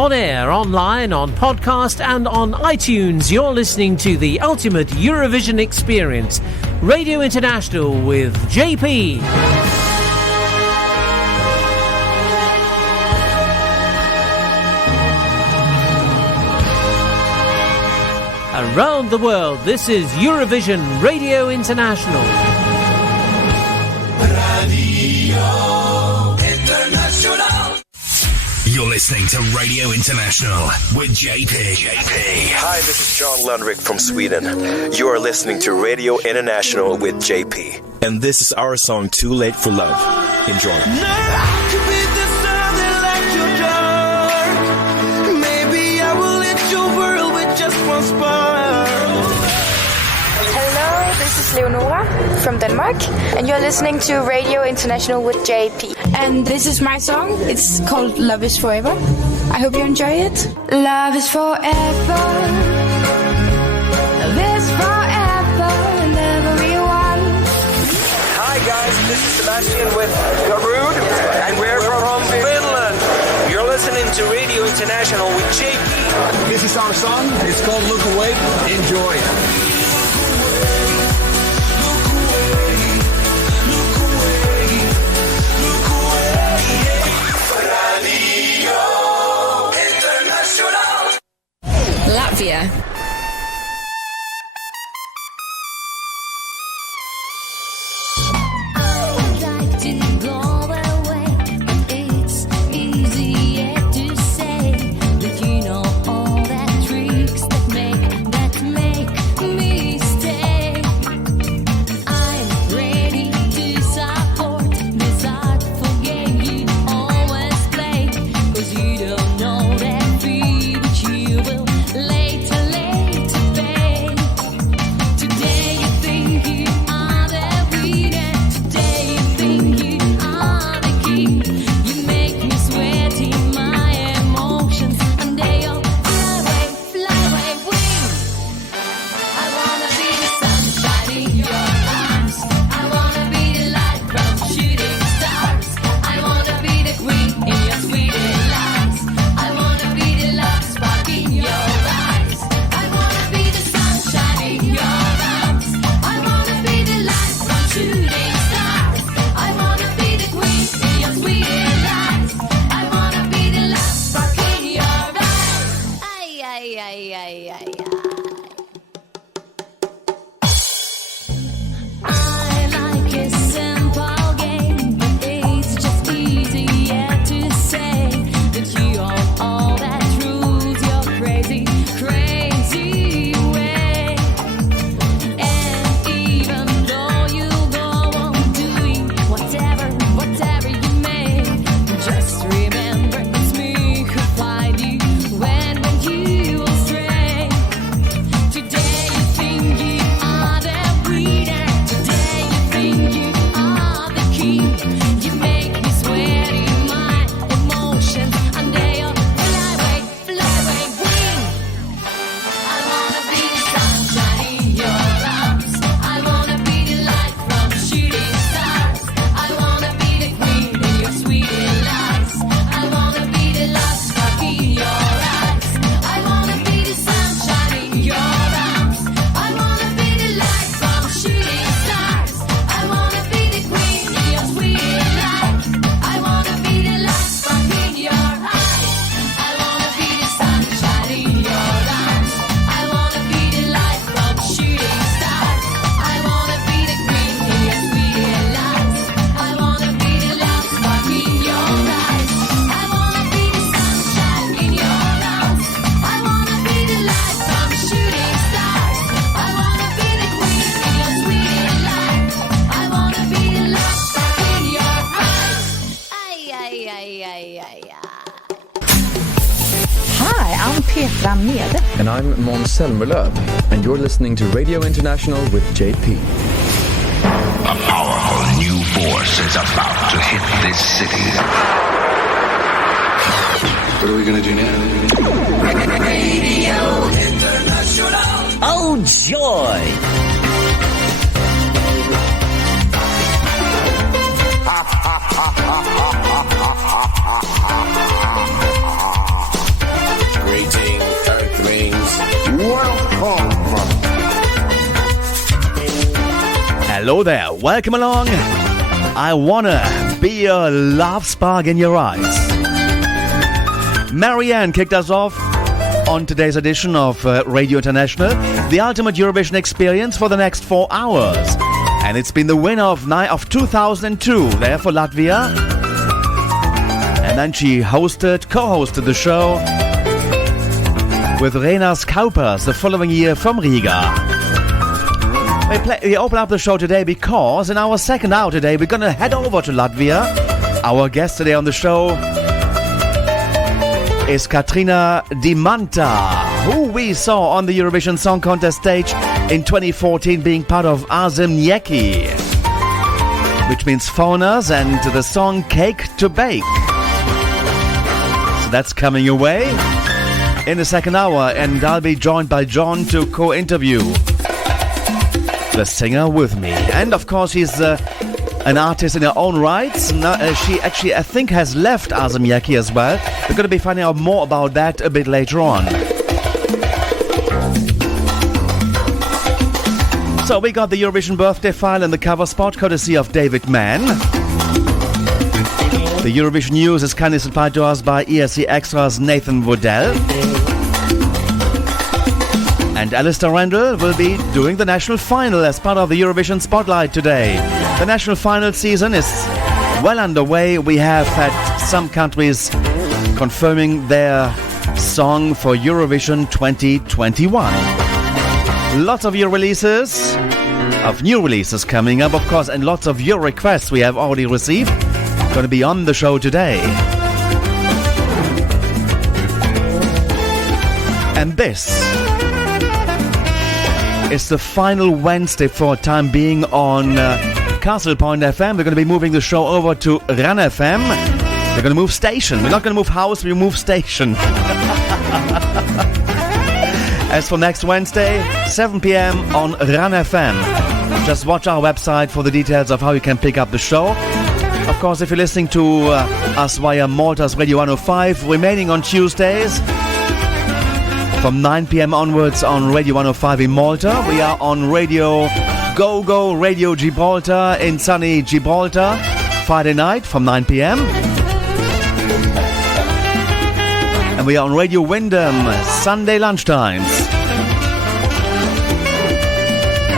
On air, online, on podcast and on iTunes, you're listening to the ultimate Eurovision experience. Radio International with JP. Around the world, this is Eurovision Radio International. Radio International. You're listening to Radio International with JP. Hi, this is John Lundvik from Sweden. You are listening to Radio International with JP. And this is our song, Too Late for Love. Enjoy. Hello, this is Leonora from Denmark, and you're listening to Radio International with JP. And this is my song. It's called Love is Forever. I hope you enjoy it. Love is forever. Love is forever and everyone. Hi guys, this is Sebastian with Garud, and we're from Finland. You're listening to Radio International with JP. This is our song. It's called Look Away. Enjoy. Latvia. And I'm Måns Zelmerlöw, and you're listening to Radio International with JP. A powerful new force is about to hit this city. What are we going to do now? Radio International. Oh, joy! Hello there, welcome along. I wanna be a love spark in your eyes. Marianne kicked us off on today's edition of Radio International, the ultimate Eurovision experience for the next 4 hours. And it's been the winner of 2002 there for Latvia. And then she co-hosted the show with Rena SKYPE the following year from Riga. We open up the show today because in our second hour today we're going to head over to Latvia. Our guest today on the show is Katrīna Dimanta, who we saw on the Eurovision Song Contest stage in 2014 being part of Aarzemnieki, which means foreigners, and the song Cake to Bake. So that's coming your way in the second hour, and I'll be joined by John to co-interview the singer with me. And of course she's an artist in her own right. She actually, I think, has left Aarzemnieki as well. We're going to be finding out more about that a bit later on. So we got the Eurovision birthday file in the cover spot, courtesy of David Mann. The Eurovision news is kindly supplied to us by ESC Extra's Nathan Woodell. And Alistair Randall will be doing the national final as part of the Eurovision Spotlight today. The national final season is well underway. We have had some countries confirming their song for Eurovision 2021. Lots of new releases coming up, of course, and lots of your requests we have already received. Going to be on the show today. And this is the final Wednesday for a time being on Castle Point FM. We're going to be moving the show over to Run FM. We're going to move station. We're not going to move house, we move station. As for next Wednesday, 7 p.m. on Run FM. Just watch our website for the details of how you can pick up the show. Of course, if you're listening to us via Malta's Radio 105, remaining on Tuesdays, from 9 p.m. onwards on Radio 105 in Malta. We are on Radio Go Radio Gibraltar in sunny Gibraltar, Friday night from 9 p.m. And we are on Radio Wyndham, Sunday lunchtimes.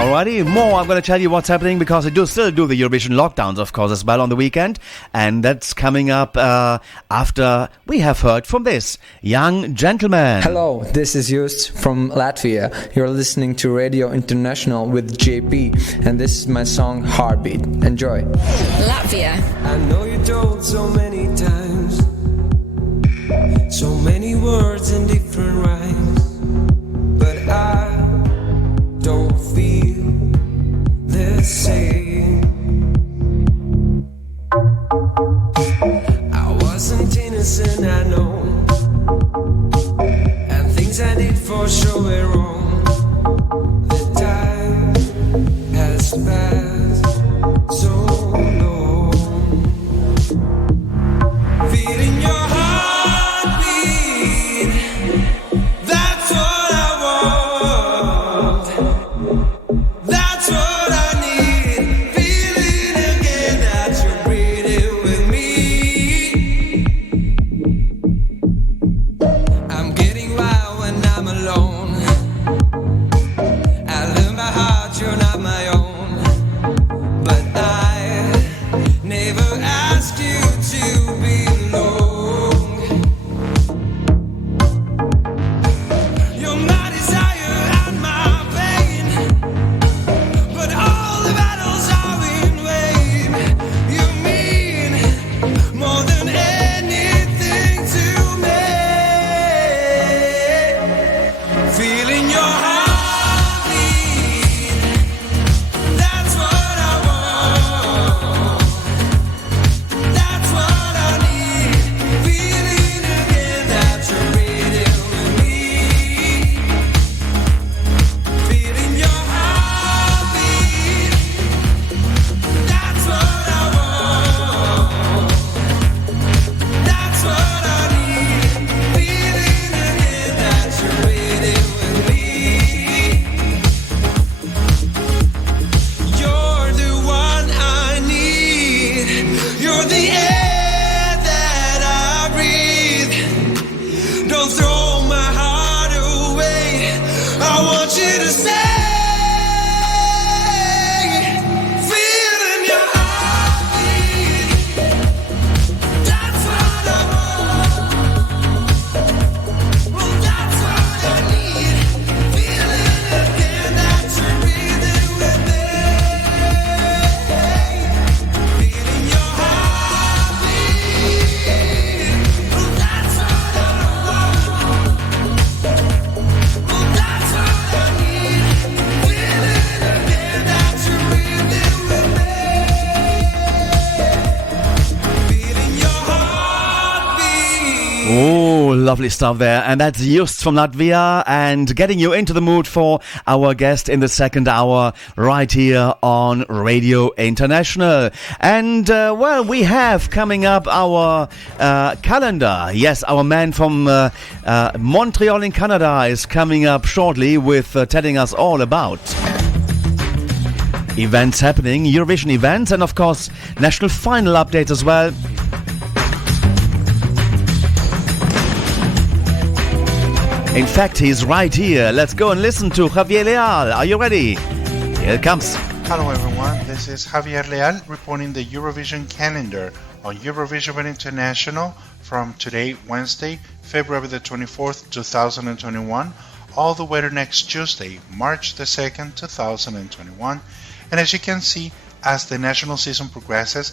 Alrighty, more I'm going to tell you what's happening because I still do the Eurovision lockdowns, of course, as well on the weekend. And that's coming up after we have heard from this young gentleman. Hello, this is Just from Latvia. You're listening to Radio International with JP. And this is my song Heartbeat. Enjoy. Latvia. I know you told so many times, so many words in different rhymes, but I don't feel the same. I wasn't innocent, I know, and things I did for sure were wrong. The time has passed so long. Feeling your heartbeat, that's what I want. That's what I need. Oh, lovely stuff there. And that's Just from Latvia, and getting you into the mood for our guest in the second hour right here on Radio International. And, well, we have coming up our calendar. Yes, our man from Montreal in Canada is coming up shortly with telling us all about events happening, Eurovision events, and of course, national final updates as well. In fact, he's right here. Let's go and listen to Javier Leal. Are you ready? Here it comes. Hello everyone, this is Javier Leal reporting the Eurovision calendar on Eurovision International from today, Wednesday, February the 24th, 2021, all the way to next Tuesday, March the 2nd, 2021. And as you can see, as the national season progresses,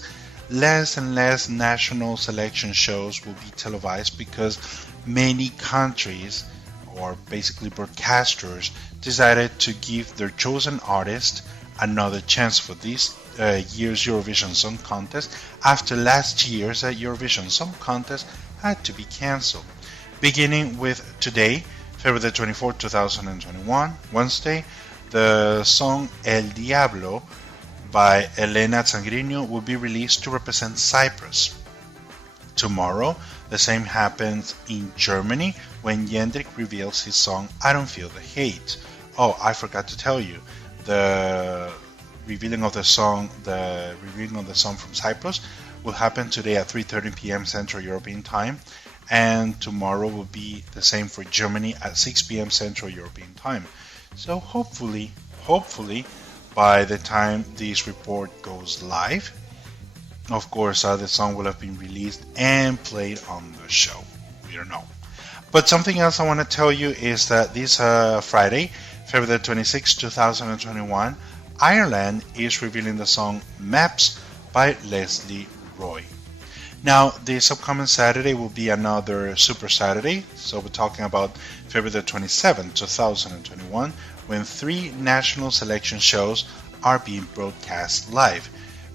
less and less national selection shows will be televised because many countries, or basically broadcasters, decided to give their chosen artist another chance for this year's Eurovision Song Contest after last year's Eurovision Song Contest had to be cancelled. Beginning with today, February the 24th, 2021, Wednesday, the song El Diablo by Elena Zangrino will be released to represent Cyprus. Tomorrow, the same happens in Germany when Jendrik reveals his song I Don't Feel the Hate. Oh, I forgot to tell you, the revealing of the song from Cyprus will happen today at 3:30 p.m. Central European Time, and tomorrow will be the same for Germany at 6 p.m. Central European Time. So hopefully, by the time this report goes live, of course, the song will have been released and played on the show. We don't know. But something else I want to tell you is that this Friday, February 26, 2021, Ireland is revealing the song Maps by Leslie Roy. Now, this upcoming Saturday will be another Super Saturday, so we're talking about February 27, 2021, when 3 national selection shows are being broadcast live,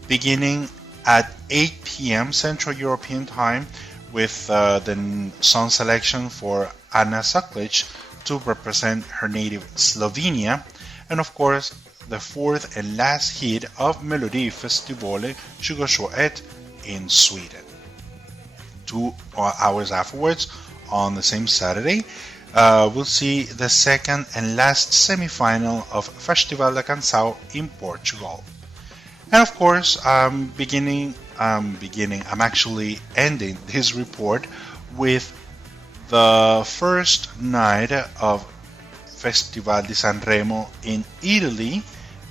beginning at 8 p.m. Central European Time with the song selection for Anna Soklic to represent her native Slovenia, and of course the fourth and last hit of Melodifestivalen 2021 in Sweden. 2 hours afterwards, on the same Saturday, we'll see the second and last semi-final of Festival da Canção in Portugal. And of course, I'm actually ending this report with the first night of Festival di Sanremo in Italy,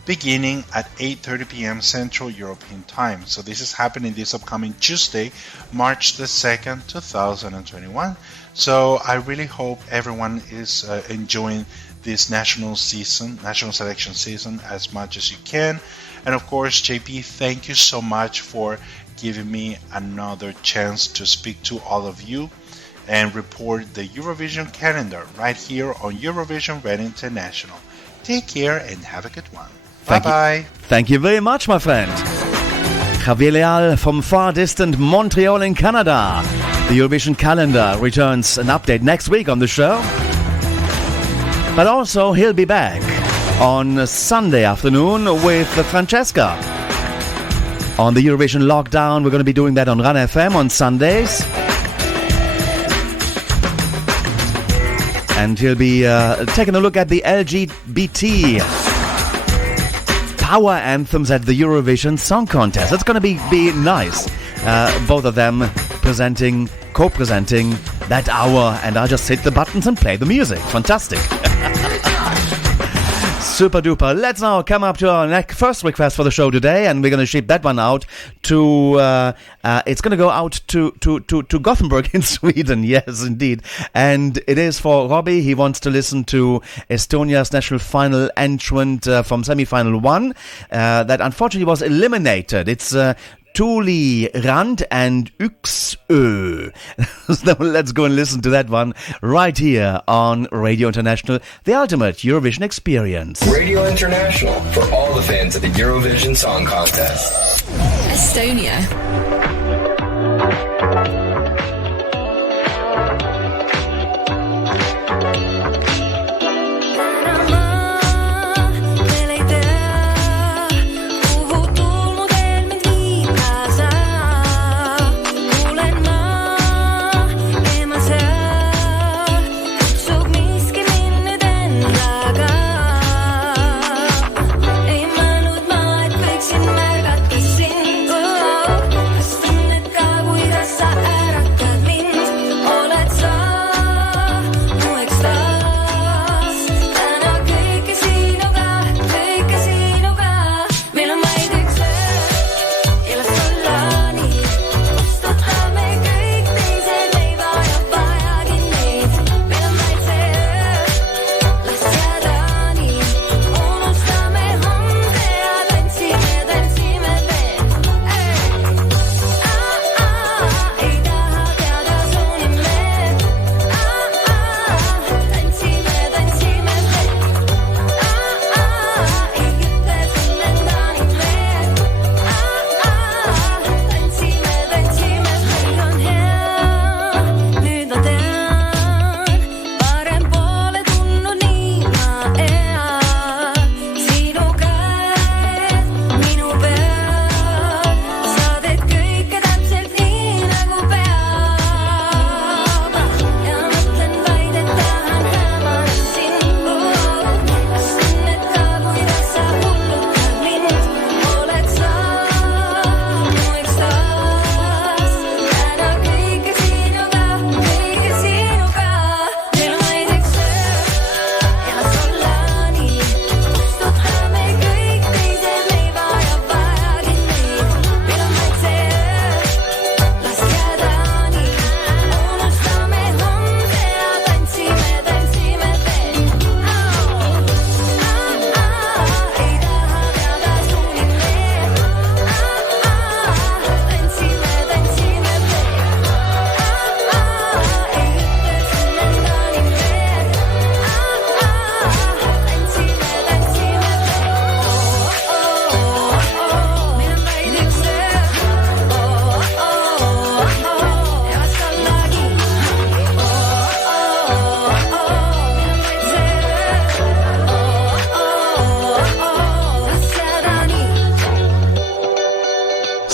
beginning at 8:30 p.m. Central European Time. So this is happening this upcoming Tuesday, March the 2nd, 2021. So I really hope everyone is enjoying this national selection season as much as you can. And of course, JP, thank you so much for giving me another chance to speak to all of you and report the Eurovision calendar right here on Eurovision Red International. Take care and have a good one. Bye-bye. Thank you very much, my friend. Javier Leal from far distant Montreal in Canada. The Eurovision calendar returns an update next week on the show. But also, he'll be back on Sunday afternoon with Francesca. On the Eurovision Lockdown, we're going to be doing that on Run FM on Sundays. And he'll be taking a look at the LGBT power anthems at the Eurovision Song Contest. It's going to be nice. Both of them co-presenting that hour, and I'll just hit the buttons and play the music. Fantastic. Super duper. Let's now come up to our first request for the show today, and we're going to ship that one out to it's going to go out to Gothenburg in Sweden. Yes, indeed. And it is for Robbie. He wants to listen to Estonia's national final entrant from semi-final 1 that unfortunately was eliminated. It's Tuli Rand and Yksö. So let's go and listen to that one right here on Radio International, the ultimate Eurovision experience. Radio International for all the fans of the Eurovision Song Contest. Estonia.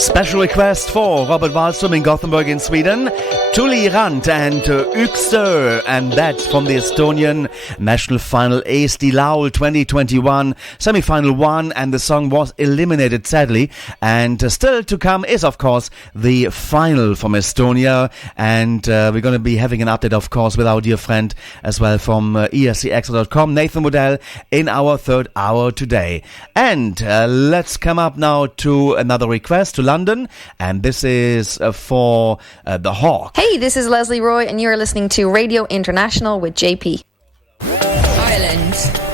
Special request for Robert Wallström in Gothenburg in Sweden, Tuli Rant and Yksö, and that from the Estonian National Final Eesti Laul 2021 semi-final 1, and the song was eliminated sadly. And still to come is of course the final from Estonia, and we're going to be having an update of course with our dear friend as well from ESCExtra.com, Nathan Woodell, in our third hour today. And let's come up now to another request to London, and this is for the Hawk. Hey, this is Leslie Roy, and you're listening to Radio International with JP. Ireland.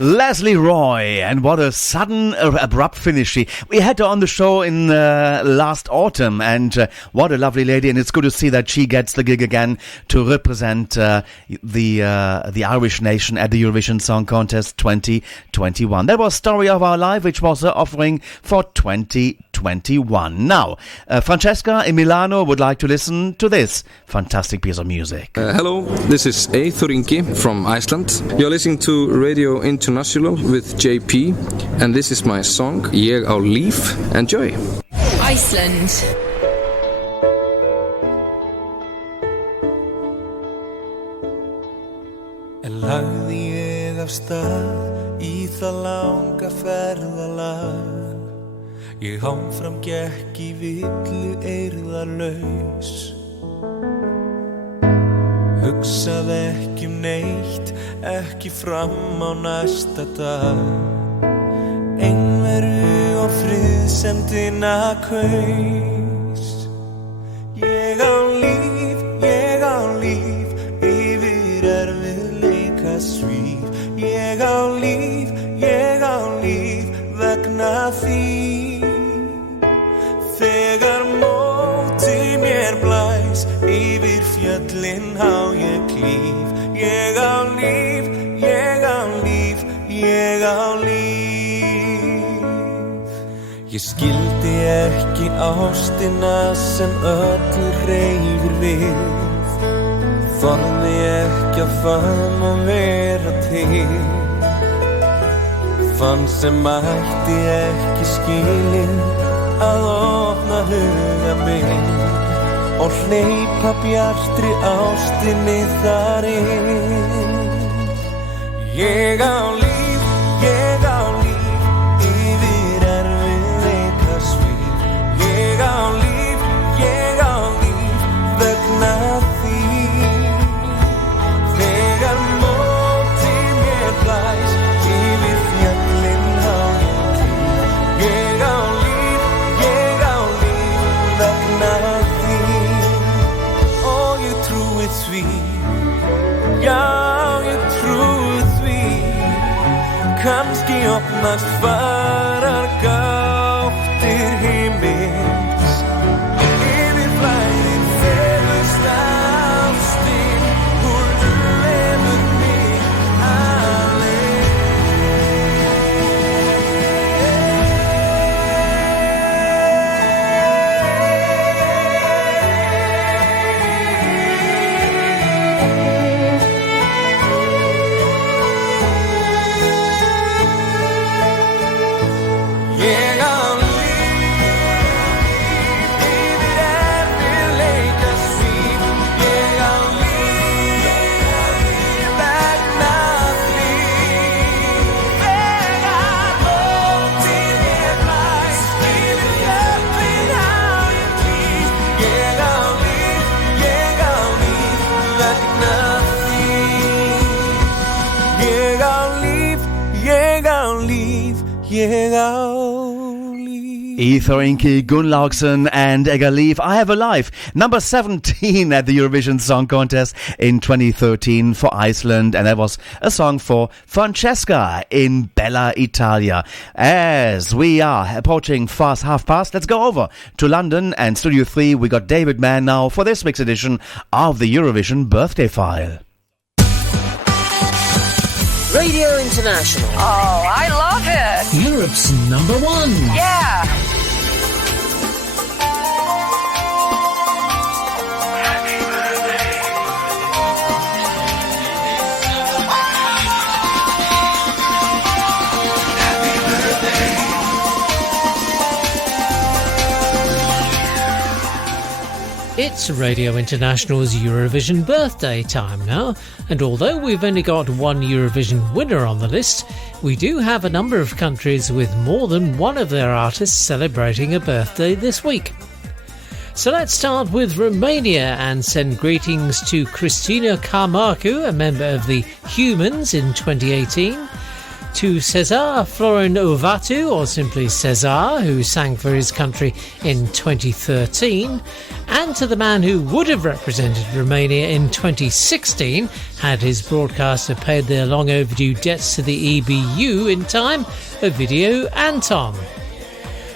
Leslie Roy, and what a sudden, abrupt finish. We had her on the show in last autumn, and what a lovely lady, and it's good to see that she gets the gig again to represent the Irish nation at the Eurovision Song Contest 2021. That was Story of Our Life, which was her offering for 2021. Now, Francesca in Milano would like to listen to this fantastic piece of music. Hello, this is Eyþór Ingi from Iceland. You're listening to Radio International with JP, and this is my song, Ég á líf. Enjoy. Iceland. En lagði ég af stað í það langa ferðalag. Ég áfram gekk í villu eirðarlaus. Hugsaði ekki neitt, ekki fram á næsta dag. Einveru og friðsemdina kaus. Ég á líf, yfir erfiðleika svíf. Ég á líf, vegna þín. Þegar móti mér blæs yfir fjöllin á ég klíf. Ég á líf, ég á líf, ég á líf. Ég skildi ekki ástina sem öllu hreyfir við. Þorði ekki að faðma og vera til. Fann sem mætti ekki skilin að opna huga minn og hleypa bjartri ástinni þar inn. Ég á líf, yfir erfiðleika svíf. Ég á líf, vegna þín. Þegar móti mér blæs yfir fjöllin á ég klíf. Ég á líf, vegna þín. Og ég trúi því, já ég trúi því. Kannski opnast farar gáttir himins. Yfir flæðir fegurst ástin, hún lefur mig Aarzemnieki, Gunnlaugson and Egalif, I Have a Life, number 17 at the Eurovision Song Contest in 2013 for Iceland, and that was a song for Francesca in Bella Italia. As we are approaching fast half past, let's go over to London and Studio 3. We got David Mann now for this week's edition of the Eurovision Birthday File. Radio International. Oh, I love it. Europe's number one. Yeah. It's Radio International's Eurovision birthday time now, and although we've only got one Eurovision winner on the list, we do have a number of countries with more than one of their artists celebrating a birthday this week. So let's start with Romania and send greetings to Cristina Carmarcu, a member of the Humans in 2018, to Cesar Florin Ovatu, or simply Cesar, who sang for his country in 2013, and to the man who would have represented Romania in 2016 had his broadcaster paid their long overdue debts to the EBU in time, Ovidio Anton.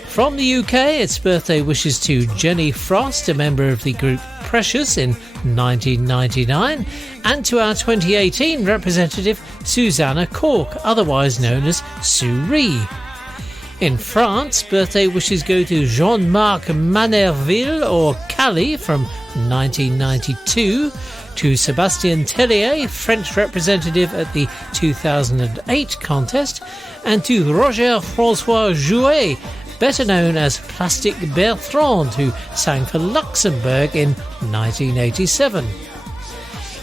From the UK, it's birthday wishes to Jenny Frost, a member of the group Precious in 1999, and to our 2018 representative Susanna Cork, otherwise known as Sue Ree. In France, birthday wishes go to Jean-Marc Manerville, or Cali, from 1992, to Sébastien Tellier, French representative at the 2008 contest, and to Roger François Jouet, better known as Plastic Bertrand, who sang for Luxembourg in 1987.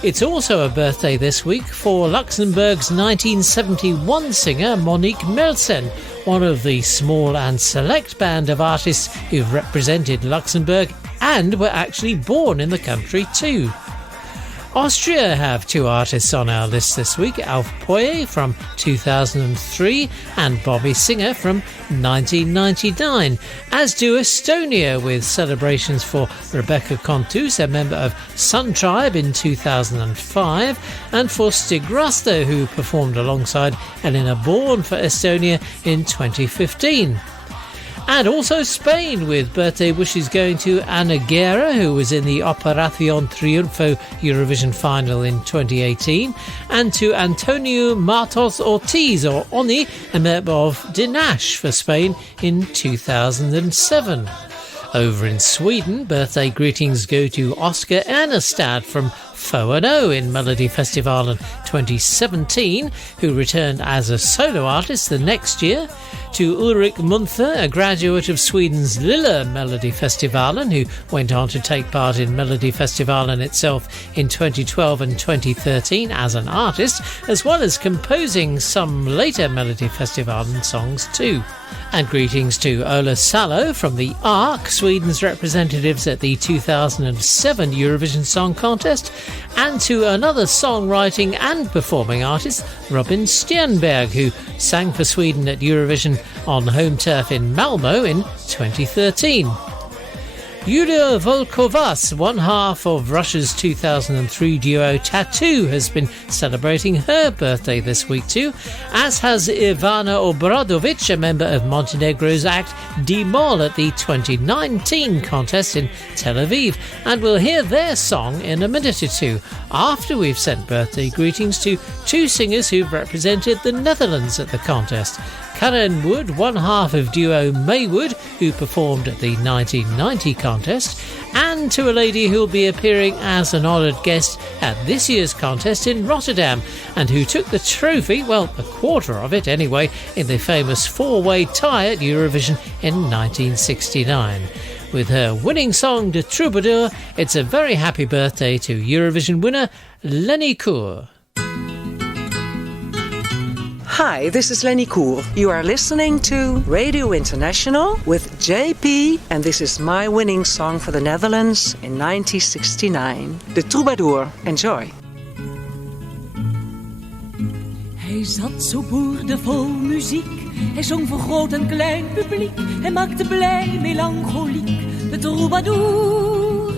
It's also a birthday this week for Luxembourg's 1971 singer Monique Melsen, one of the small and select band of artists who've represented Luxembourg and were actually born in the country too. Austria have two artists on our list this week, Alf Poye from 2003 and Bobby Singer from 1999, as do Estonia with celebrations for Rebecca Kontus, a member of Sun Tribe in 2005, and for Stig Ruster, who performed alongside Elena Born for Estonia in 2015. And also Spain, with birthday wishes going to Ana Guerra, who was in the Operación Triunfo Eurovision Final in 2018, and to Antonio Martos Ortiz, or Oni, a member of Dinash for Spain in 2007. Over in Sweden, birthday greetings go to Oscar Ernestad from Fo&O in Melodifestivalen 2017, who returned as a solo artist the next year, to Ulrik Munther, a graduate of Sweden's Lilla Melodifestivalen, who went on to take part in Melodifestivalen itself in 2012 and 2013 as an artist, as well as composing some later Melodifestivalen songs too. And greetings to Ola Salo from the ARC, Sweden's representatives at the 2007 Eurovision Song Contest, and to another songwriting and performing artist, Robin Stjernberg, who sang for Sweden at Eurovision on home turf in Malmö in 2013. Yulia Volkovas, one half of Russia's 2003 duo Tattoo, has been celebrating her birthday this week too, as has Ivana Obradovic, a member of Montenegro's act D-Moll at the 2019 contest in Tel Aviv, and we'll hear their song in a minute or two, after we've sent birthday greetings to two singers who've represented the Netherlands at the contest. Karen Wood, one half of duo Maywood, who performed at the 1990 contest, and to a lady who'll be appearing as an honoured guest at this year's contest in Rotterdam, and who took the trophy, well, a quarter of it anyway, in the famous four-way tie at Eurovision in 1969. With her winning song De Troubadour, it's a very happy birthday to Eurovision winner Lenny Koer. Hi, this is Lenny Koer. You are listening to Radio International with JP, and this is my winning song for the Netherlands in 1969, De Troubadour. Enjoy. Hij zat zo boerdevol muziek, hij zong voor groot en klein publiek, hij maakte blij, melancholiek, de troubadour.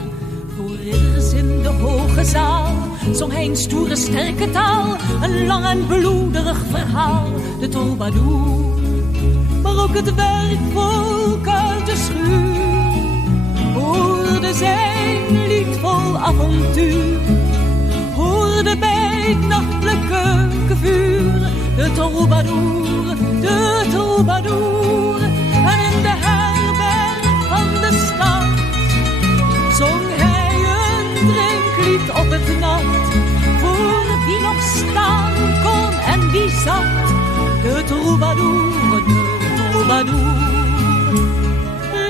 Voor ridders in de hoge zaal zong hij een stoere sterke taal, een lang en bloederig verhaal, de troubadour. Maar ook het werkvolk uit de schuur hoorde zijn lied vol avontuur, hoorde bij het nachtelijke vuur, de troubadour, de troubadour. En in de herberg van de stad zong hij een drinklied op het nat, voor wie nog staan kon en wie zat, de troubadour, de troubadour.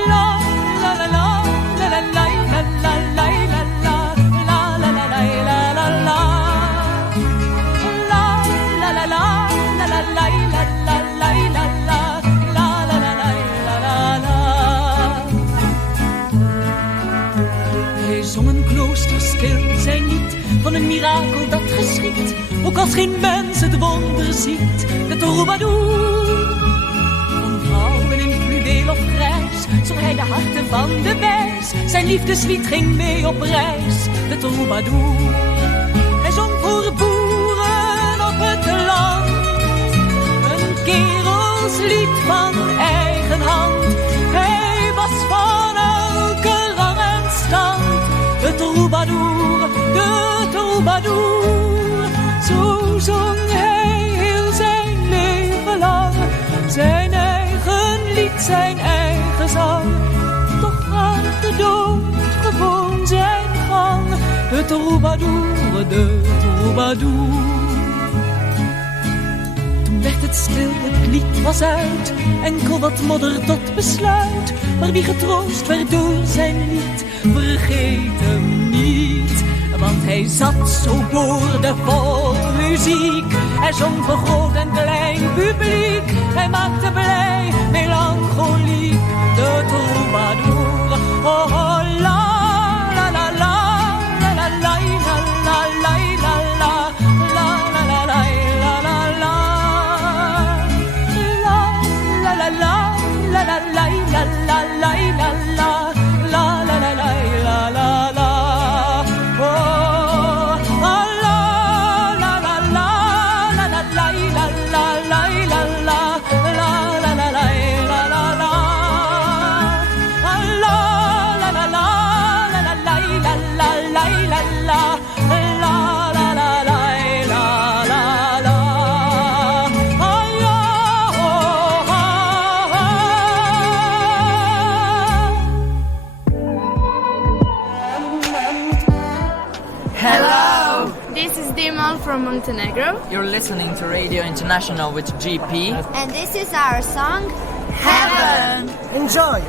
La la la la la la la la la la la la la la la la la. Hij zong een kloosterstil zijn lied van een mirakel dat geschiet, ook als geen mens het wonder ziet, de troubadour. Van vrouwen in fluweel of grijs zong hij de harten van de wijs, zijn liefdeslied ging mee op reis, de troubadour. Hij zong voor boeren op het land, een kerelslied van eigen hand. Hij was van elke rang en stand, de troubadour, de troubadour. Zo zong hij heel zijn leven lang, zijn eigen lied, zijn eigen zang. Toch gaat de dood gewoon zijn gang, de troubadour, de troubadour. Toen werd het stil, het lied was uit, enkel wat modder tot besluit. Maar wie getroost werd door zijn lied, vergeet hem niet. Want hij zat zo boordevol muziek, hij zong voor groot en klein publiek, hij maakte blij, melancholiek, de troubadour. Oh, oh la la la la la la la la la la la la la la la la la. La la la la la la la la la la la la la la. Oh, la la la la la la la la la la la la la la la la la la. Hello! This is Dimal from Montenegro. You're listening to Radio International with GP. And this is our song, Heaven. Enjoy!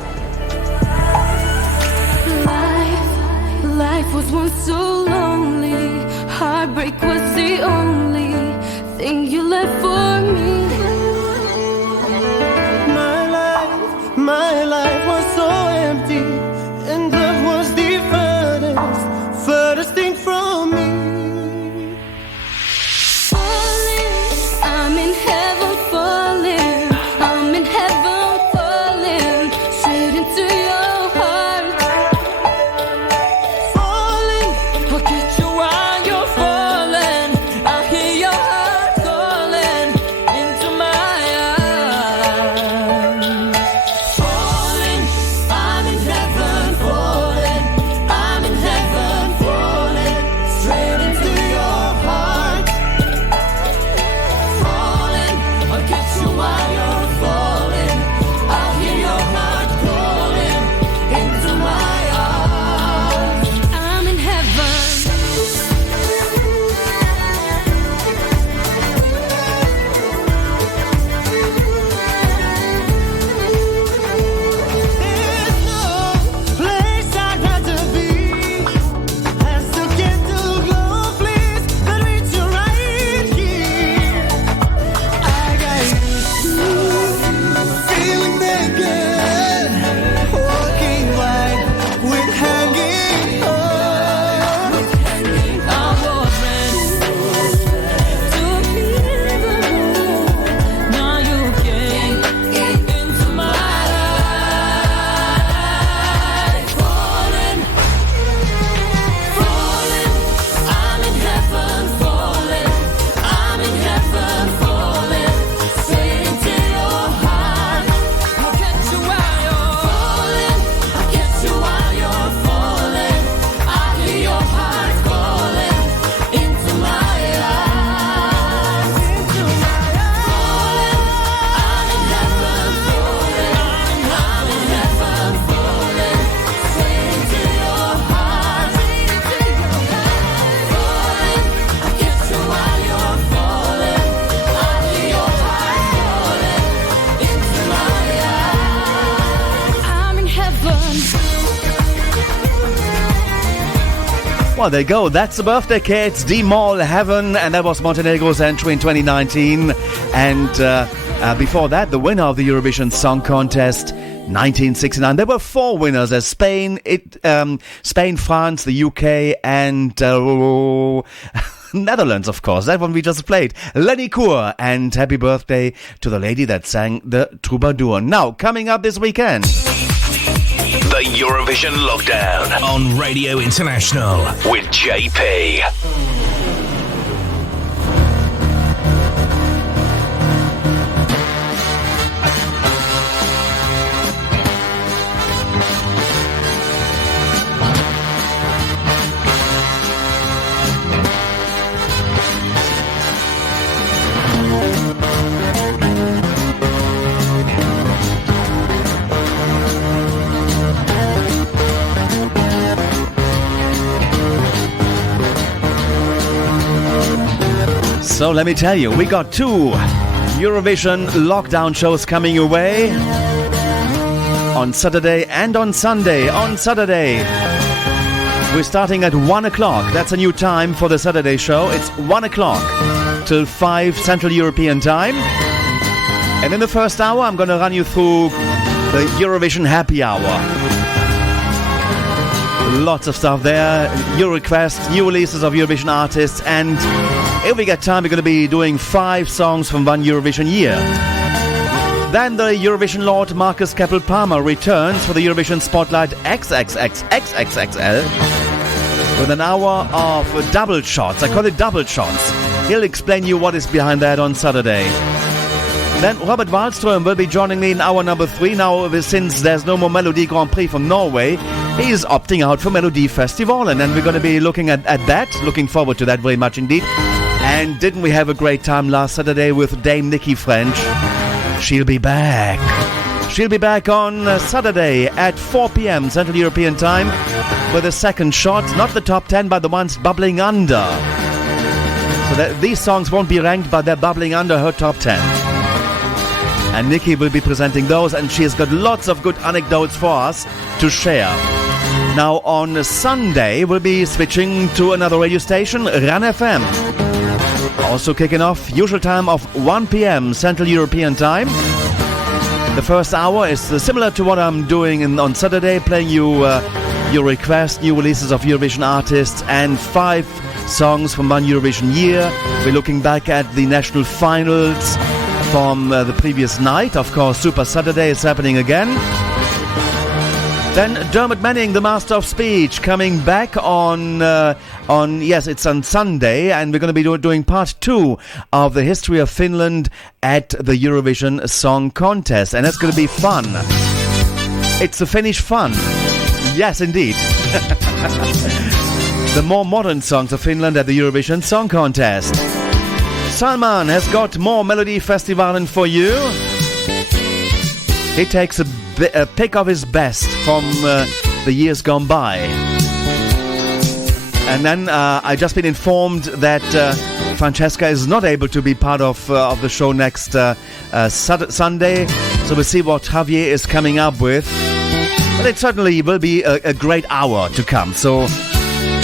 Life was once so lonely. Heartbreak was the only thing you left for me. My life was so empty, and love was the furthest thing from me. Falling, I'm in heaven falling. I'm in heaven falling, straight into your heart. Falling, I'll catch you while you're falling. I hear your heart calling into my arms. Falling, I'm in heaven falling. I'm in heaven falling, straight into your heart. Falling, I'll catch you while you're falling. I'll hear your heart calling into my arms. I'm in heaven. there's no place I'd rather be. As the candle glow flares, but reach you right here. I got used to feeling that good, walking wide with hanging on. I was ready to be the moon. Now you came into my life. Falling, falling, I'm in heaven falling. I'm in heaven falling, straight into your heart. I'll catch you while you're Falling, I'll catch you while you're falling. I hear your heart calling into my arms. Falling, I'm in heaven falling. I'm in heaven falling, straight into your heart. Falling, I'll catch you while you're falling. I hear your heart calling into my arms. I'm in heaven. Well, there you go. That's the birthday kids, D-Mall Heaven, and that was Montenegro's entry in 2019. And before that, the winner of the Eurovision Song Contest 1969. There were 4 winners: Spain, Spain, France, the UK, and Netherlands, of course. That one we just played. Lenny Kaur, and happy birthday to the lady that sang the Troubadour. Now, coming up this weekend. The Eurovision Lockdown on Radio International with JP. So let me tell you, we got 2 Eurovision lockdown shows coming your way on Saturday and on Sunday. On Saturday, we're starting at 1 o'clock. That's a new time for the Saturday show. It's 1 o'clock till 5 Central European time. And in the first hour, I'm going to run you through the Eurovision Happy Hour. Lots of stuff there, your requests, new releases of Eurovision artists, and if we get time, we're going to be doing 5 songs from one Eurovision year. Then the Eurovision Lord Marcus Keppel-Palmer returns for the Eurovision Spotlight XXXXXXL with an hour of double shots. I call it double shots. He'll explain you what is behind that on Saturday. Then Robert Wallström will be joining me in hour number 3. Now, since there's no more Melody Grand Prix from Norway, he's opting out for Melody Festival, and then we're going to be looking at that. Looking forward to that very much indeed. And didn't we have a great time last Saturday with Dame Nikki French? She'll be back. She'll be back on Saturday at 4 p.m. Central European Time with a second shot, not the top 10, but the ones bubbling under. So that these songs won't be ranked, but they're bubbling under her top 10. And Nikki will be presenting those, and she has got lots of good anecdotes for us to share. Now on Sunday, we'll be switching to another radio station, Run FM. Also kicking off, usual time of 1 p.m. Central European Time. The first hour is similar to what I'm doing on Saturday, playing you your requests, new releases of Eurovision artists, and 5 songs from one Eurovision year. We're looking back at the national finals from the previous night. Of course, Super Saturday is happening again. Then Dermot Manning, the Master of Speech, coming back on it's on Sunday, and we're going to be doing part 2 of the history of Finland at the Eurovision Song Contest, and that's going to be fun. It's the Finnish fun. Yes, indeed. The more modern songs of Finland at the Eurovision Song Contest. Salman has got more Melody Festivalen for you. He takes a pick of his best from the years gone by. And then I just been informed that Francesca is not able to be part of the show next Sunday. So we'll see what Javier is coming up with. But it certainly will be a great hour to come. So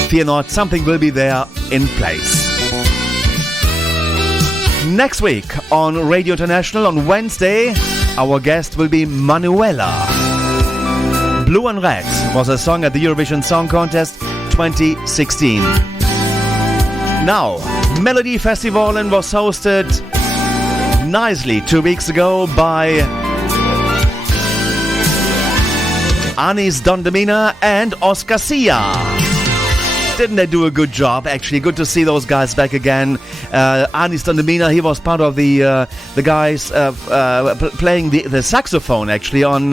fear not, something will be there in place. Next week on Radio International on Wednesday, our guest will be Manuela. Blue and Red was a song at the Eurovision Song Contest 2016. Now, Melody Festivalen was hosted nicely 2 weeks ago by Anis Don Demina and Oscar Sia. Didn't they do a good job? Actually, good to see those guys back again. Anis Don Demina, he was part of the guys playing the saxophone actually on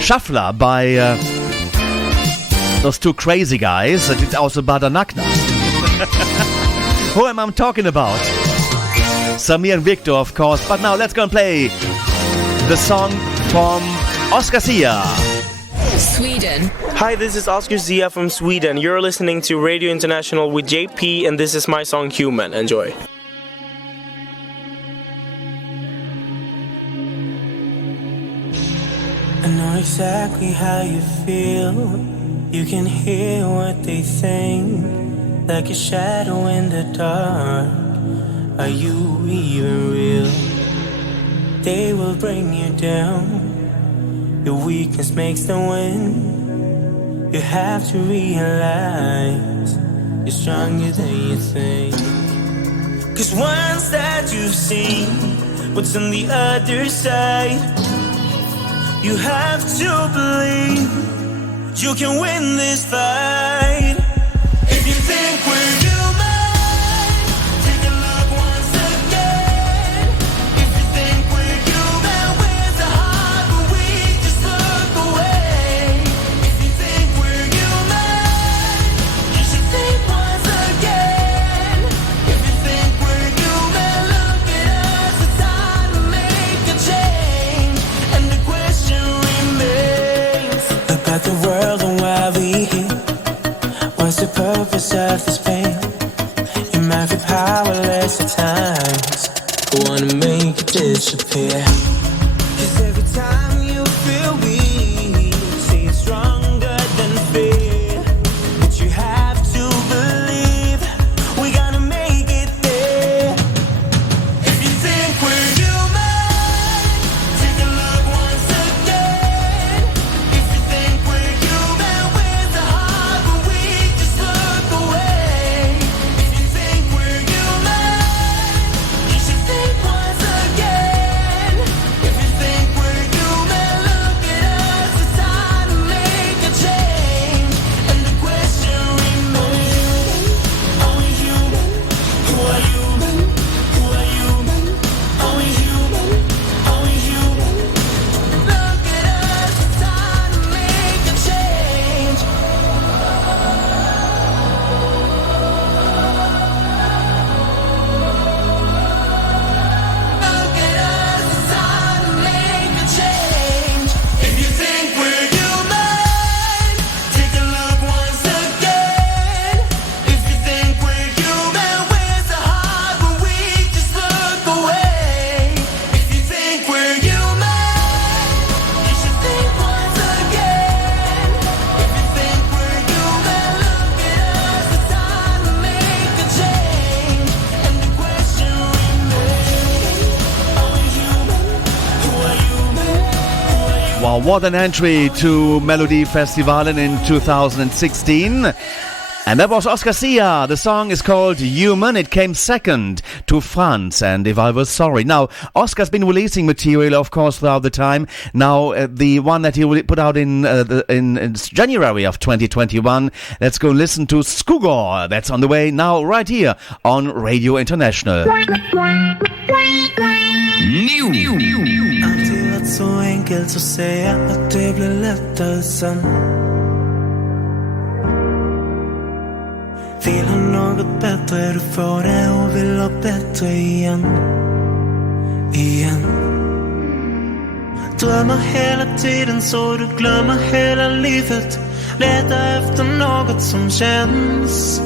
Shuffler by those two crazy guys. That did also Badanakna. Who am I talking about? Samir and Victor, of course. But now let's go and play the song from Oscar Sia. Sweden. Hi, this is Oscar Zia from Sweden. You're listening to Radio International with JP, and this is my song Human. Enjoy. I know exactly how you feel. You can hear what they think, like a shadow in the dark. Are you even real? They will bring you down. Your weakness makes them win. You have to realize you're stronger than you think. 'Cause once that you've seen what's on the other side, you have to believe you can win this fight. If you think we're human, take a look once again. If you think we're human, where's the heart? But we just look away. If you think we're human, you should think once again. If you think we're human, look at us. It's time to make a change. And the question remains about the world and why we here. What's the purpose of this pain? You might be powerless at times, but wanna make it disappear. 'Cause every time you feel weak, say it's stronger than fear. But you have to believe we gotta make it there. If you think we're human, take a look once again. If you think we're human, where's the heart? But we just look away. If you think we're human, you should think once again. Wow, what an entry to Melodifestivalen in 2016. And that was Oscar Sia. The song is called Human. It came second to France and If I Was Sorry. Now, Oscar's been releasing material, of course, throughout the time. Now, the one that he put out in January of 2021, let's go listen to Skugor. That's on the way now, right here on Radio International. Alltid varit så enkelt att säga att det blir lättare sen. Vill ha något bättre, du får det och vill ha bättre igen. Drömmer hela tiden så du glömmer hela livet. Letar efter något som känns.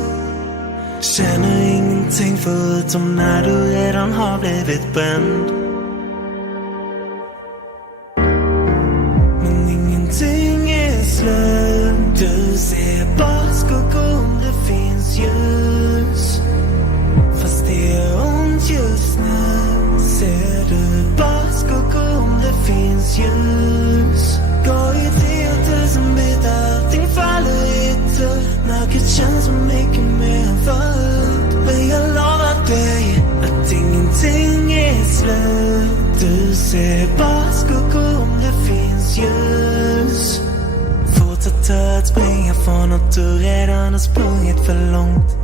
Känner ingenting förutom när du redan har blivit bränd. Men ingenting är slut. Du ser bara skuggor om det finns ljus. Fast det är ont just nu. Ser du bara skuggor om det finns ljus. Går i 10 000 bitar, allting faller i tur. Mörkret känns så mycket mer än förut. Men jag lovar dig att ingenting är slut. Du ser bara skuggor om det finns ljus. Fortsätter att springa från att du redan har sprungit för långt.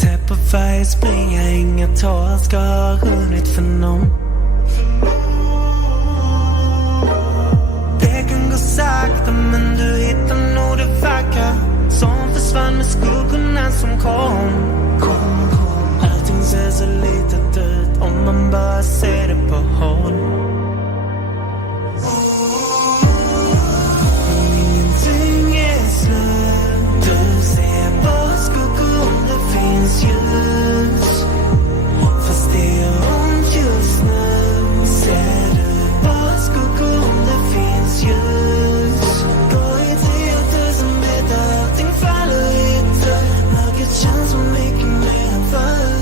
Täpper varje springa, inga tår ska ha runnit för någon. Det kan gå sakta men du hittar nog det vackra som försvann med skuggorna som kom. Allting ser så litet ut om man bara ser det på håll. Men ingenting är slut. Du ser bara skuggor om det finns ljus. Fast det är ont just nu. Ser du bara skuggor om det finns ljus. Går i 10 000 bitar, allting faller i tur. Mörkret känns så mycket mer än förut.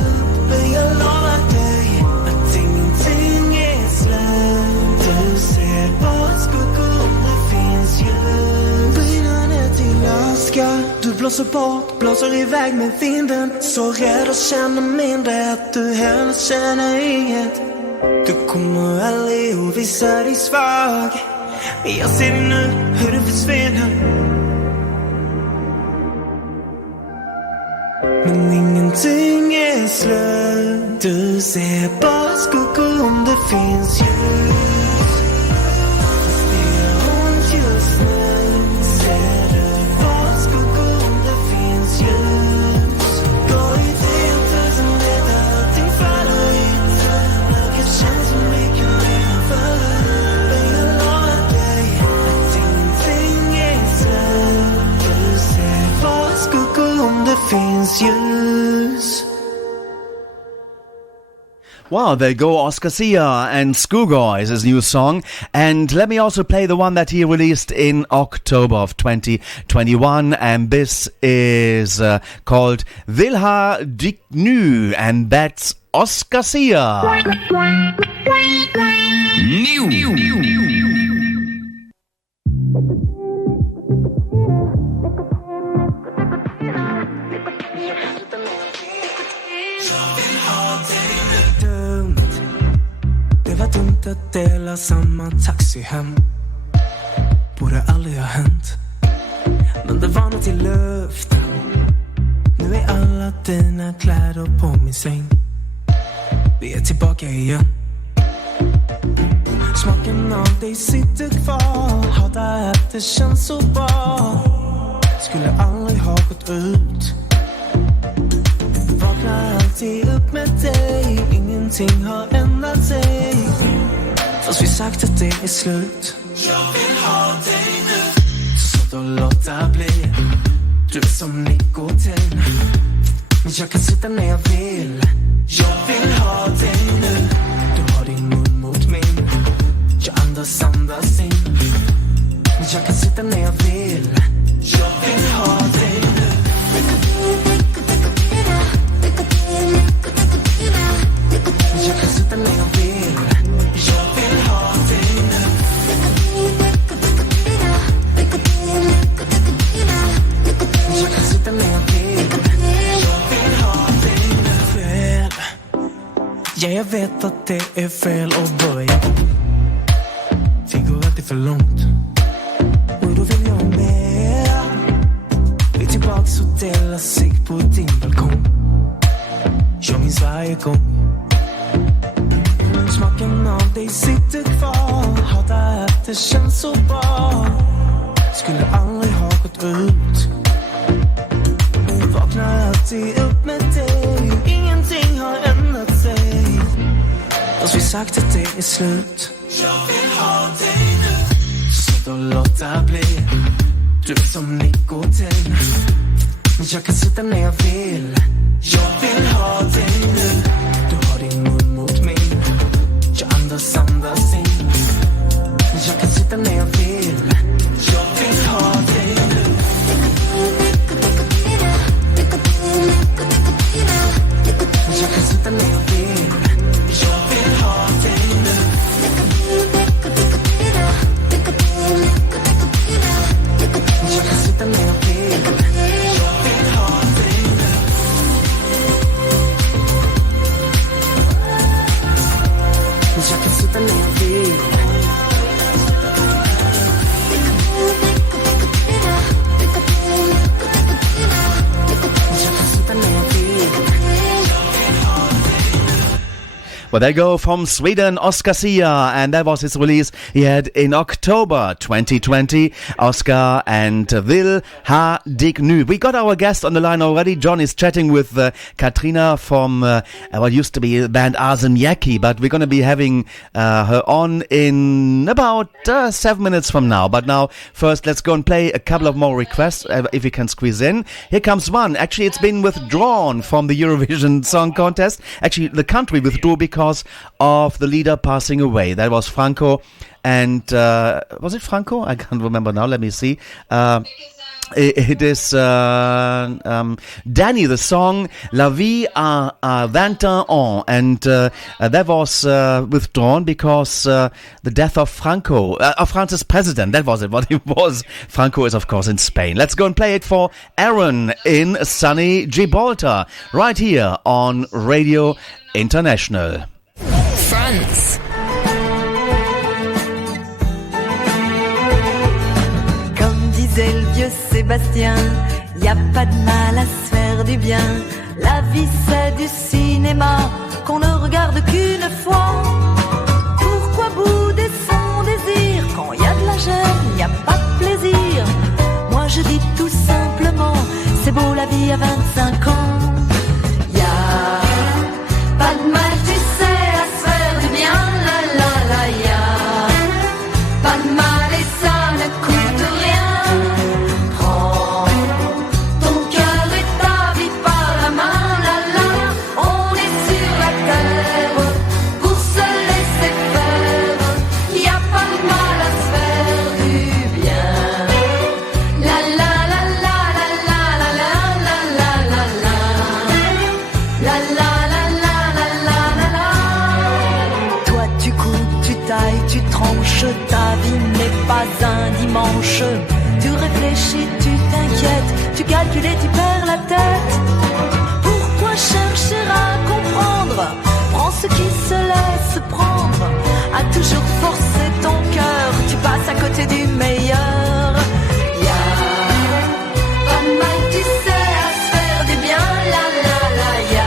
Men jag lovar dig att ingenting är slut. Du ser bara skuggor om det finns ljus. Brinner ner till aska. Du blåser bort, blåser iväg med vinden. Så rädd och känner mindre att du heller känner inget. Du kommer aldrig att visa dig svag. Jag ser dig nu, hur du försvinner. Men ingenting är slut. Du ser bara skuggor om det finns ljus. Fast det är ont just nu. Ser du bara skuggor om det finns ljus. Går i 10 000 bitar, allting faller i tur. Mörkret känns så mycket mer än förut. Men jag lovar dig att ingenting är slut. Du ser bara skuggor om det finns ljus. Wow, there go Oscar Sia and Skugor is his new song. And let me also play the one that he released in October of 2021. And this is called Vilha Diknu. And that's Oscar Sia. Det var dumt att dela samma taxi hem. Borde aldrig ha hänt. Men det var något i luften. Nu är alla dina kläder på min säng. Vi är tillbaka igen. Smaken av dig sitter kvar. Hatar att det känns så bra. Skulle aldrig ha gått ut. Vaknar alltid upp med dig. Ingenting har ändrat sig. Fast vi sagt att det är slut. Jag vill ha dig nu. Så svårt att låta bli. Du är som nikotin. Men jag kan sitta när jag vill. Jag vill ha dig nu. Du har din mun mot min. Jag andas in. Men jag kan sitta när jag vill. Jag vill ha dig nu. Jag kan sitta när jag vill. Jag vet att det är fel att börja. Vi går alltid för långt. Och då vill jag mera. Vi är tillbaks och delar sig på din balkong. Jag minns varje gång. Smaken av dig sitter kvar. Hatar att det känns så bra. Skulle aldrig ha gått ut. Vaknar alltid upp med dig. Ingenting har ändrat sig. Fast vi sagt att det är slut. Jag vill ha dig nu. Så då låta bli. Du är som nikotin. Men jag kan sitta när jag vill. Jag vill ha dig nu. Du har din mun mot min. Jag andas in. Men jag kan sitta när jag vill. Jag vill ha dig nu. Men jag kan sitta när jag vill. Jag vill ha dig nu. Men jag kan sitta när jag vill. Jag vill ha dig nu. Men jag kan sitta när jag vill. Well, they go from Sweden, Oscar Sia, and that was his release he had in October 2020. Oscar and Will ha dig nu. We got our guest on the line already. John is chatting with Katrina from what used to be the band Aarzemnieki, but we're going to be having her on in about 7 minutes from now. But now, first, let's go and play a couple of more requests, if we can squeeze in. Here comes one. Actually, it's been withdrawn from the Eurovision Song Contest. Actually, the country withdrew because of the leader passing away. That was Franco, and was it Franco? I can't remember now. Let me see. It is Danny, the song La Vie à 21 ans, and that was withdrawn because the death of Franco, of France's president. That was it, what it was. Franco is, of course, in Spain. Let's go and play it for Aaron in sunny Gibraltar, right here on Radio International. France. Comme disait le vieux Sébastien, y a pas de mal à se faire du bien. La vie c'est du cinéma qu'on ne regarde qu'une fois. Pourquoi bouder son désir quand y a de la gêne, y a pas de plaisir? Moi je dis tout simplement, c'est beau la vie à 25 ans. Y a pas de mal, tu sais, à se faire du bien, la la la, y a pas de mal et ça ne coûte rien. Prends ton cœur et ta vie par la main, la la, on est sur la terre pour se laisser faire. Y a pas de mal à se faire du bien. La la la la la la la la la la la la la la. Toi tu coupes, tu tailles, tu tranches, ta vie n'est pas un dimanche. Tu réfléchis, tu t'inquiètes, tu calcules et tu perds la tête. Pourquoi chercher à comprendre? Prends ce qui se laisse prendre. À toujours forcer ton cœur, tu passes à côté du meilleur. Y a pas de mal, tu sais, à se faire du bien, la la la, y a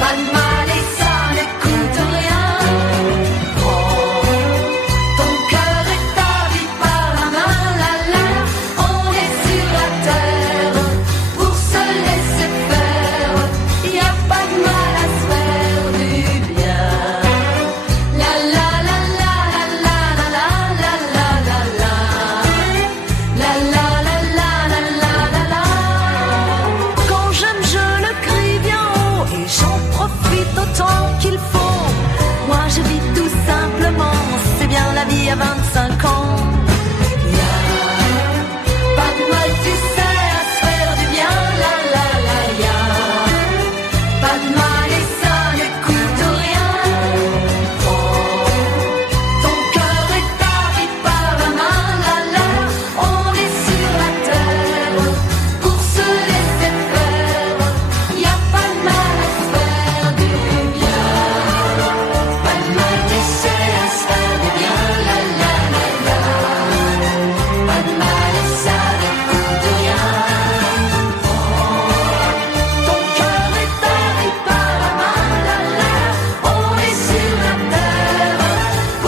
pas de mal et ça ne coûte rien. Prends ton cœur et ta vie par la main, la la, on est sur la terre pour se laisser faire. Y a pas de mal à se faire du bien. La la la la la la la la la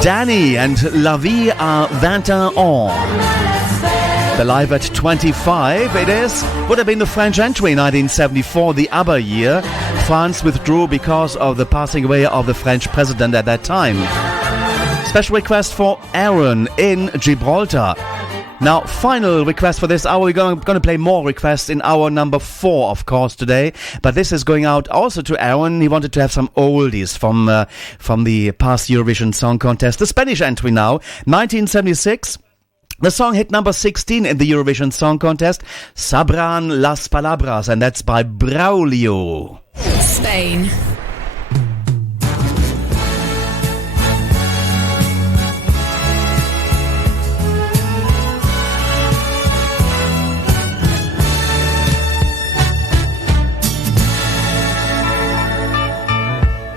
Danny and La Vie à 21 ans. They're live at 25. It would have been the French entry in 1974, the ABBA year. France withdrew because of the passing away of the French president at that time. Special request for Aaron in Gibraltar. Now, final request for this hour. We're going to play more requests in hour number 4, of course, today. But this is going out also to Aaron. He wanted to have some oldies from the past Eurovision Song Contest. The Spanish entry now, 1976. The song hit number 16 in the Eurovision Song Contest, Sabrán las Palabras, and that's by Braulio. Spain.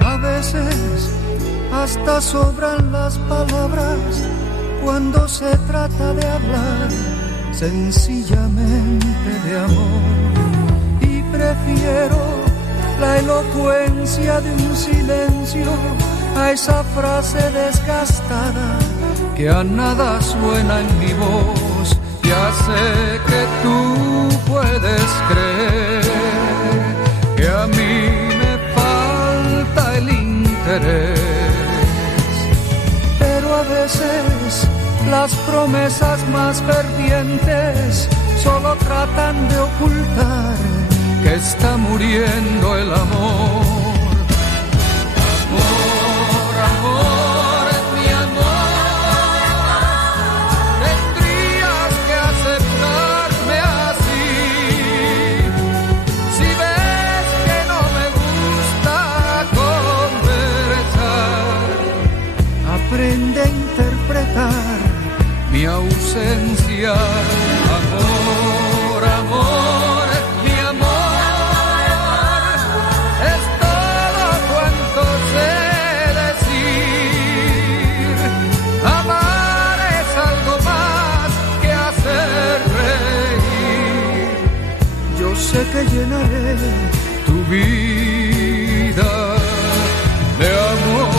A veces hasta sobran las palabras cuando se trata de hablar sencillamente de amor, y prefiero la elocuencia de un silencio a esa frase desgastada que a nada suena en mi voz. Ya sé que tú puedes creer que a mí me falta el interés, pero a veces las promesas más fervientes solo tratan de ocultar que está muriendo el amor. Amor, amor, mi amor, tendrías que aceptarme así. Si ves que no me gusta conversar, aprende a interpretar mi ausencia. Amor, amor, mi amor, es todo cuanto sé decir. Amar es algo más que hacer reír. Yo sé que llenaré tu vida de amor.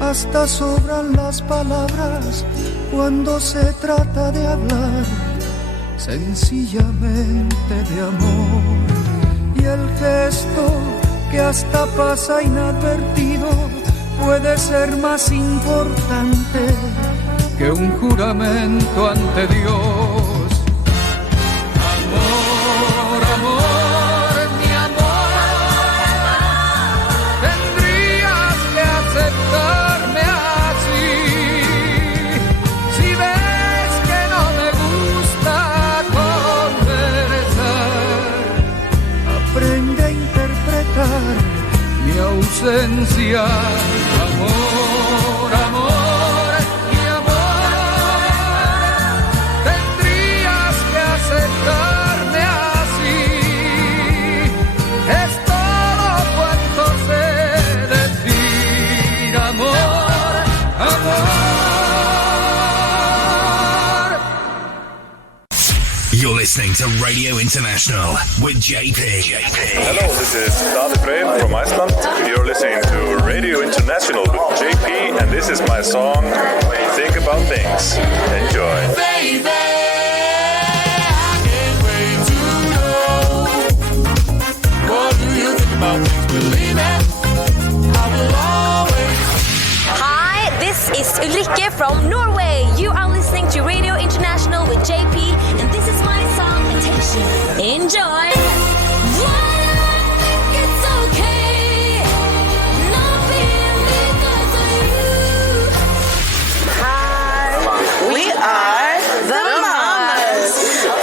Hasta sobran las palabras cuando se trata de hablar sencillamente de amor, y el gesto que hasta pasa inadvertido puede ser más importante que un juramento ante Dios. Amor, amor, mi amor, tendrías que aceptarme así. Si ves que no me gusta conversar, aprende a interpretar mi ausencia. Amor, amor, mi amor, tendrías que aceptarme así. Es todo cuanto sé decir. Amor, amor. You're listening to Radio International with JP. Hello, this is Dawton from Iceland. You're listening to Radio International with JP, and this is my song, Think About Things. Enjoy. Baby, I can't wait to know. What do you think about things? Believe it, I will always. Hi, this is Ulrike from Norway. You are listening to Radio International with JP, and this is my song, Attention. Enjoy! We are the Mamas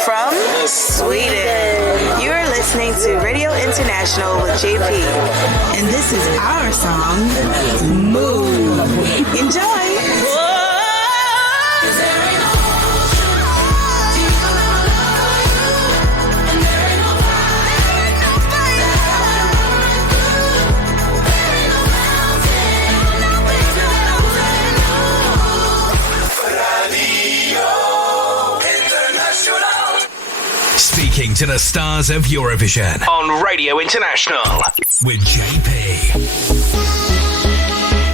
from Sweden. You are listening to Radio International with JP, and this is our song, Move. Enjoy. Speaking to the stars of Eurovision on Radio International with JP.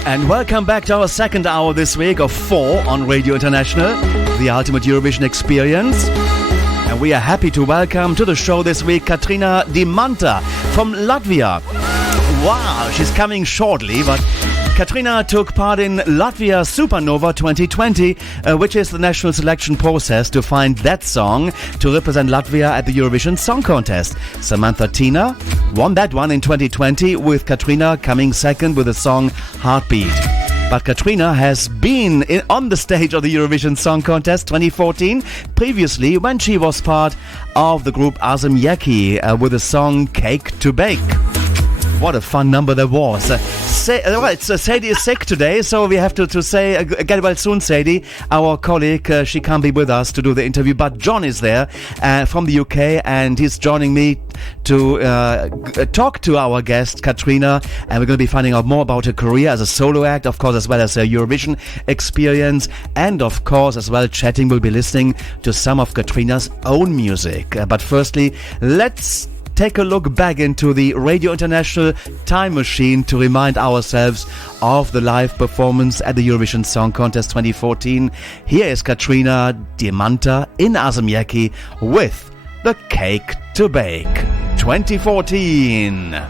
And welcome back to our second hour this week of 4 on Radio International, the ultimate Eurovision experience. And we are happy to welcome to the show this week Katrīna Dimanta from Latvia. Wow, she's coming shortly, but Katrīna took part in Latvia Supernova 2020, which is the national selection process to find that song to represent Latvia at the Eurovision Song Contest. Samanta Tina won that one in 2020, with Katrīna coming second with the song Heartbeat. But Katrīna has been on the stage of the Eurovision Song Contest 2014 previously, when she was part of the group Aarzemnieki with the song Cake to Bake. What a fun number that was. Sadie is sick today, so we have to say get well soon, Sadie. Our colleague, she can't be with us to do the interview, but John is there from the UK, and he's joining me to talk to our guest, Katrīna, and we're going to be finding out more about her career as a solo act, of course, as well as her Eurovision experience, and of course, as well, chatting, we'll be listening to some of Katrīna's own music. But firstly, let's take a look back into the Radio International time machine to remind ourselves of the live performance at the Eurovision Song Contest 2014. Here is Katrīna Dimanta in Aarzemnieki with the Cake to Bake 2014.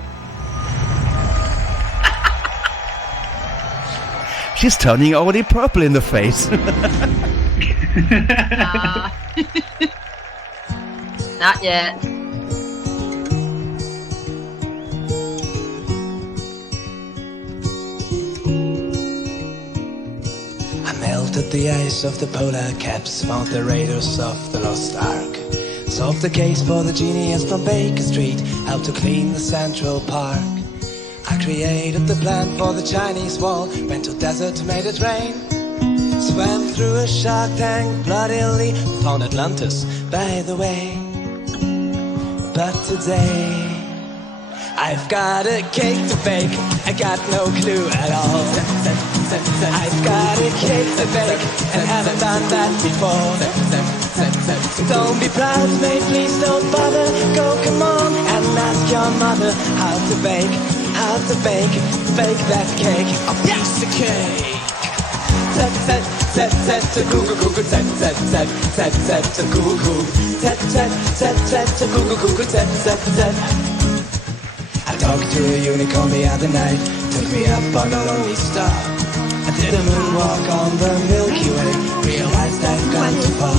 She's turning already purple in the face. Not yet. Melted the ice of the polar caps, found the raiders of the lost ark. Solved the case for the genius from Baker Street, how to clean the Central Park. I created the plan for the Chinese wall, went to desert, made it rain. Swam through a shark tank bloodily, found Atlantis by the way. But today I've got a cake to bake, I got no clue at all. I've got a cake to bake and haven't done that before. Don't be proud, mate, please don't bother. Go, come on, and ask your mother how to bake that cake. A piece of cake. To Google, to Google. To Google. I talked to a unicorn the other night, took me up on a lonely star. I did a moonwalk on the Milky Way, realized I've gone too far.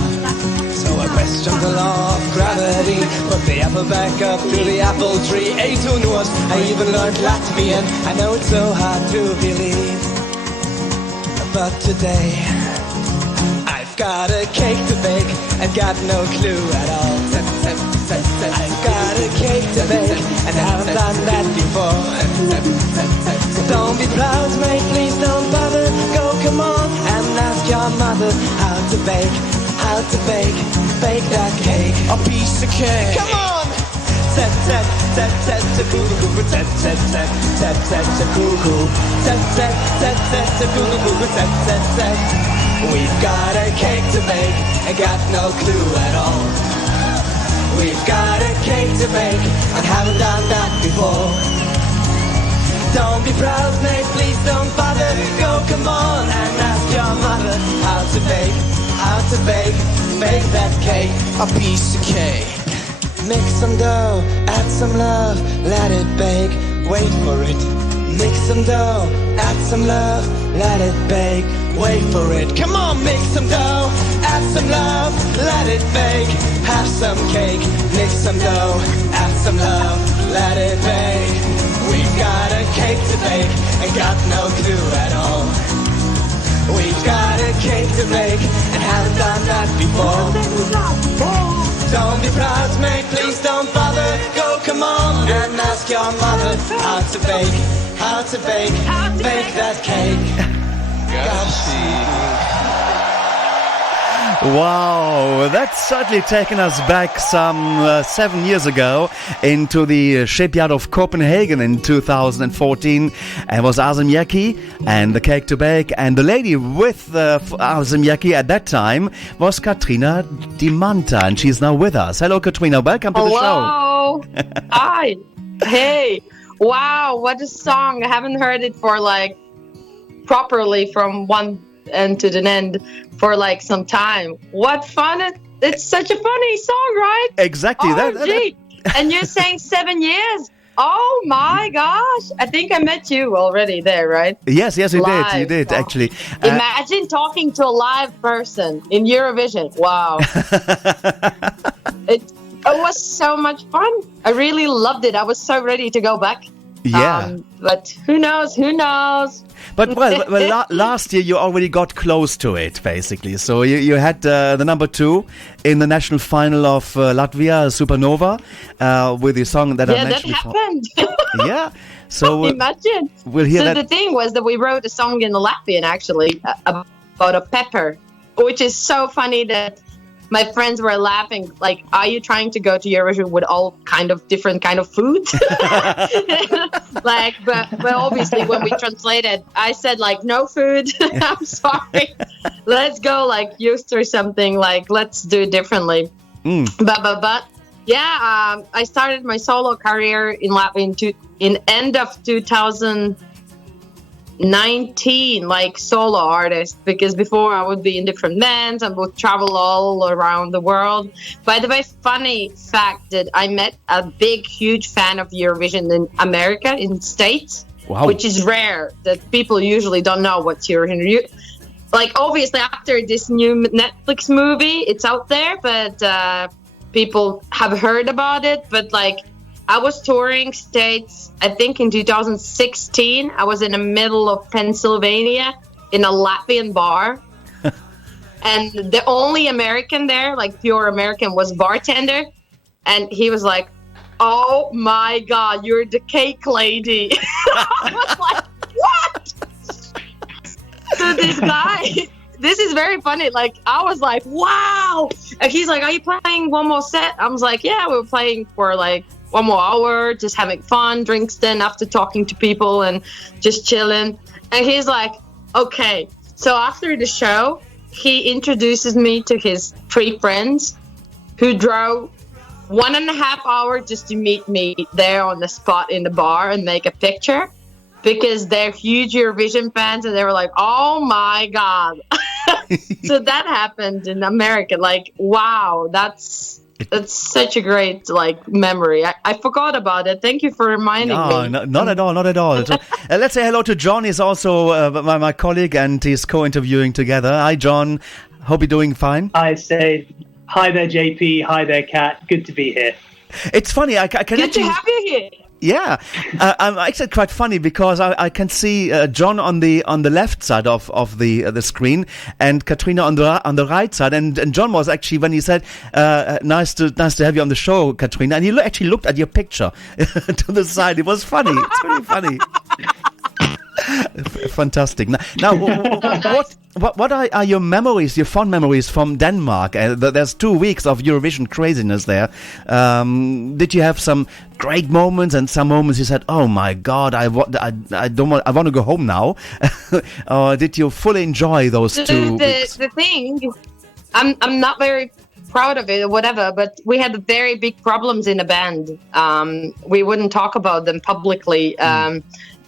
So I questioned the law of gravity, put the apple back up to the apple tree. Ate two words, I even learned Latvian. I know it's so hard to believe, but today I've got a cake to bake, I've got no clue at all. I've got a cake to bake and haven't done that before. Don't be proud, mate, please don't bother. Go, come on, and ask your mother how to bake that cake. A piece of cake. Come on! To Google, to Google. We've got a cake to bake, I got no clue at all. We've got a cake to bake, and haven't done that before. Don't be proud, mate, please don't bother. Go, come on, and ask your mother how to bake that cake. A piece of cake. Mix some dough, add some love, let it bake, wait for it. Mix some dough, add some love, let it bake, wait for it. Come on, mix some dough, add some love, let it bake. Have some cake, mix some dough, add some love, let it bake. We've got a cake to bake, and got no clue at all. We've got a cake to bake, and haven't done that before. Don't be proud, mate, please don't bother. Go, come on, and ask your mother how to bake that cake. Wow, that's certainly taken us back some 7 years ago into the shipyard of Copenhagen in 2014. It was Aarzemnieki and the Cake to Bake, and the lady with Aarzemnieki at that time was Katrina Dimanta, and she's now with us. Hello, Katrina. Welcome to the show. Hello. Hi. Hey. Wow, what a song. I haven't heard it for properly from one end to the end for some time. What fun. It's such a funny song, right? Exactly. That. And you're saying 7 years. Oh my gosh. I think I met you already there, right? Yes, you live. did. You did, actually. Imagine talking to a live person in Eurovision. Wow. It was so much fun. I really loved it. I was so ready to go back. Yeah. But who knows? But last year you already got close to it, basically. So you had the number 2 in the national final of Latvia Supernova with the song that I mentioned before. Yeah, that happened. Yeah. So imagine. We'll hear that. The thing was that we wrote a song in the Latvian actually about a pepper, which is so funny that my friends were laughing, are you trying to go to Eurovision with all different kind of food? But obviously when we translated, I said no food. I'm sorry. Let's go used or something, let's do it differently. But yeah, I started my solo career in Latvia in end of 2019, solo artist, because before I would be in different bands and would travel all around the world. By the way, funny fact that I met a huge fan of Eurovision in America, in States, wow. Which is rare, that people usually don't know what's Eurovision. Obviously after this new Netflix movie, it's out there, but people have heard about it, but I was touring States, I think in 2016. I was in the middle of Pennsylvania in a Latvian bar. And the only American there, pure American, was bartender. And he was like, oh my God, you're the cake lady. I was like, what? So this guy, this is very funny. I was like, wow. And he's like, are you playing one more set? I was like, yeah, we were playing for 1 more hour, just having fun, drinks then after talking to people and just chilling. And he's like, okay. So after the show, he introduces me to his 3 friends who drove 1.5 hours just to meet me there on the spot in the bar and make a picture, because they're huge Eurovision fans and they were like, oh my God. So that happened in America. Wow, that's such a great memory. I forgot about it. Thank you for reminding me. No, not at all. So, let's say hello to John. He's also my colleague, and he's co-interviewing together. Hi, John. Hope you're doing fine. Hi, Sadie. Hi there, JP. Hi there, Kat. Good to be here. It's funny. I can Good to have you here. Yeah, I'm actually quite funny because I can see John on the left side of the screen and Katrina on the right side, and John was actually, when he said nice to have you on the show, Katrina, and he actually looked at your picture to the side. It was funny. It's really funny. Fantastic. Now, what are your memories, your fond memories from Denmark? There's 2 weeks of Eurovision craziness there. Did you have some great moments and some moments you said, "Oh my God, I want to go home now"? Or did you fully enjoy those 2 weeks? The thing, I'm not very proud of it or whatever, but we had very big problems in the band. We wouldn't talk about them publicly.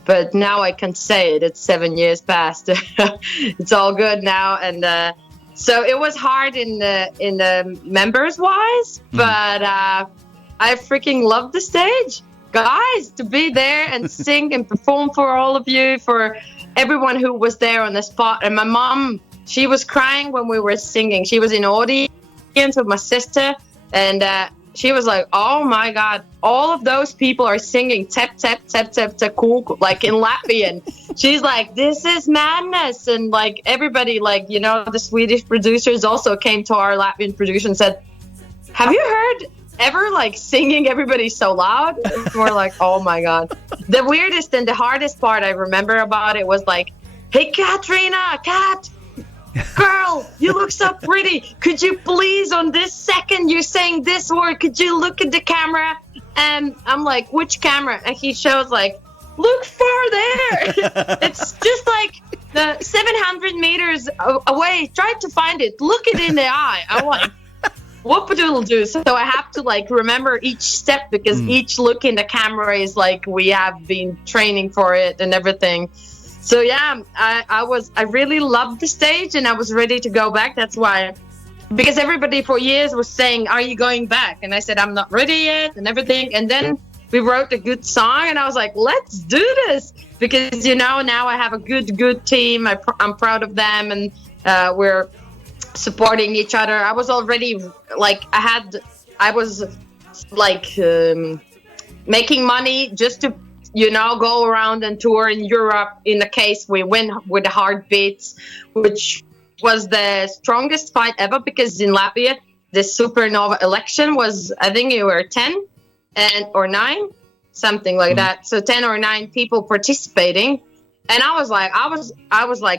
But now I can say it. It's 7 years past. It's all good now, and so it was hard in the members wise. But I freaking love the stage, guys. To be there and sing and perform for all of you, for everyone who was there on the spot. And my mom, she was crying when we were singing. She was in audience with my sister, and she was like, oh my God, all of those people are singing tep tep tep tep tep cool, in Latvian. She's like, this is madness. And everybody, the Swedish producers also came to our Latvian producer and said, have you heard ever singing everybody so loud? And we're like, oh my God. The weirdest and the hardest part I remember about it was hey, Katrina, Kat, girl, you look so pretty. Could you please, on this second you're saying this word, could you look at the camera? And I'm like, which camera? And he shows like, look far there. It's just like the 700 meters away. Try to find it. Look it in the eye. I'm like, whoop-a-doodle do. So I have to like remember each step because each look in the camera is like we have been training for it and everything. So yeah, I really loved the stage and I was ready to go back. That's why, because everybody for years was saying, are you going back? And I said, I'm not ready yet and everything. And then we wrote a good song and I was like, let's do this. Because, now I have a good team. I'm proud of them and we're supporting each other. I was already like, I was like making money just to, go around and tour in Europe in the case we win with the Heartbeats, which was the strongest fight ever because in Latvia, the Supernova election was, I think you were 10 or 9, something like that. So 10 or 9 people participating. And I was like,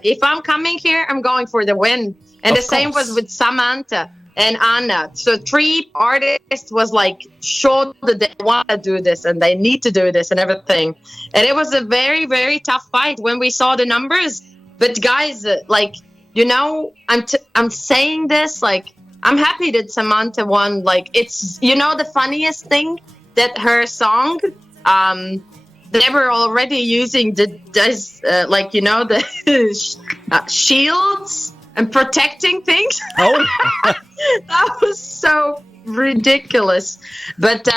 if I'm coming here, I'm going for the win. And the same was with Samanta and Anna. So 3 artists was like sure that they want to do this and they need to do this and everything. And it was a very, very tough fight when we saw the numbers. But guys, like, I'm saying this, like, I'm happy that Samanta won. Like, it's, the funniest thing that her song, they were already using the shields and protecting things. Oh, that was so ridiculous, but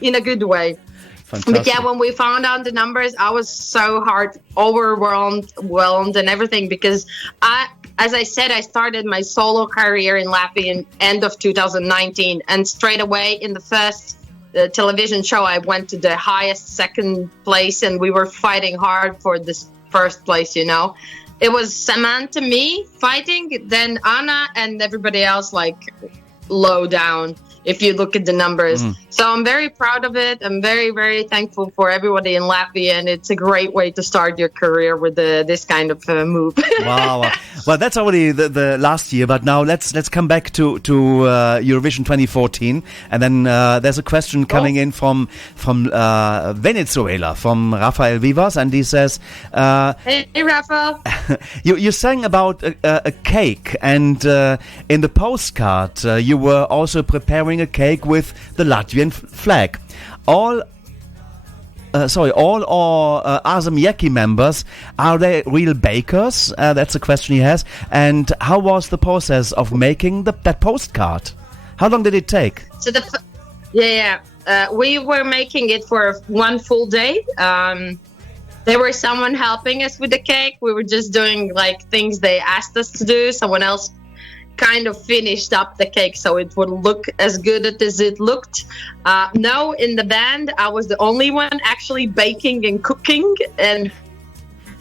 in a good way. Fantastic. But yeah, when we found out the numbers, I was so overwhelmed and everything because as I said, I started my solo career in Latvia in end of 2019, and straight away in the first television show, I went to the highest second place, and we were fighting hard for this first place. It was Samantha, me fighting, then Anna, and everybody else like low down. If you look at the numbers. So I'm very proud of it. I'm very, very thankful for everybody in Latvia, and it's a great way to start your career with this kind of move. Wow. Well, that's already the last year, but now let's come back to Eurovision 2014, and then there's a question coming in from Venezuela, from Rafael Vivas, and he says, Hey, Rafael. you sang about a cake, and in the postcard you were also preparing a cake with the Latvian flag. All our Aarzemnieki members, are they real bakers? That's a question he has. And how was the process of making that postcard? How long did it take? So we were making it for 1 full day. There was someone helping us with the cake. We were just doing like things they asked us to do. Someone else kind of finished up the cake so it would look as good as it looked. No, in the band, I was the only one actually baking and cooking. And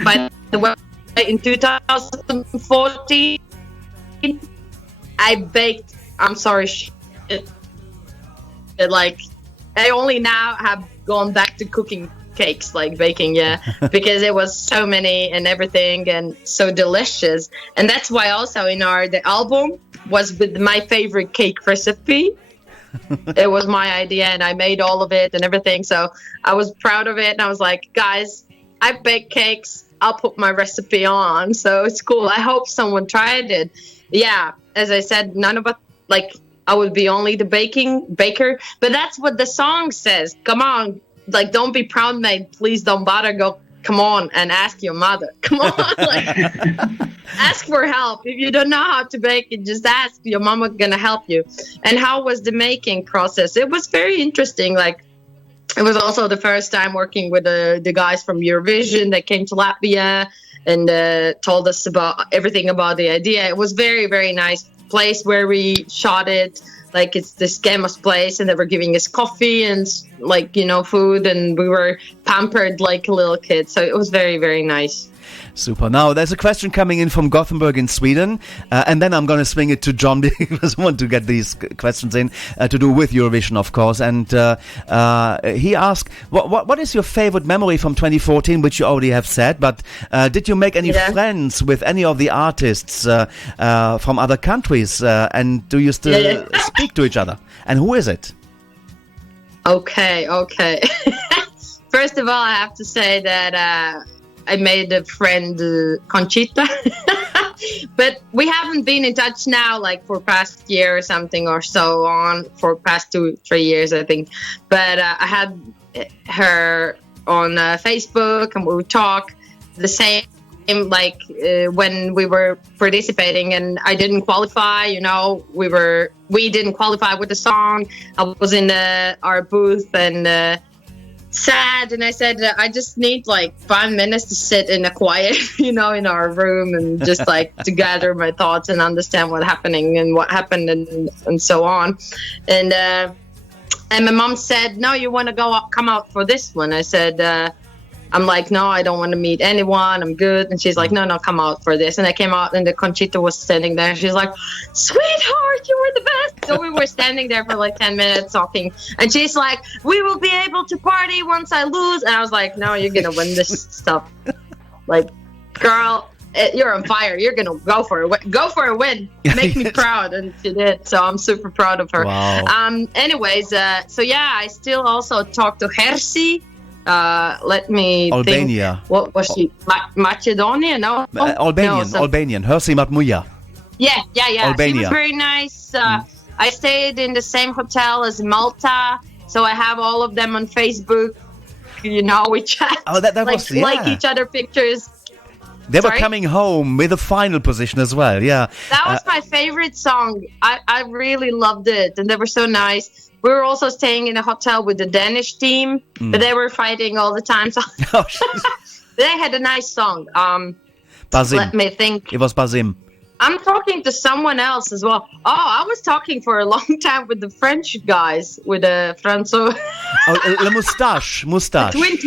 by the way, in 2014, I baked, like, I only now have gone back to cooking cakes, like baking, because it was so many and everything and so delicious. And that's why also in the album was with my favorite cake recipe. It was my idea and I made all of it and everything, so I was proud of it. And I was like, guys, I bake cakes, I'll put my recipe on, so it's cool. I hope someone tried it. Yeah, as I said, none of us, like, I would be only the baker, but that's what the song says. Come on, like, don't be proud, mate. Please don't bother. Go, come on and ask your mother. Come on, like, ask for help. If you don't know how to bake it, just ask. Your mama gonna help you. And how was the making process? It was very interesting. Like, it was also the first time working with the guys from Eurovision. They came to Latvia and told us about everything about the idea. It was very, very nice place where we shot it. Like, it's this Gamma's place, and they were giving us coffee and like, food, and we were pampered like a little kid. So it was very, very nice. Super. Now, there's a question coming in from Gothenburg in Sweden, and then I'm going to swing it to John because I want to get these questions in to do with Eurovision, of course. And he asked, what is your favorite memory from 2014, which you already have said, but did you make any friends with any of the artists from other countries, and do you still speak to each other? And who is it? Okay. First of all, I have to say that I made a friend, Conchita, but we haven't been in touch now, like for past year or something or so on, for past 2-3 years, I think. But I had her on Facebook, and we would talk the same, like when we were participating, and I didn't qualify. We didn't qualify with the song. I was in our booth and. Sad, and I said I just need like 5 minutes to sit in a quiet, in our room, and just like to gather my thoughts and understand what happened and so on. And my mom said, "No, you want to come out for this one?" I said, I'm like, "No, I don't want to meet anyone. I'm good." And she's like, no, come out for this. And I came out, and the Conchita was standing there. She's like, "Sweetheart, you were the best." So we were standing there for like 10 minutes talking. And she's like, "We will be able to party once I lose." And I was like, "No, you're going to win this stuff. Like, girl, you're on fire. You're going to go for a win. Make me proud." And she did. So I'm super proud of her. Wow. Anyways, I still also talk to Hersi. Let me Albania. think. What was she? Macedonia? No. Albanian. Hersi Matmuja. Yeah. Albania. She was very nice. I stayed in the same hotel as Malta, so I have all of them on Facebook. We chat. Oh, that was like each other pictures. They were coming home with a final position as well. Yeah. That was my favorite song. I really loved it, and they were so nice. We were also staying in a hotel with the Danish team, but they were fighting all the time. So they had a nice song. Bazim. Let me think. It was Bazim. I'm talking to someone else as well. Oh, I was talking for a long time with the French guys, with the Franco. Le moustache. Twin.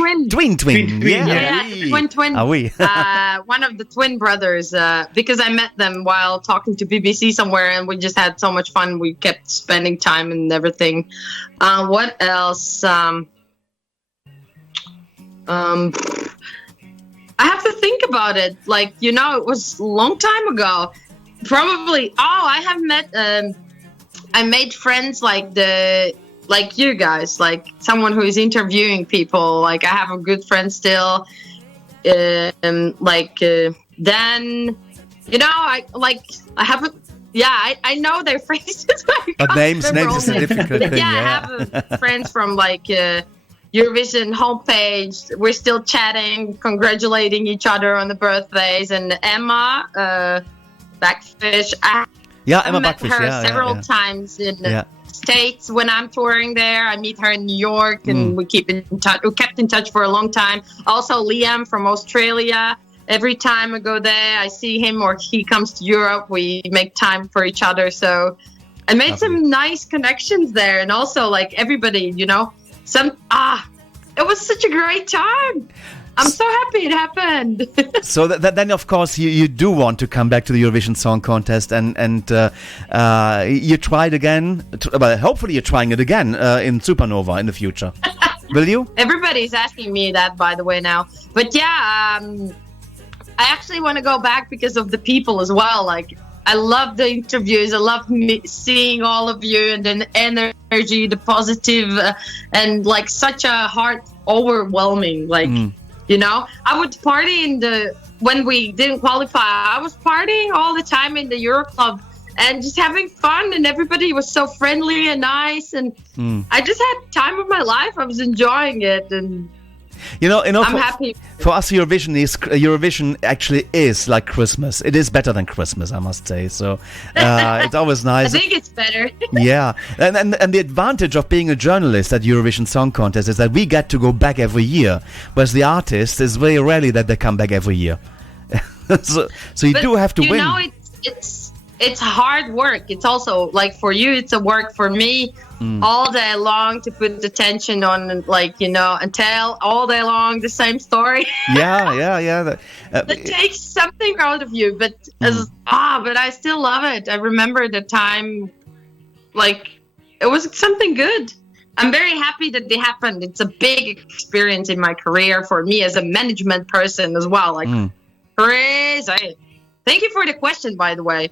Yeah, twin. Ah, oui. One of the twin brothers, because I met them while talking to BBC somewhere, and we just had so much fun. We kept spending time and everything. What else? I have to think about it. Like, it was a long time ago. Probably. I have met. I made friends like you guys, like someone who is interviewing people. Like, I have a good friend still. Dan. I haven't. Yeah, I know their faces. But names is a difficult thing. Yeah, I have friends from Eurovision homepage. We're still chatting, congratulating each other on the birthdays. And Emma Backfish, Emma met Backfish, her several times in the States when I'm touring there. I meet her in New York, and we keep in touch. We kept in touch for a long time. Also, Liam from Australia. Every time I go there, I see him or he comes to Europe. We make time for each other. So I made some nice connections there, and also everybody, it was such a great time. I'm so happy it happened. So then, of course, you do want to come back to the Eurovision Song Contest, and you tried again. Hopefully, you're trying it again in Supernova in the future. Will you? Everybody's asking me that, by the way, now. But yeah, I actually want to go back because of the people as well. I love the interviews. I love seeing all of you, and the energy, the positive, and such a heart overwhelming. I would party when we didn't qualify. I was partying all the time in the Euro Club and just having fun, and everybody was so friendly and nice, and I just had time of my life. I was enjoying it, and I'm happy. For us, Eurovision actually is like Christmas. It is better than Christmas, I must say. So it's always nice. I think it's better. Yeah, and the advantage of being a journalist at Eurovision Song Contest is that we get to go back every year, whereas the artists is very rarely that they come back every year. so you do have to win. it's hard work. It's also like for you, it's a work. For me, all day long to put attention on, like, you know, and tell all day long the same story. Yeah. It takes something out of you, but but I still love it. I remember the time, like, it was something good. I'm very happy that they happened. It's a big experience in my career for me as a management person as well. Like, crazy. Thank you for the question, by the way.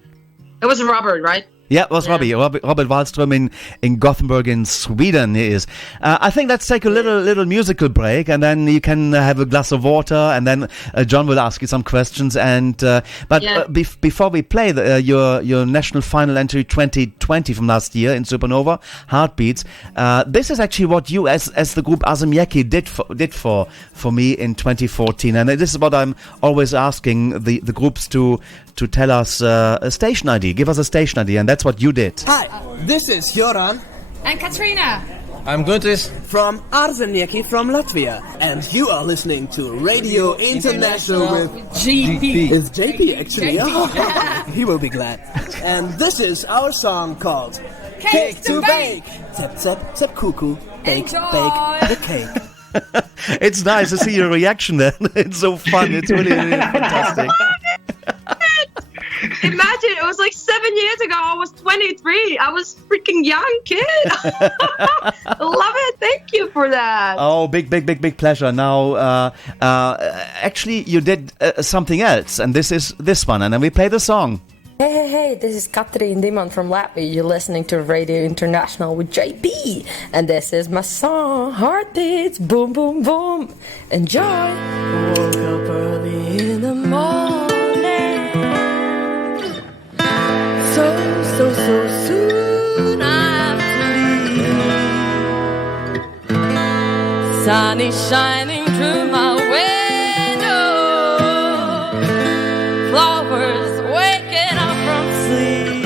It was Robert, right? Yeah, it was Robert Wallström in Gothenburg in Sweden. He is. I think let's take a little musical break, and then you can have a glass of water, and then John will ask you some questions. And before we play your national final entry 2020 from last year in Supernova, Heartbeats, this is actually what you as the group Aarzemnieki did for me in 2014, and this is what I'm always asking the groups to tell us a station ID. Give us a station ID, and that's what you did. Hi, this is Joran. And Katrina. I'm Guntis. From Aarzemnieki from Latvia. And you are listening to Radio International with JP. Is JP actually? JP. Oh, he will be glad. And this is our song called Cake to Bake. Zap, zap, zap, cuckoo. Bake, Enjoy. bake the cake. It's nice to see your reaction then. It's so fun. It's really fantastic. Imagine, it was like 7 years ago. I was 23. I was freaking young kid. I love it. Thank you for that. Oh, big pleasure. Now, actually, you did something else, and this is this one, and then we play the song. Hey, this is Katrīna Dimanta from Latvia. You're listening to Radio International with JP, and this is my song, Heartbeats, Boom, Boom, Boom. Enjoy. Woke up early in the morning, so soon after leave. Sun is shining through my window, flowers waking up from sleep.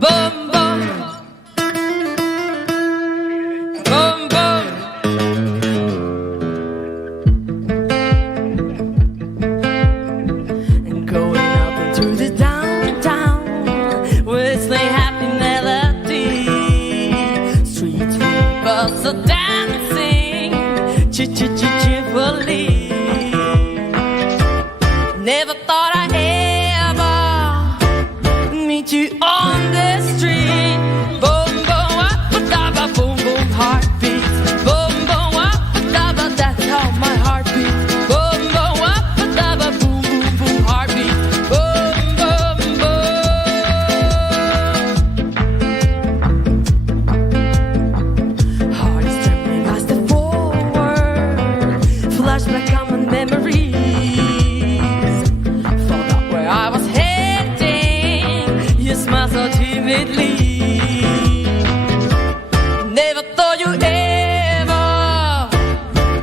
Boom, boom, boom, boom. And going up into the downtown, whistling happy melody. Street sweepers are dancing, cheerfully. Never thought I'd ever meet you on the street. Boom, boom, up, dabba, boom, boom, heartbeat. Boom, boom, up, dabba, that's how my heart beats. Boom, boom, up, dabba, boom, boom, boom, heartbeat. Boom, boom, boom. Heart is trembling, I step forward. Flashback on my memories. Forgot where I was heading. You smile so timidly. Never thought you'd ever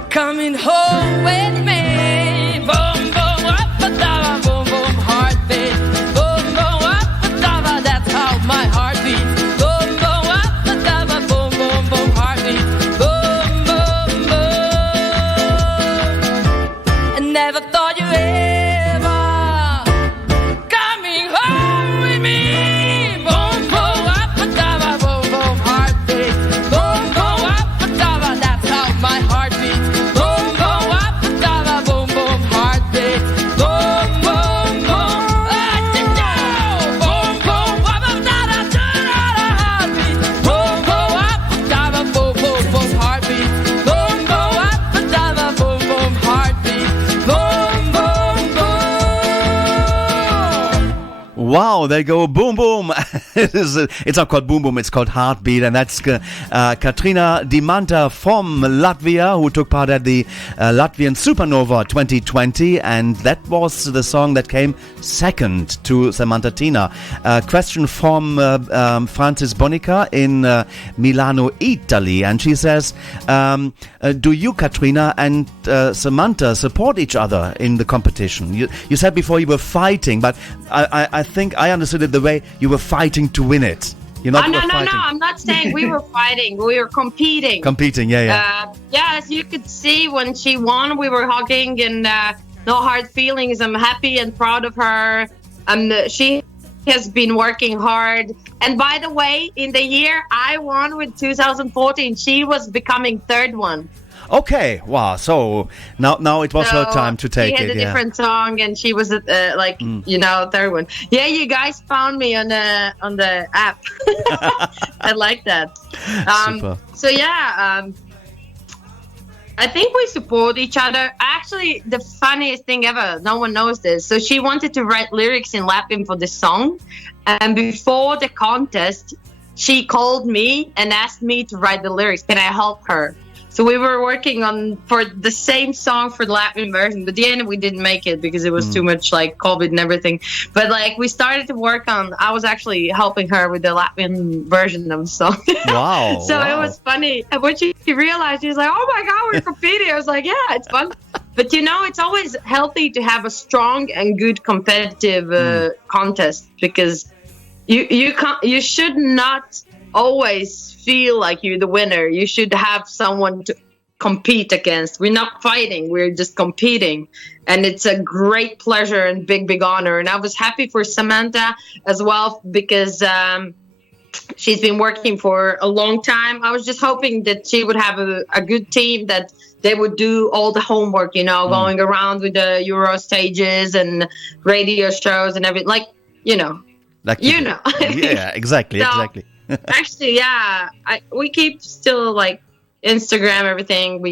coming home with me. Boom, boom, up, dabba, boom, boom, heartbeat. Boom, boom, up, dabba, that's how my heart beats. Boom, boom, up, dabba, boom, boom, boom, heartbeat. Boom, boom, boom. I never thought you ever coming home with me. Boom, boom, up, dabba, boom, boom, heartbeat. Boom, boom, up, dabba, that's how my heart beats. Boom, boom, up, dabba, boom, boom, heartbeat. Boom, boom, boom. Boom, boom, up, dabba, heartbeat. Boom, boom, up, dabba, boom, boom, boom, heartbeat. Boom, boom, up, dabba, boom, boom, heartbeat. Boom, boom, boom. Wow, they go boom, boom. It's not called boom, boom, it's called Heartbeat. And that's Katrīna Dimanta from Latvia, who took part at the Latvian Supernova 2020. And that was the song that came second to Samanta Tina. Question from Francis Bonica in Milano, Italy. And she says, do you, Katrina, and Samanta support each other in the competition? You said before you were fighting, but I think I understood it the way you were fighting to win it. You're not no, fighting. I'm not saying we were fighting. We were competing. Competing, yeah. As you could see, when she won, we were hugging and no hard feelings. I'm happy and proud of her. She has been working hard. And by the way, in the year I won with 2014, she was becoming third one. Okay, wow. So now it was her time to take it. She had a different song, and she was third one. Yeah, you guys found me on the app. I like that. Super. So yeah, I think we support each other. Actually, the funniest thing ever, no one knows this. So she wanted to write lyrics in Latvian for this song, and before the contest, she called me and asked me to write the lyrics. Can I help her? So we were working for the same song for the Latvian version, but at the end we didn't make it because it was too much like COVID and everything. But like we started to work on, I was actually helping her with the Latvian version of the song. Wow. So it was funny. And when she realized, she was like, "Oh my God, we're competing." I was like, "Yeah, it's fun." But it's always healthy to have a strong and good competitive contest, because you should not always feel like you're the winner. You should have someone to compete against. We're not fighting, we're just competing, and it's a great pleasure and big honor. And I was happy for Samanta as well, because she's been working for a long time. I was just hoping that she would have a good team, that they would do all the homework, going around with the Euro stages and radio shows and everything, Yeah, exactly. Actually, yeah, we keep still like Instagram, everything.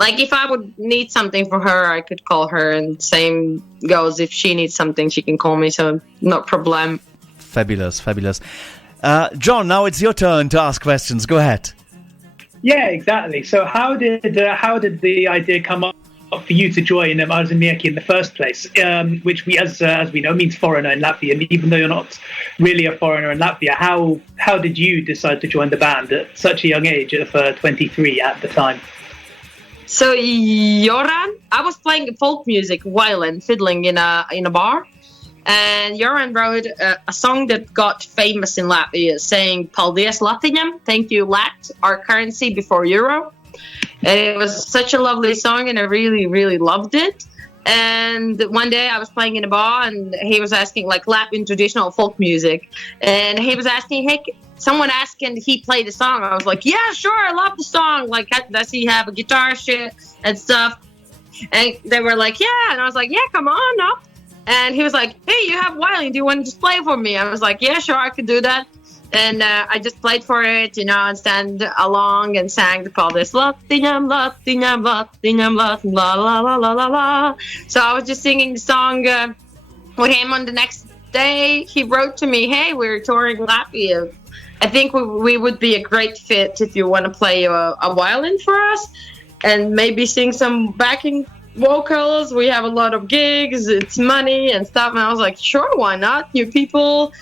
If I would need something for her, I could call her, and same goes if she needs something, she can call me. So no problem. Fabulous. John, now it's your turn to ask questions. Go ahead. Yeah, exactly. So how did the idea come up for you to join Aarzemnieki in the first place, which as we know means foreigner in Latvia? And even though you're not really a foreigner in Latvia, how did you decide to join the band at such a young age, of 23 at the time? So Joran, I was playing folk music, violin, fiddling in a bar, and Joran wrote a song that got famous in Latvia, saying "Paldies Latviņam," thank you Lat, our currency before euro. And it was such a lovely song, and I really, really loved it. And one day I was playing in a bar, and he was asking, like, Latvian traditional folk music. And he was asking, hey, someone asked, can he play the song? I was like, yeah, sure, I love the song. Like, does he have a guitar shit and stuff? And they were like, yeah. And I was like, yeah, come on up. And he was like, hey, you have violin. Do you want to just play for me? I was like, yeah, sure, I could do that. And I just played for it, and stand along and sang the Paldies Latviņam, Latviņam, Latviņam, Latviņam, la la la la la la. So I was just singing the song with him. On the next day, he wrote to me, hey, we're touring Latvia. I think we would be a great fit if you want to play a violin for us and maybe sing some backing vocals. We have a lot of gigs, it's money and stuff. And I was like, sure, why not? New people.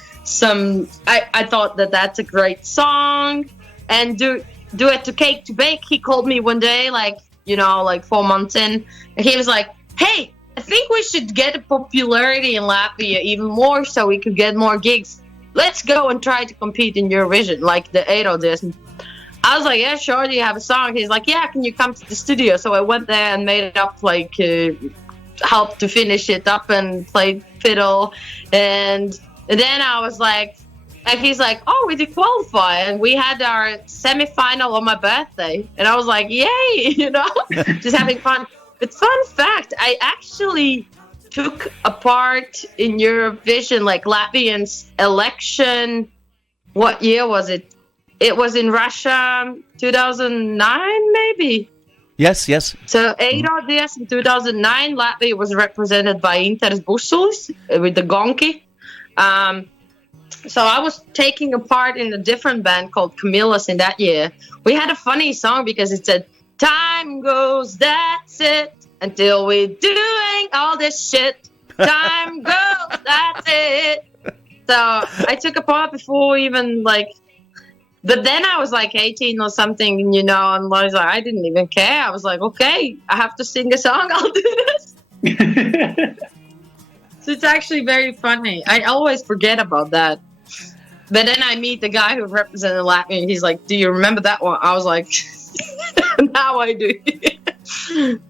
I thought that's a great song, and do it to Cake to Bake. He called me one day, like 4 months in, and he was like, hey, I think we should get a popularity in Latvia even more so we could get more gigs. Let's go and try to compete in Eurovision, like the Eiro did. I was like, yeah, sure, do you have a song? He's like, yeah, can you come to the studio? So I went there and made it up, helped to finish it up and played fiddle, and then I was like, and he's like, oh, we did qualify. And we had our semi-final on my birthday. And I was like, yay, just having fun. But fun fact, I actually took a part in Eurovision, like Latvian's election. What year was it? It was in Russia, 2009, maybe? Yes. So 8 years in 2009, Latvia was represented by Interes Busulis with the Gonki. So I was taking a part in a different band called Camillus in that year. We had a funny song because it said, time goes, that's it, until we're doing all this shit. Time goes, that's it. So I took a part before even but then I was 18 or something, and I was like, I didn't even care. I was like, okay, I have to sing a song, I'll do this. So it's actually very funny. I always forget about that. But then I meet the guy who represented Latvia, and he's like, do you remember that one? I was like, now I do.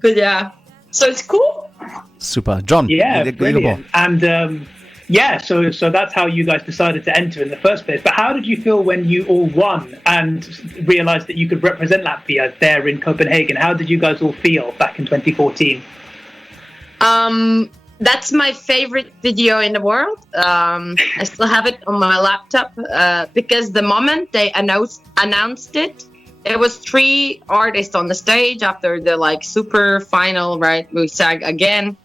But yeah, so it's cool. Super. John. Yeah, brilliant. And Yeah, so that's how you guys decided to enter in the first place. But how did you feel when you all won and realised that you could represent Latvia there in Copenhagen? How did you guys all feel back in 2014? That's my favorite video in the world. I still have it on my laptop because the moment they announced it, it was 3 artists on the stage after the like super final, right? We sang again.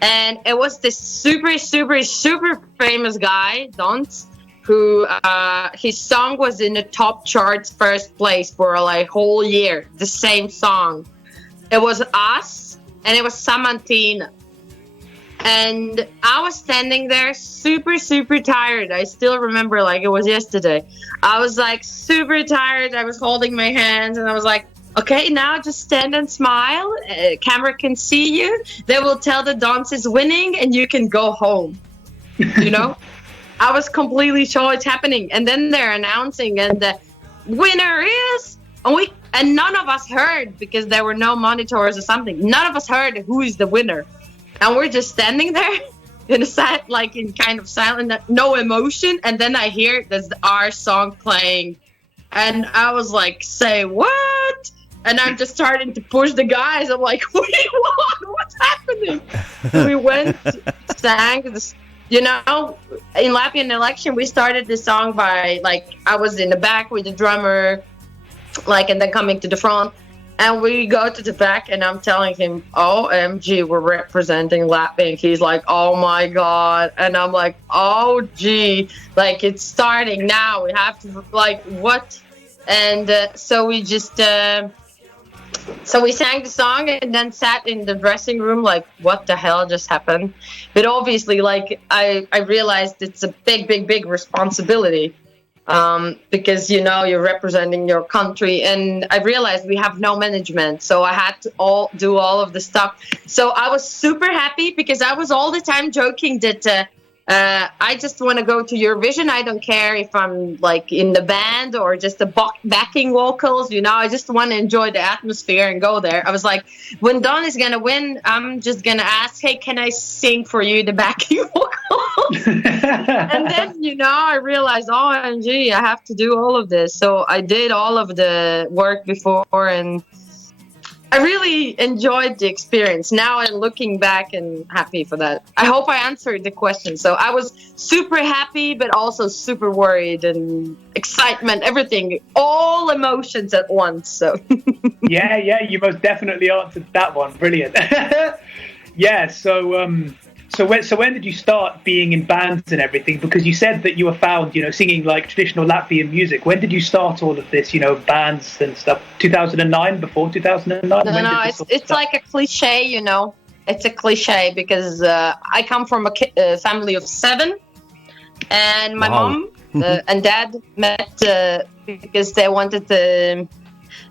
And it was this super, super, super famous guy, Dawton, who his song was in the top charts first place for like whole year, the same song. It was us and it was Samanta Tina. And I was standing there super, super tired. I still remember like it was yesterday. I was like super tired. I was holding my hands and I was like, okay, now just stand and smile. Camera can see you. They will tell the dance is winning and you can go home. You know? I was completely sure it's happening. And then they're announcing and the winner is... And none of us heard because there were no monitors or something. None of us heard who is the winner. And we're just standing there in kind of silent, no emotion. And then I hear there's our song playing. And I was like, say what? And I'm just starting to push the guys. I'm like, we won! What's happening? So we went, sang. In Latvian election, we started this song by, I was in the back with the drummer, and then coming to the front. And we go to the back, and I'm telling him, OMG, we're representing Latvia. And he's like, oh, my God. And I'm like, oh, gee, it's starting now. We have to, what? And so we just... So we sang the song and then sat in the dressing room what the hell just happened? But obviously, I realized it's a big, big, big responsibility because, you're representing your country. And I realized we have no management. So I had to do all of the stuff. So I was super happy because I was all the time joking that I just want to go to Eurovision. I don't care if I'm in the band or just the backing vocals, I just want to enjoy the atmosphere and go there. I was like, when Dawn is going to win, I'm just going to ask, hey, can I sing for you the backing vocals? And then, I realized, OMG, I have to do all of this. So I did all of the work before and I really enjoyed the experience. Now I'm looking back and happy for that. I hope I answered the question. So I was super happy, but also super worried and excitement, everything, all emotions at once. So yeah, you most definitely answered that one. Brilliant. Yeah. So when did you start being in bands and everything? Because you said that you were found, singing traditional Latvian music. When did you start all of this, bands and stuff? 2009, before 2009? No, it's like a cliche, It's a cliche because I come from a family of 7. And my mom and dad met because they wanted they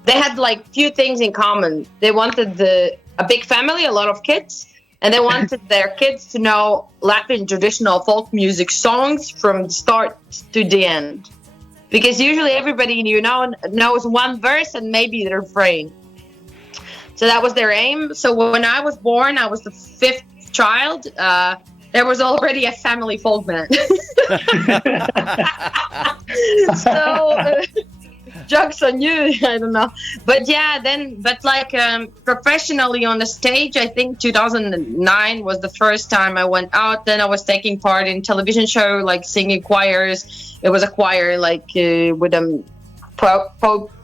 had few things in common. They wanted a big family, a lot of kids. And they wanted their kids to know Latvian traditional folk music songs from the start to the end. Because usually everybody knows one verse and maybe the refrain. So that was their aim. So when I was born, I was the 5th child. There was already a family folk band. Jokes on you, I don't know. But yeah, professionally on the stage, I think 2009 was the first time I went out. Then I was taking part in television show, singing choirs. It was a choir, with a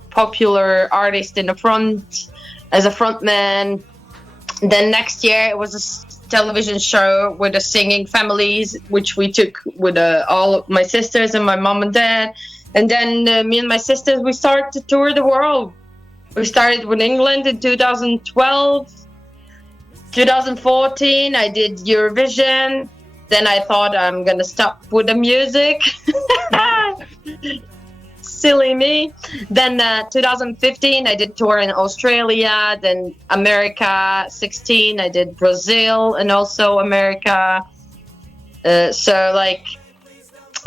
popular artist in the front as a frontman. Then next year it was a television show with the singing families, which we took with all of my sisters and my mom and dad. And then me and my sisters, we started to tour the world. We started with England in 2012. 2014, I did Eurovision. Then I thought I'm going to stop with the music. Silly me. Then 2015, I did tour in Australia. Then America 16, I did Brazil and also America.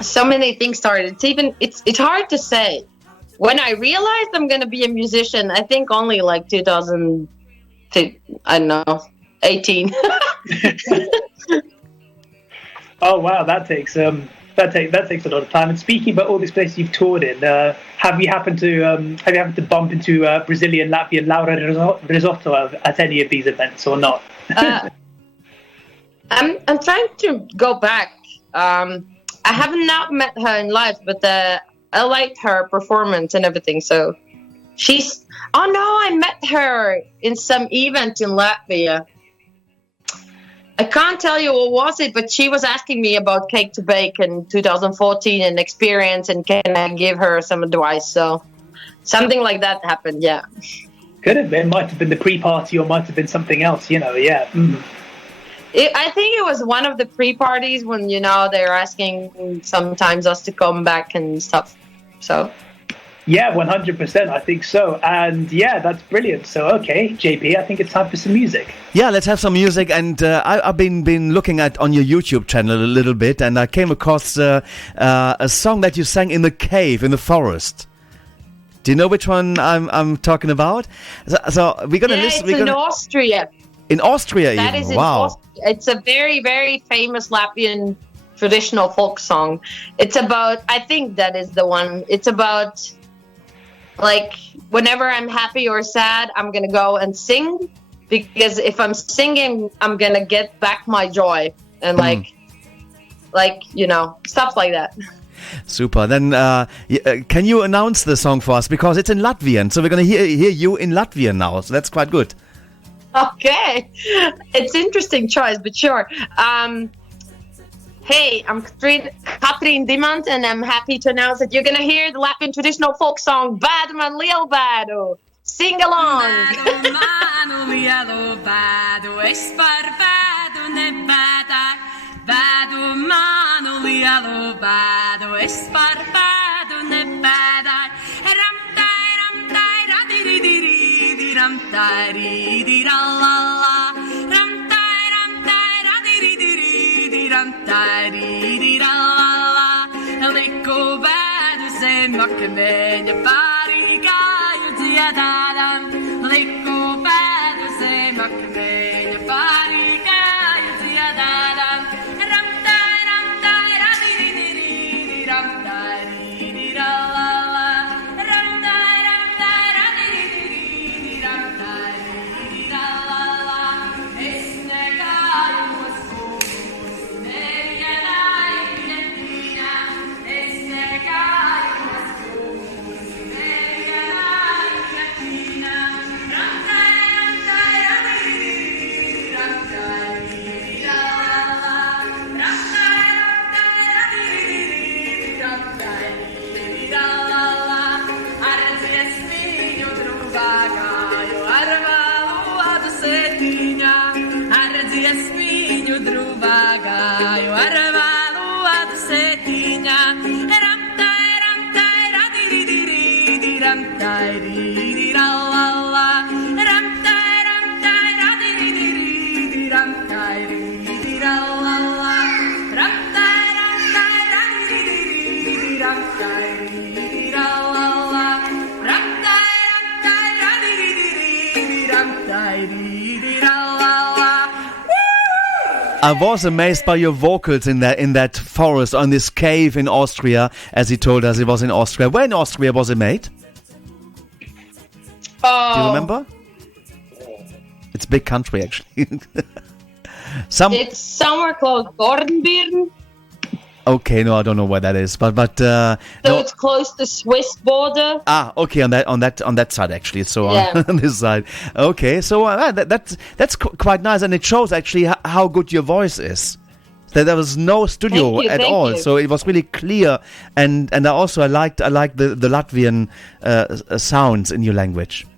So many things started. It's hard to say. When I realized I'm gonna be a musician, I think only 2000, I don't know, 18. Oh wow, that takes a lot of time. And speaking about all these places you've toured in, have you happened to bump into Brazilian, Latvian Laura Risotto at any of these events or not? I'm trying to go back. I have not met her in live, but I liked her performance and everything. So she's. Oh no, I met her in some event in Latvia. I can't tell you what was it, but she was asking me about Cake to Bake in 2014 and Experience, and can I give her some advice? So something like that happened, yeah. Could have been, might have been the pre-party, or might have been something else, yeah. I think it was one of the pre-parties when, they're asking sometimes us to come back and stuff, so... Yeah, 100%. I think so. And yeah, that's brilliant. So, okay, JP, I think it's time for some music. Yeah, let's have some music. And I've been looking on your YouTube channel a little bit, and I came across a song that you sang in the cave, in the forest. Do you know which one I'm talking about? So we're going to listen. It's in Austria. In Austria, that even? Is in wow. Austria. It's a very, very famous Latvian traditional folk song. It's about, I think that is the one. It's about... like, whenever I'm happy or sad, I'm going to go and sing. Because if I'm singing, I'm going to get back my joy. And stuff like that. Super. Then can you announce the song for us? Because it's in Latvian. So we're going to hear you in Latvian now. So that's quite good. Okay. It's interesting choice, but sure. Hey, I'm Katrīna Dimanta, and I'm happy to announce that you're going to hear the Latvian traditional folk song, Bādu man lielu bādu. Sing along! Bādu manu lielu bādu, es par bādu nebādāju. Bādu manu lielu bādu, es par bādu nebādāju. Ramtai, ramtai, radiri-diri-di, ramtai, ri-di-ra-la-la. Liko bādu zem akmeņa pārīgāju dziedādam. Liko bādu zem akmeņa pārīgāju dziedādam. Ramtai, ramtai, radiri-diri, ramtai, ri-di-ra-la-la. Ramtai, ramtai, radiri-diri, ramtai, ri-di-ra-la-la. Es negāju uz I was amazed by your vocals in that forest, on this cave in Austria, as he told us it was in Austria. Where in Austria was it made? Do you remember? It's a big country, actually. It's somewhere called Dornbirn. Okay, no, I don't know where that is, but so no. It's close to Swiss border. Ah, okay, on that side actually. So on this side, okay. So that's quite nice, and it shows actually how good your voice is. That there was no studio at all, so it was really clear, and I like the Latvian sounds in your language.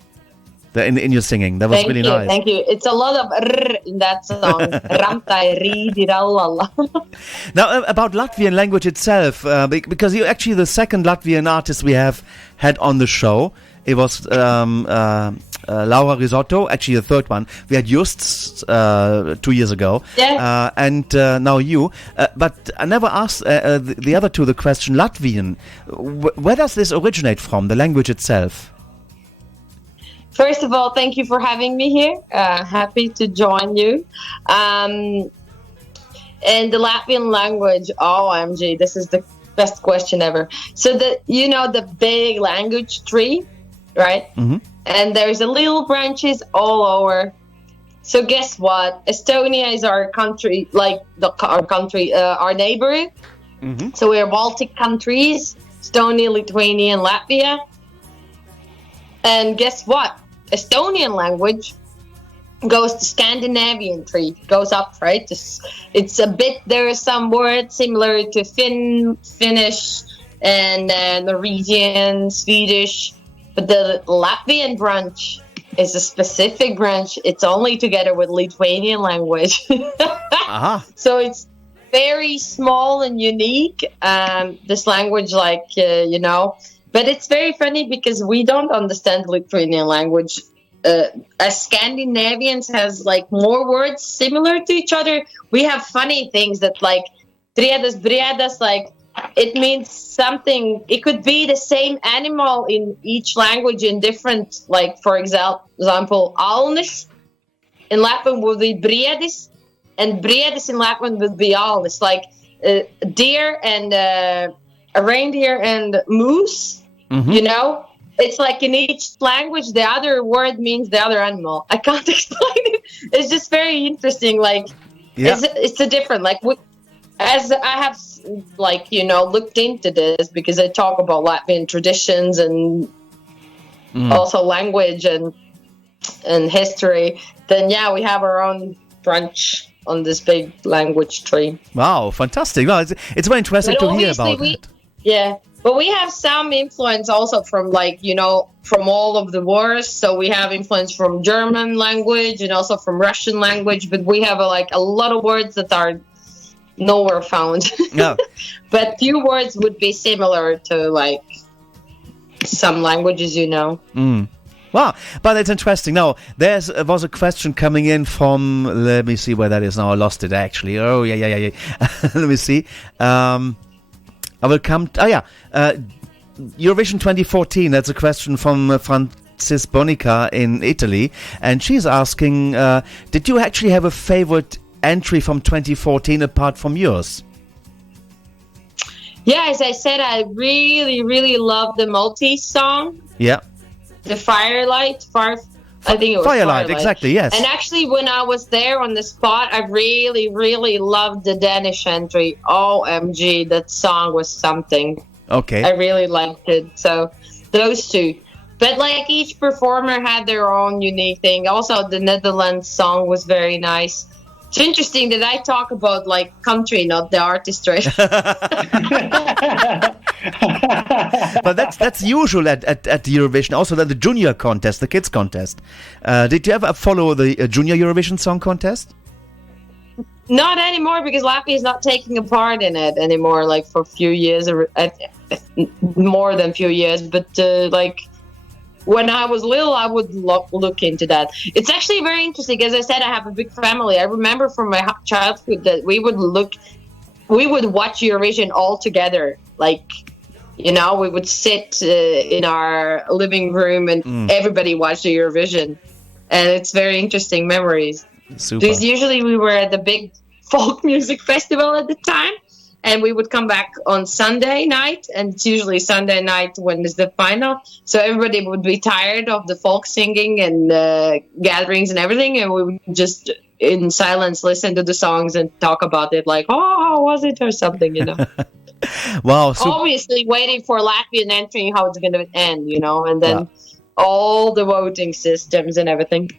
In your singing, that was really nice. Thank you. It's a lot of in that song. Ramtai ri-di-ra-la-la. Now about Latvian language itself, because you're actually the second Latvian artist we have had on the show. It was Laura Risotto, actually the third one. We had Just 2 years ago, and now you. But I never asked the other two the question. Latvian, where does this originate from? The language itself. First of all, thank you for having me here. Happy to join you. And the Latvian language, OMG, this is the best question ever. So the big language tree, right? Mm-hmm. And there's a little branches all over. So guess what? Estonia is our country, like our neighbor. Mm-hmm. So we're Baltic countries, Estonia, Lithuania, and Latvia. And guess what? Estonian language goes to Scandinavian tree, goes up, right? It's a bit, there are some words similar to Finnish and Norwegian, Swedish, but the Latvian branch is a specific branch. It's only together with Lithuanian language. Uh-huh. So it's very small and unique, this language, but it's very funny because we don't understand Lithuanian language. As Scandinavians has more words similar to each other, we have funny things that triedas, briedas, it means something. It could be the same animal in each language in different, for example, alnis in Latvian would be briedis, and briedis in Latvian would be alnis, deer and a reindeer and moose, Mm-hmm. It's in each language, the other word means the other animal. I can't explain it. It's just very interesting. It's a different, as I have, looked into this because I talk about Latvian traditions and also language and history, then we have our own branch on this big language tree. Wow, fantastic. Well, it's very interesting to hear about it. Yeah. But we have some influence also from from all of the wars. So we have influence from German language and also from Russian language. But we have a lot of words that are nowhere found. Yeah. But few words would be similar to some languages, Mm. Wow, but it's interesting. Now, there was a question coming in from, let me see where that is now. I lost it actually. Oh, yeah. Let me see. I will come. Eurovision 2014. That's a question from Francis Bonica in Italy, and she's asking, did you actually have a favorite entry from 2014 apart from yours? Yeah, as I said, I really, really love the Maltese song. Yeah. The Firelight. I think it was Firelight, exactly, yes. And actually, when I was there on the spot, I really, really loved the Danish entry. OMG, that song was something. Okay. I really liked it. So, those two. But, each performer had their own unique thing. Also, the Netherlands song was very nice. It's interesting that I talk about, country, not the artist, right? But that's usual at the Eurovision. Also, the junior contest, the kids contest. Did you ever follow the junior Eurovision Song Contest? Not anymore, because Latvia is not taking a part in it anymore. For a few years, or more than a few years. But when I was little, I would look into that. It's actually very interesting. As I said, I have a big family. I remember from my childhood that we would watch Eurovision all together. We would sit in our living room and everybody watched the Eurovision. And it's very interesting memories. Super. Because usually we were at the big folk music festival at the time. And we would come back on Sunday night, and it's usually Sunday night when it's the final. So everybody would be tired of the folk singing and gatherings and everything, and we would just in silence listen to the songs and talk about it, how was it or something, Wow. So obviously waiting for Latvian entry, how it's going to end, and then all the voting systems and everything.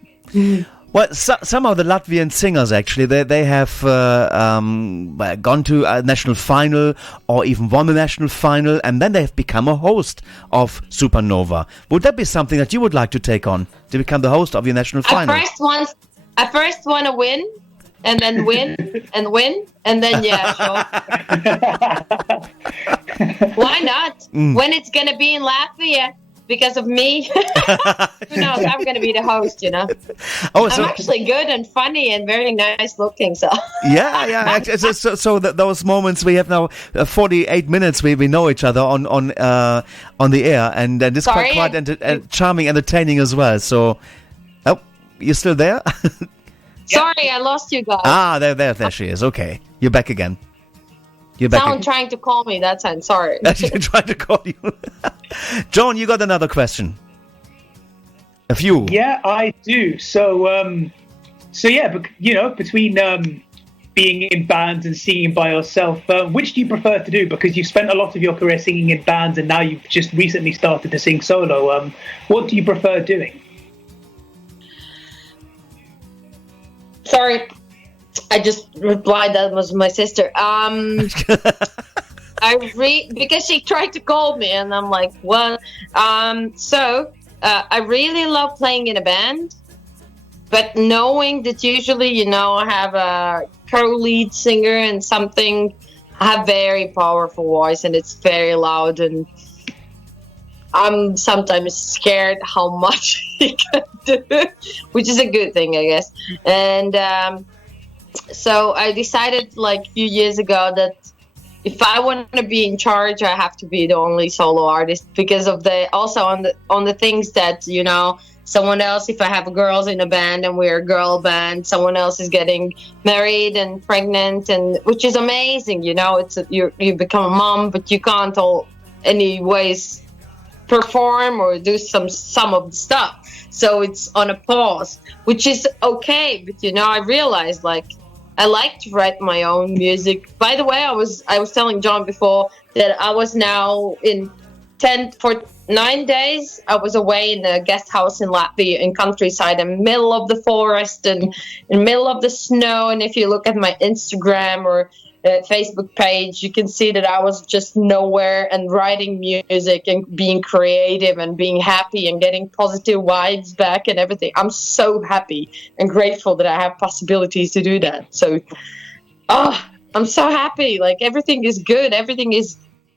Well, some of the Latvian singers, actually, they have gone to a national final or even won the national final, and then they have become a host of Supernova. Would that be something that you would like to take on, to become the host of your national final? I first want to win, and then win, and win, and then, sure. Why not? When it's going to be in Latvia, because of me, who knows? I'm going to be the host, I'm actually good and funny and very nice looking, so. Yeah. So those moments we have now, 48 minutes we know each other on the air, and it's quite charming, entertaining as well. So, you're still there? Sorry, I lost you guys. Ah, there she is. Okay, you're back again. You're back. Someone trying to call me that time. Sorry. You're trying to call you. John, you got another question. A few. Yeah, I do. So yeah, but between being in bands and singing by yourself, which do you prefer to do? Because you've spent a lot of your career singing in bands, and now you've just recently started to sing solo. What do you prefer doing? Sorry, I just replied that was my sister. Because she tried to call me, and I'm like, what? I really love playing in a band, but knowing that usually, I have a co-lead singer and I have very powerful voice and it's very loud, and I'm sometimes scared how much he can do, which is a good thing, I guess. And so I decided like a few years ago that if I want to be in charge, I have to be the only solo artist, because of on the things that, someone else, if I have girls in a band and we're a girl band, someone else is getting married and pregnant, and which is amazing, you become a mom, but you can't anyways perform or do some of the stuff. So it's on a pause, which is okay. But I realized I like to write my own music. By the way, I was telling John before that I was now for 9 days. I was away in a guest house in Latvia, in countryside, in the middle of the forest and in the middle of the snow. And if you look at my Instagram or Facebook page, you can see that I was just nowhere and writing music and being creative and being happy and getting positive vibes back and everything. I'm so happy and grateful that I have possibilities to do that. So, I'm so happy. Everything is good. Everything is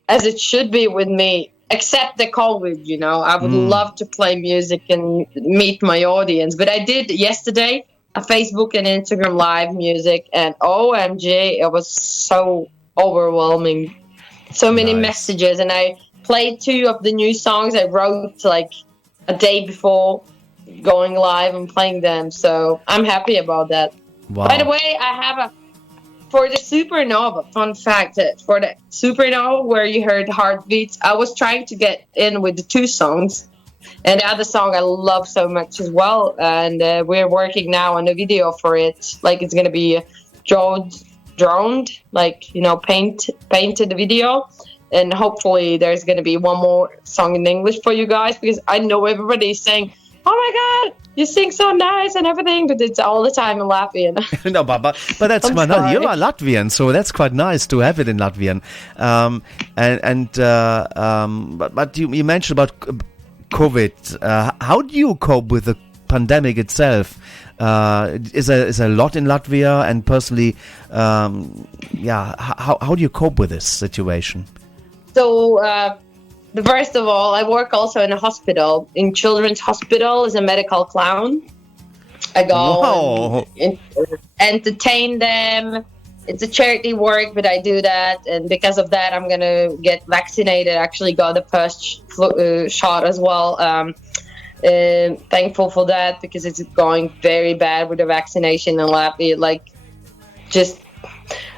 as it should be with me, except the COVID, I would love to play music and meet my audience. But I did yesterday a Facebook and Instagram live music, and OMG, it was so overwhelming. So many messages, and I played 2 of the new songs I wrote a day before going live and playing them. So I'm happy about that. Wow. By the way, I have for the Supernova, fun fact, for the Supernova where you heard Heartbeats, I was trying to get in with the 2 songs. And the other song I love so much as well, and we're working now on a video for it. It's gonna be droned, painted the video, and hopefully there's gonna be one more song in English for you guys, because I know everybody's saying, "Oh my God, you sing so nice and everything," but it's all the time in Latvian. No, but that's quite nice. You are Latvian, so that's quite nice to have it in Latvian. But you mentioned about COVID. How do you cope with the pandemic itself? Is there a lot in Latvia? And personally, how do you cope with this situation? So, first of all, I work also in a hospital, in children's hospital, as a medical clown. I go and entertain them. It's a charity work, but I do that, and because of that, I'm gonna get vaccinated. Actually, got the first shot as well. Thankful for that, because it's going very bad with the vaccination in Latvia.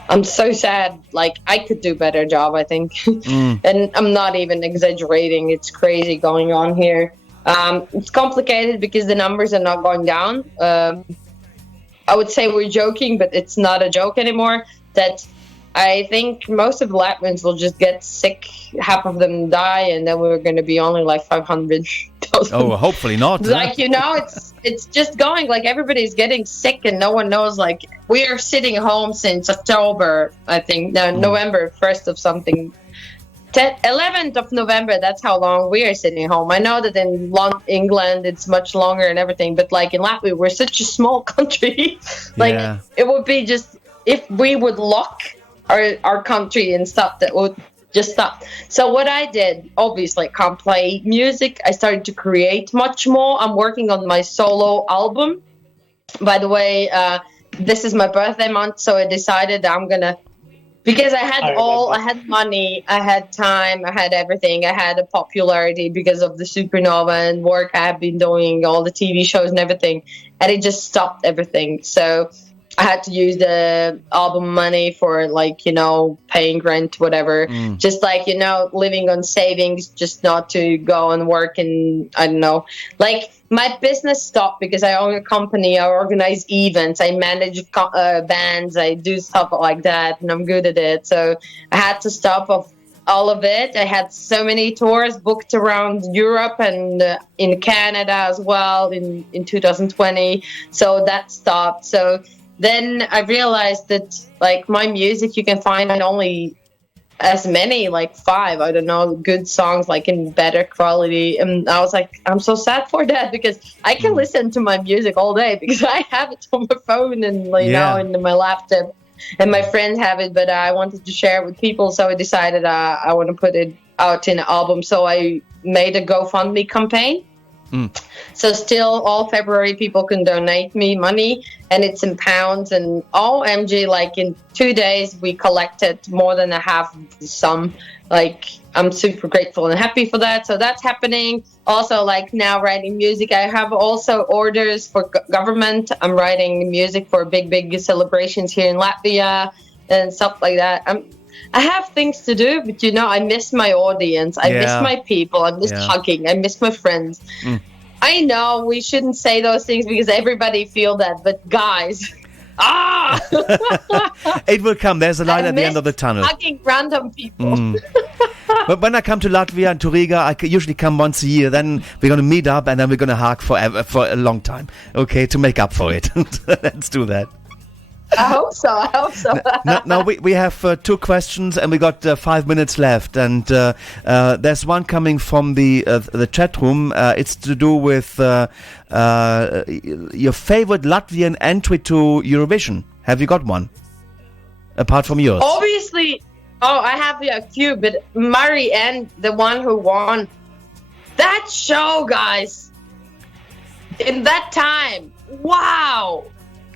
I'm so sad. I could do a better job, I think, and I'm not even exaggerating. It's crazy going on here. It's complicated because the numbers are not going down. I would say we're joking, but it's not a joke anymore. That I think most of the Latvians will just get sick, half of them die, and then we're going to be only 500,000. Oh, hopefully not. It's just going everybody's getting sick, and no one knows. We are sitting home since October, I think. No, November 1st of something. 11th of November, that's how long we are sitting home. I know that in England it's much longer and everything, but in Latvia, we're such a small country. It would be just, if we would lock our country and stuff, that would just stop. So what I did, obviously, can't play music. I started to create much more. I'm working on my solo album. By the way, this is my birthday month, so I decided I'm gonna, because I had money, I had time, I had everything. I had a popularity because of the Supernova and work I have been doing, all the TV shows and everything. and it just stopped everything. So I had to use the album money for like, you know, paying rent, whatever. Just like, you know, living on savings, just not to go and work. And I don't know, like my business stopped because I own a company. I organize events. I manage bands. I do stuff like that, and I'm good at it. So I had to stop all of it. I had so many tours booked around Europe and in Canada as well in 2020. So that stopped. So then I realized that like my music, you can find only as many, like 5, I don't know, good songs like in better quality. And I was like, I'm so sad for that, because I can listen to my music all day because I have it on my phone and you know, in my laptop, and my friends have it, but I wanted to share it with people. So I decided I want to put it out in an album. So I made a GoFundMe campaign. So still all February people can donate me money, and it's in pounds, and OMG, like in 2 days we collected more than a half of the sum. Like I'm super grateful and happy for that. So that's happening. Also, like now writing music, I have also orders for government. I'm writing music for big celebrations here in Latvia and stuff like that. I have things to do, but you know, I miss my audience. I miss my people. I miss hugging. I miss my friends. I know we shouldn't say those things because everybody feel that, but guys, it will come. There's a light at the end of the tunnel. Hugging random people. But when I come to Latvia and to Riga, I usually come once a year. Then we're going to meet up, and then we're going to hug for a long time. Okay, to make up for it. Let's do that. I hope so. Now we have 2 questions, and we got 5 minutes left. And there's one coming from the chat room. It's to do with your favorite Latvian entry to Eurovision. Have you got one apart from yours? Obviously, I have a few, but Marianne, the one who won that show, guys, in that time, wow.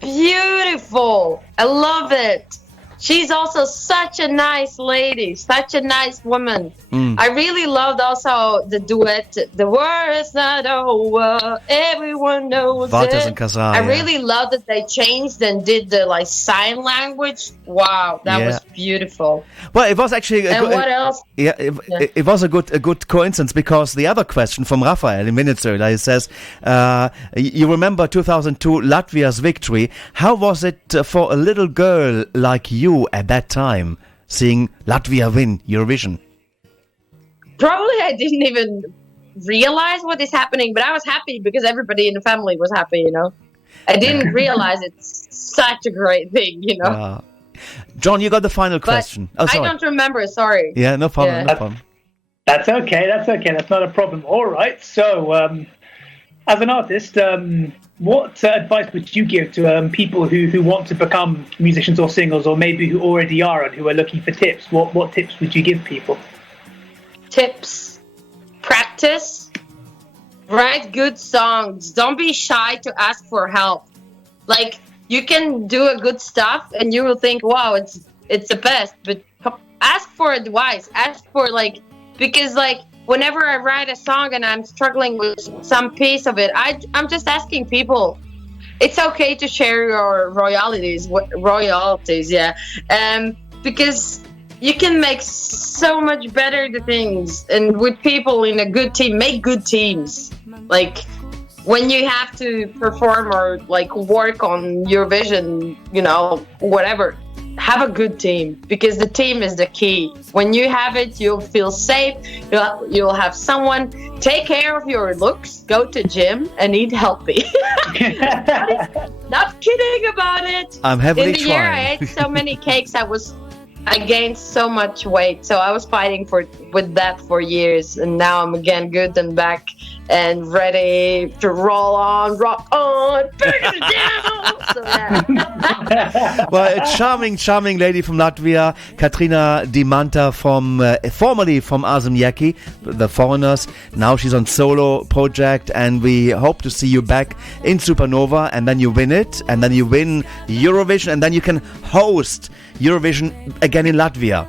Beautiful. I love it. She's also such a nice lady, such a nice woman. I really loved also the duet, The War is Not Over, Everyone Knows It. I really loved that they changed and did the like sign language. Wow, that was beautiful. Well, it was actually what else? It was a good coincidence, because the other question from Raphael in minutes earlier, he says, you remember 2002 Latvia's victory. How was it for a little girl like you at that time, seeing Latvia win Eurovision? Probably I didn't even realize what is happening, but I was happy because everybody in the family was happy, you know. I didn't realize it's such a great thing, you know. John, you got the final question. I don't remember, sorry. Yeah, no problem, no problem. That's okay, that's not a problem. All right, so as an artist, what advice would you give to people who want to become musicians or singers, or maybe who already are and who are looking for tips? What tips would you give people? Tips. Practice. Write good songs. Don't be shy to ask for help. Like, you can do a good stuff and you will think, wow, it's the best. But ask for advice. Ask for, like, because, like, whenever I write a song and I'm struggling with some piece of it, I'm just asking people. It's okay to share your royalties, because you can make so much better the things, and with people in a good team, make good teams. Like when you have to perform or like work on Eurovision, you know, whatever, have a good team, because the team is the key. When you have it, you'll feel safe. You'll have someone take care of your looks, go to gym, and eat healthy. Not kidding about it. I'm heavily in the year I ate so many cakes, I gained so much weight. So I was fighting with that for years, and now I'm again good and back and ready to rock on, bring it down. So, yeah. Well, a charming lady from Latvia, Katrīna Dimanta, formerly from Aarzemnieki, the Foreigners. Now she's on solo project, and we hope to see you back in Supernova, and then you win it, and then you win Eurovision, and then you can host Eurovision again in Latvia.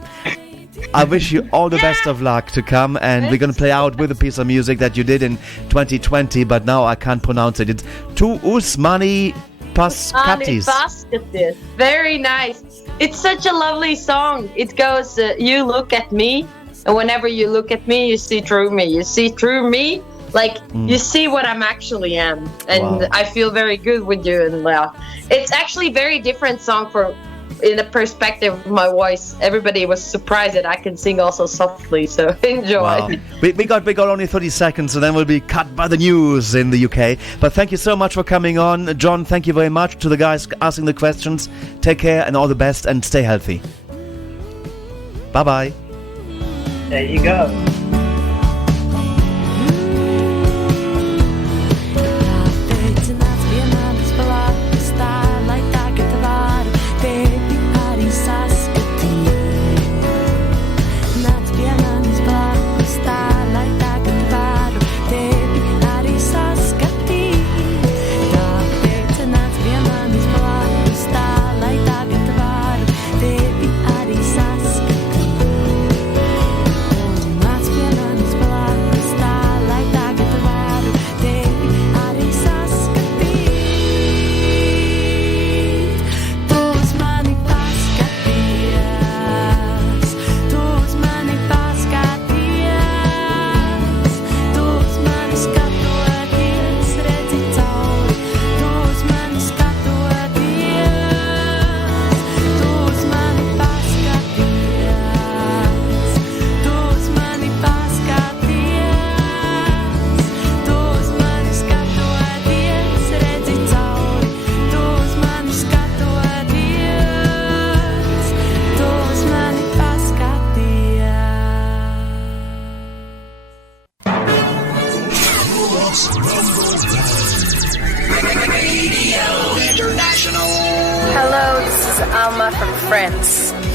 I wish you all the best of luck to come, and we're going to play out with a piece of music that you did in 2020, but now I can't pronounce it. It's Tu Usmani Paskatis. Paskatis. Very nice. It's such a lovely song. It goes, you look at me, and whenever you look at me, you see through me. You see through me, like you see what I'm actually am. And I feel very good with you. And it's actually a very different song in the perspective of my voice. Everybody was surprised that I can sing also softly, so enjoy. Wow. We got only 30 seconds, so then we'll be cut by the news in the UK. But thank you so much for coming on. John, thank you very much. To the guys asking the questions, take care and all the best, and stay healthy. Bye-bye. There you go.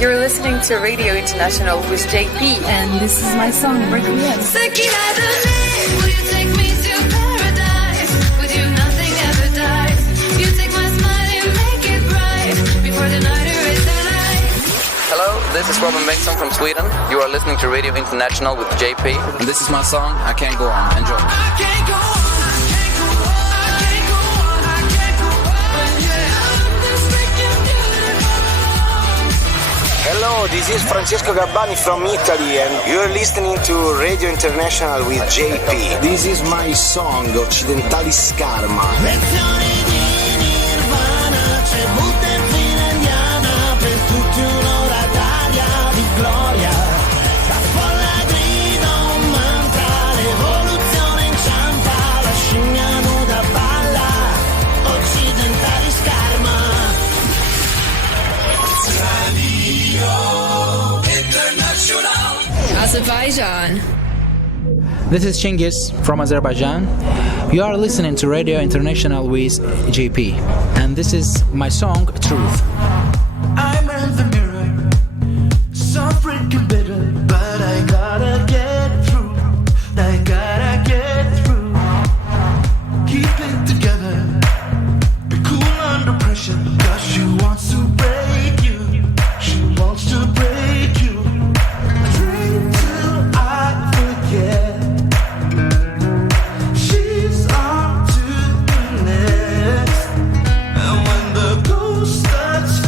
You're listening to Radio International with JP, and this is my song, Requiem. Will you take me to paradise? With you nothing ever dies. You take my smile and make it bright before the night erases the night. Hello, this is Robin Bengtsson from Sweden. You are listening to Radio International with JP, and this is my song, I Can't Go On. Enjoy. I can't go on. Hello, this is Francesco Gabbani from Italy, and you're listening to Radio International with JP. This is my song, Occidentali Scarma. Lezioni di Nirvana, c'è butta in fila indiana, per tutti un'ora d'aria di gloria. La folla grida un mantra, l'evoluzione inciampa, la scimmia nuda balla, Occidentali Scarma. Azerbaijan. This is Chingiz from Azerbaijan. You are listening to Radio International with JP, and this is my song, Truth. I'm in the mirror, so freaking bitter, but I gotta get through. I gotta get through. Keep it together, be cool under pressure, 'cause she wants to break you. She wants to break you. Drink till I forget. She's on to the next, and when the ghost starts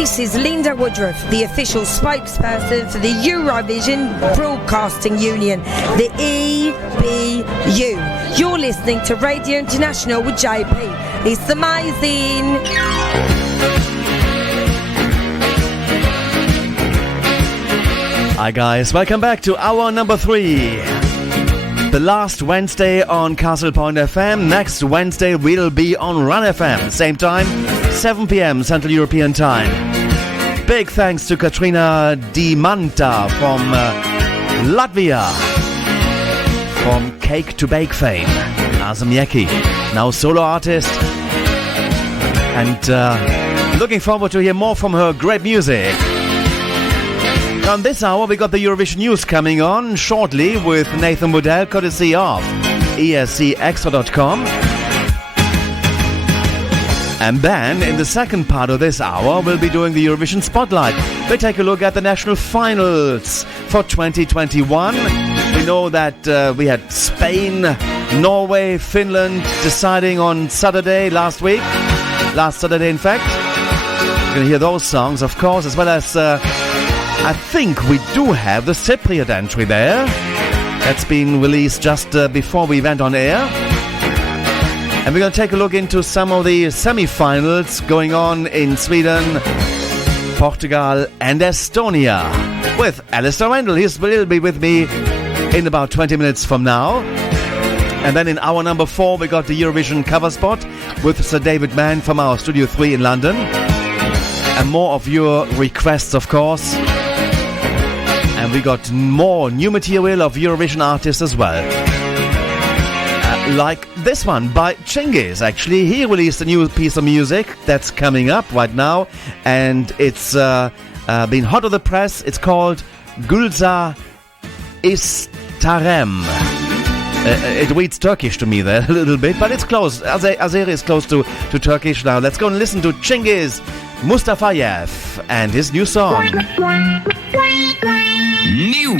this is Linda Woodruff, the official spokesperson for the Eurovision Broadcasting Union, the EBU. You're listening to Radio International with JP. It's amazing. Hi guys, welcome back to hour number 3. The last Wednesday on Castle Point FM. Next Wednesday we'll be on Run FM. Same time, 7 p.m. Central European Time. Big thanks to Katrīna Dimanta from Latvia. From Cake to Bake fame. Aarzemnieki, now solo artist. And looking forward to hear more from her great music. On this hour, we got the Eurovision News coming on shortly with Nathan Woodell, courtesy of escextra.com. And then, in the second part of this hour, we'll be doing the Eurovision Spotlight. We take a look at the national finals for 2021. We know that we had Spain, Norway, Finland deciding on Saturday last Saturday, in fact. You're going to hear those songs, of course, as well as... I think we do have the Cypriot entry there. That's been released just before we went on air. And we're going to take a look into some of the semi-finals going on in Sweden, Portugal and Estonia with Alistair Wendell. He'll be with me in about 20 minutes from now. And then in hour number 4 we got the Eurovision cover spot with Sir David Mann from our Studio 3 in London. And more of your requests, of course. And we got more new material of Eurovision artists as well. Like this one by Cengiz, actually. He released a new piece of music that's coming up right now. And it's been hot on the press. It's called Gülzar İsterim. It reads Turkish to me there a little bit, but it's close. Azeri is close to Turkish now. Let's go and listen to Cengiz Mustafayev and his new song. New.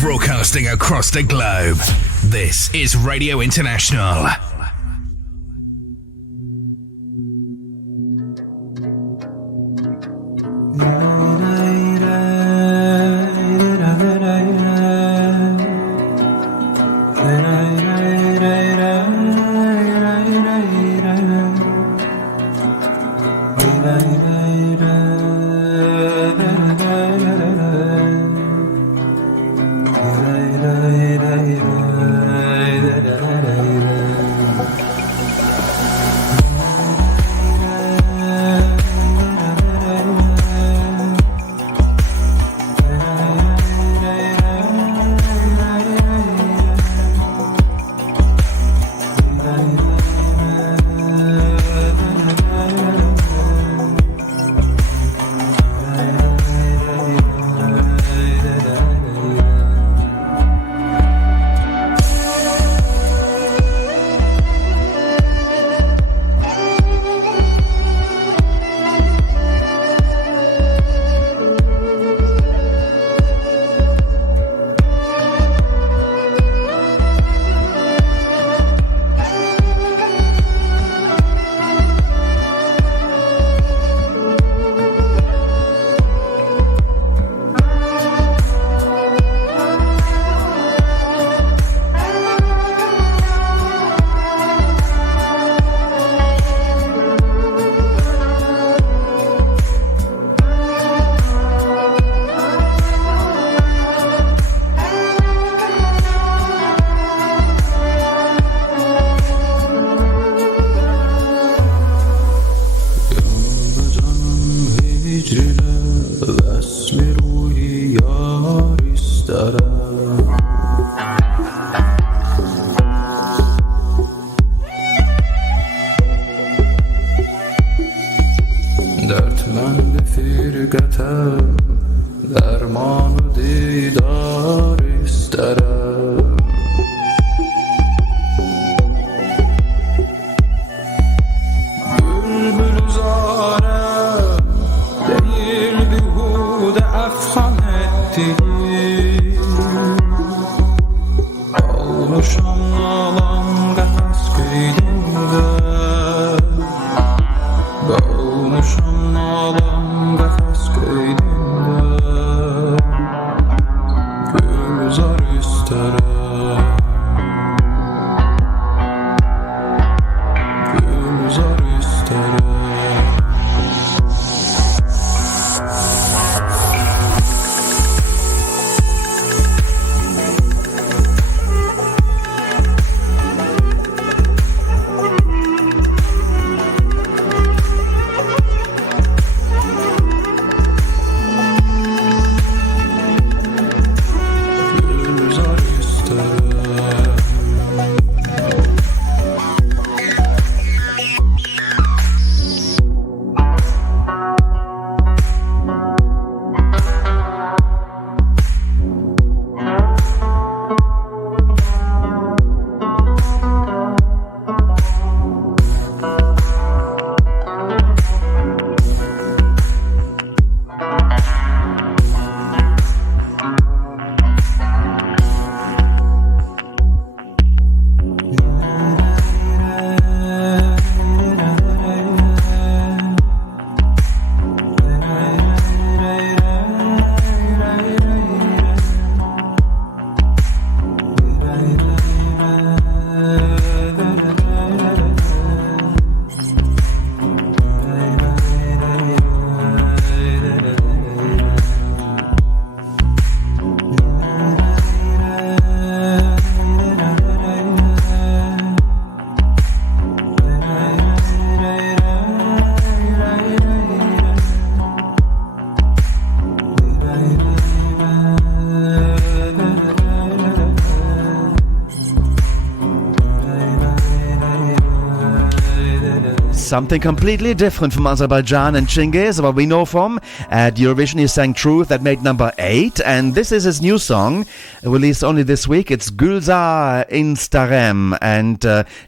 Broadcasting across the globe. This is Radio International. Boğmuşum ağlar Something completely different from Azerbaijan and Chingiz, what we know from. At Eurovision, he sang Truth, that made number 8. And this is his new song, released only this week. It's Gülzar Instarem and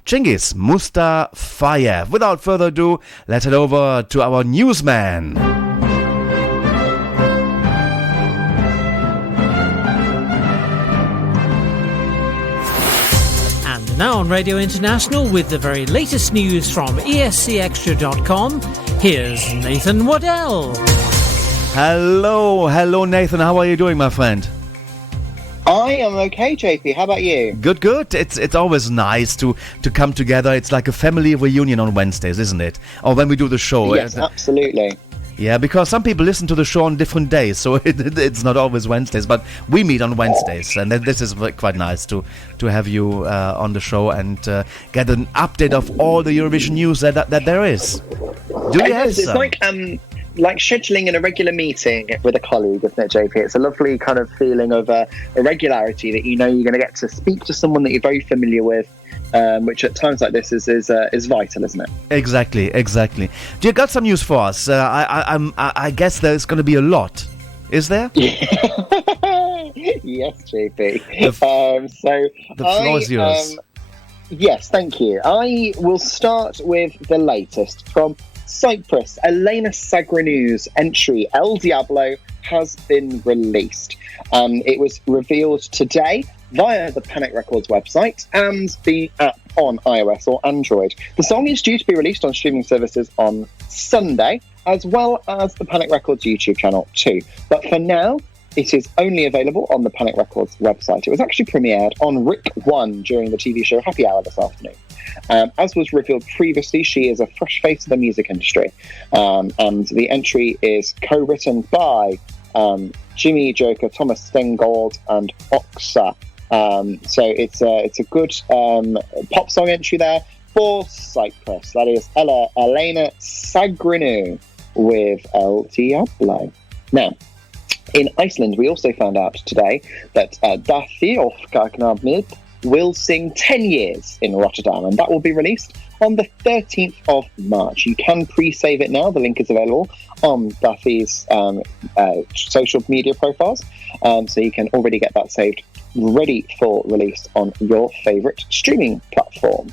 Chingiz Mustafayev. Without further ado, let's head over to our newsman. Now on Radio International with the very latest news from ESCExtra.com, here's Nathan Waddell. Hello Nathan, how are you doing, my friend? I am okay, JP. How about you? Good. It's always nice to come together. It's like a family reunion on Wednesdays, isn't it? Or when we do the show. Yes, absolutely. Yeah, because some people listen to the show on different days, so it's not always Wednesdays, but we meet on Wednesdays, and this is quite nice to have you on the show and get an update of all the Eurovision news that there is. Do you have some? It's like scheduling in a regular meeting with a colleague, isn't it, JP? It's a lovely kind of feeling of a regularity that you know you're going to get to speak to someone that you're very familiar with. Which at times like this is vital, isn't it? Exactly. Do you got some news for us? I guess there's going to be a lot. Is there? Yes, JP. The floor is yours. Yes, thank you. I will start with the latest from Cyprus. Elena Sagrinou's entry, El Diablo, has been released. It was revealed today via the Panic Records website and the app on iOS or Android. The song is due to be released on streaming services on Sunday, as well as the Panic Records YouTube channel too. But for now, it is only available on the Panic Records website. It was actually premiered on Rick 1 during the TV show Happy Hour this afternoon. As was revealed previously, she is a fresh face of the music industry. And the entry is co-written by Jimmy Joker, Thomas Stengold and Oxa. So it's a good pop song entry there for Cyprus. That is Elena Sagrinou with El Diablo. Now, in Iceland, we also found out today that Dathi of Kagnabmid will sing 10 years in Rotterdam, and that will be released on the 13th of March. You can pre-save it now. The link is available on Dathi's social media profiles, so you can already get that saved, ready for release on your favourite streaming platform.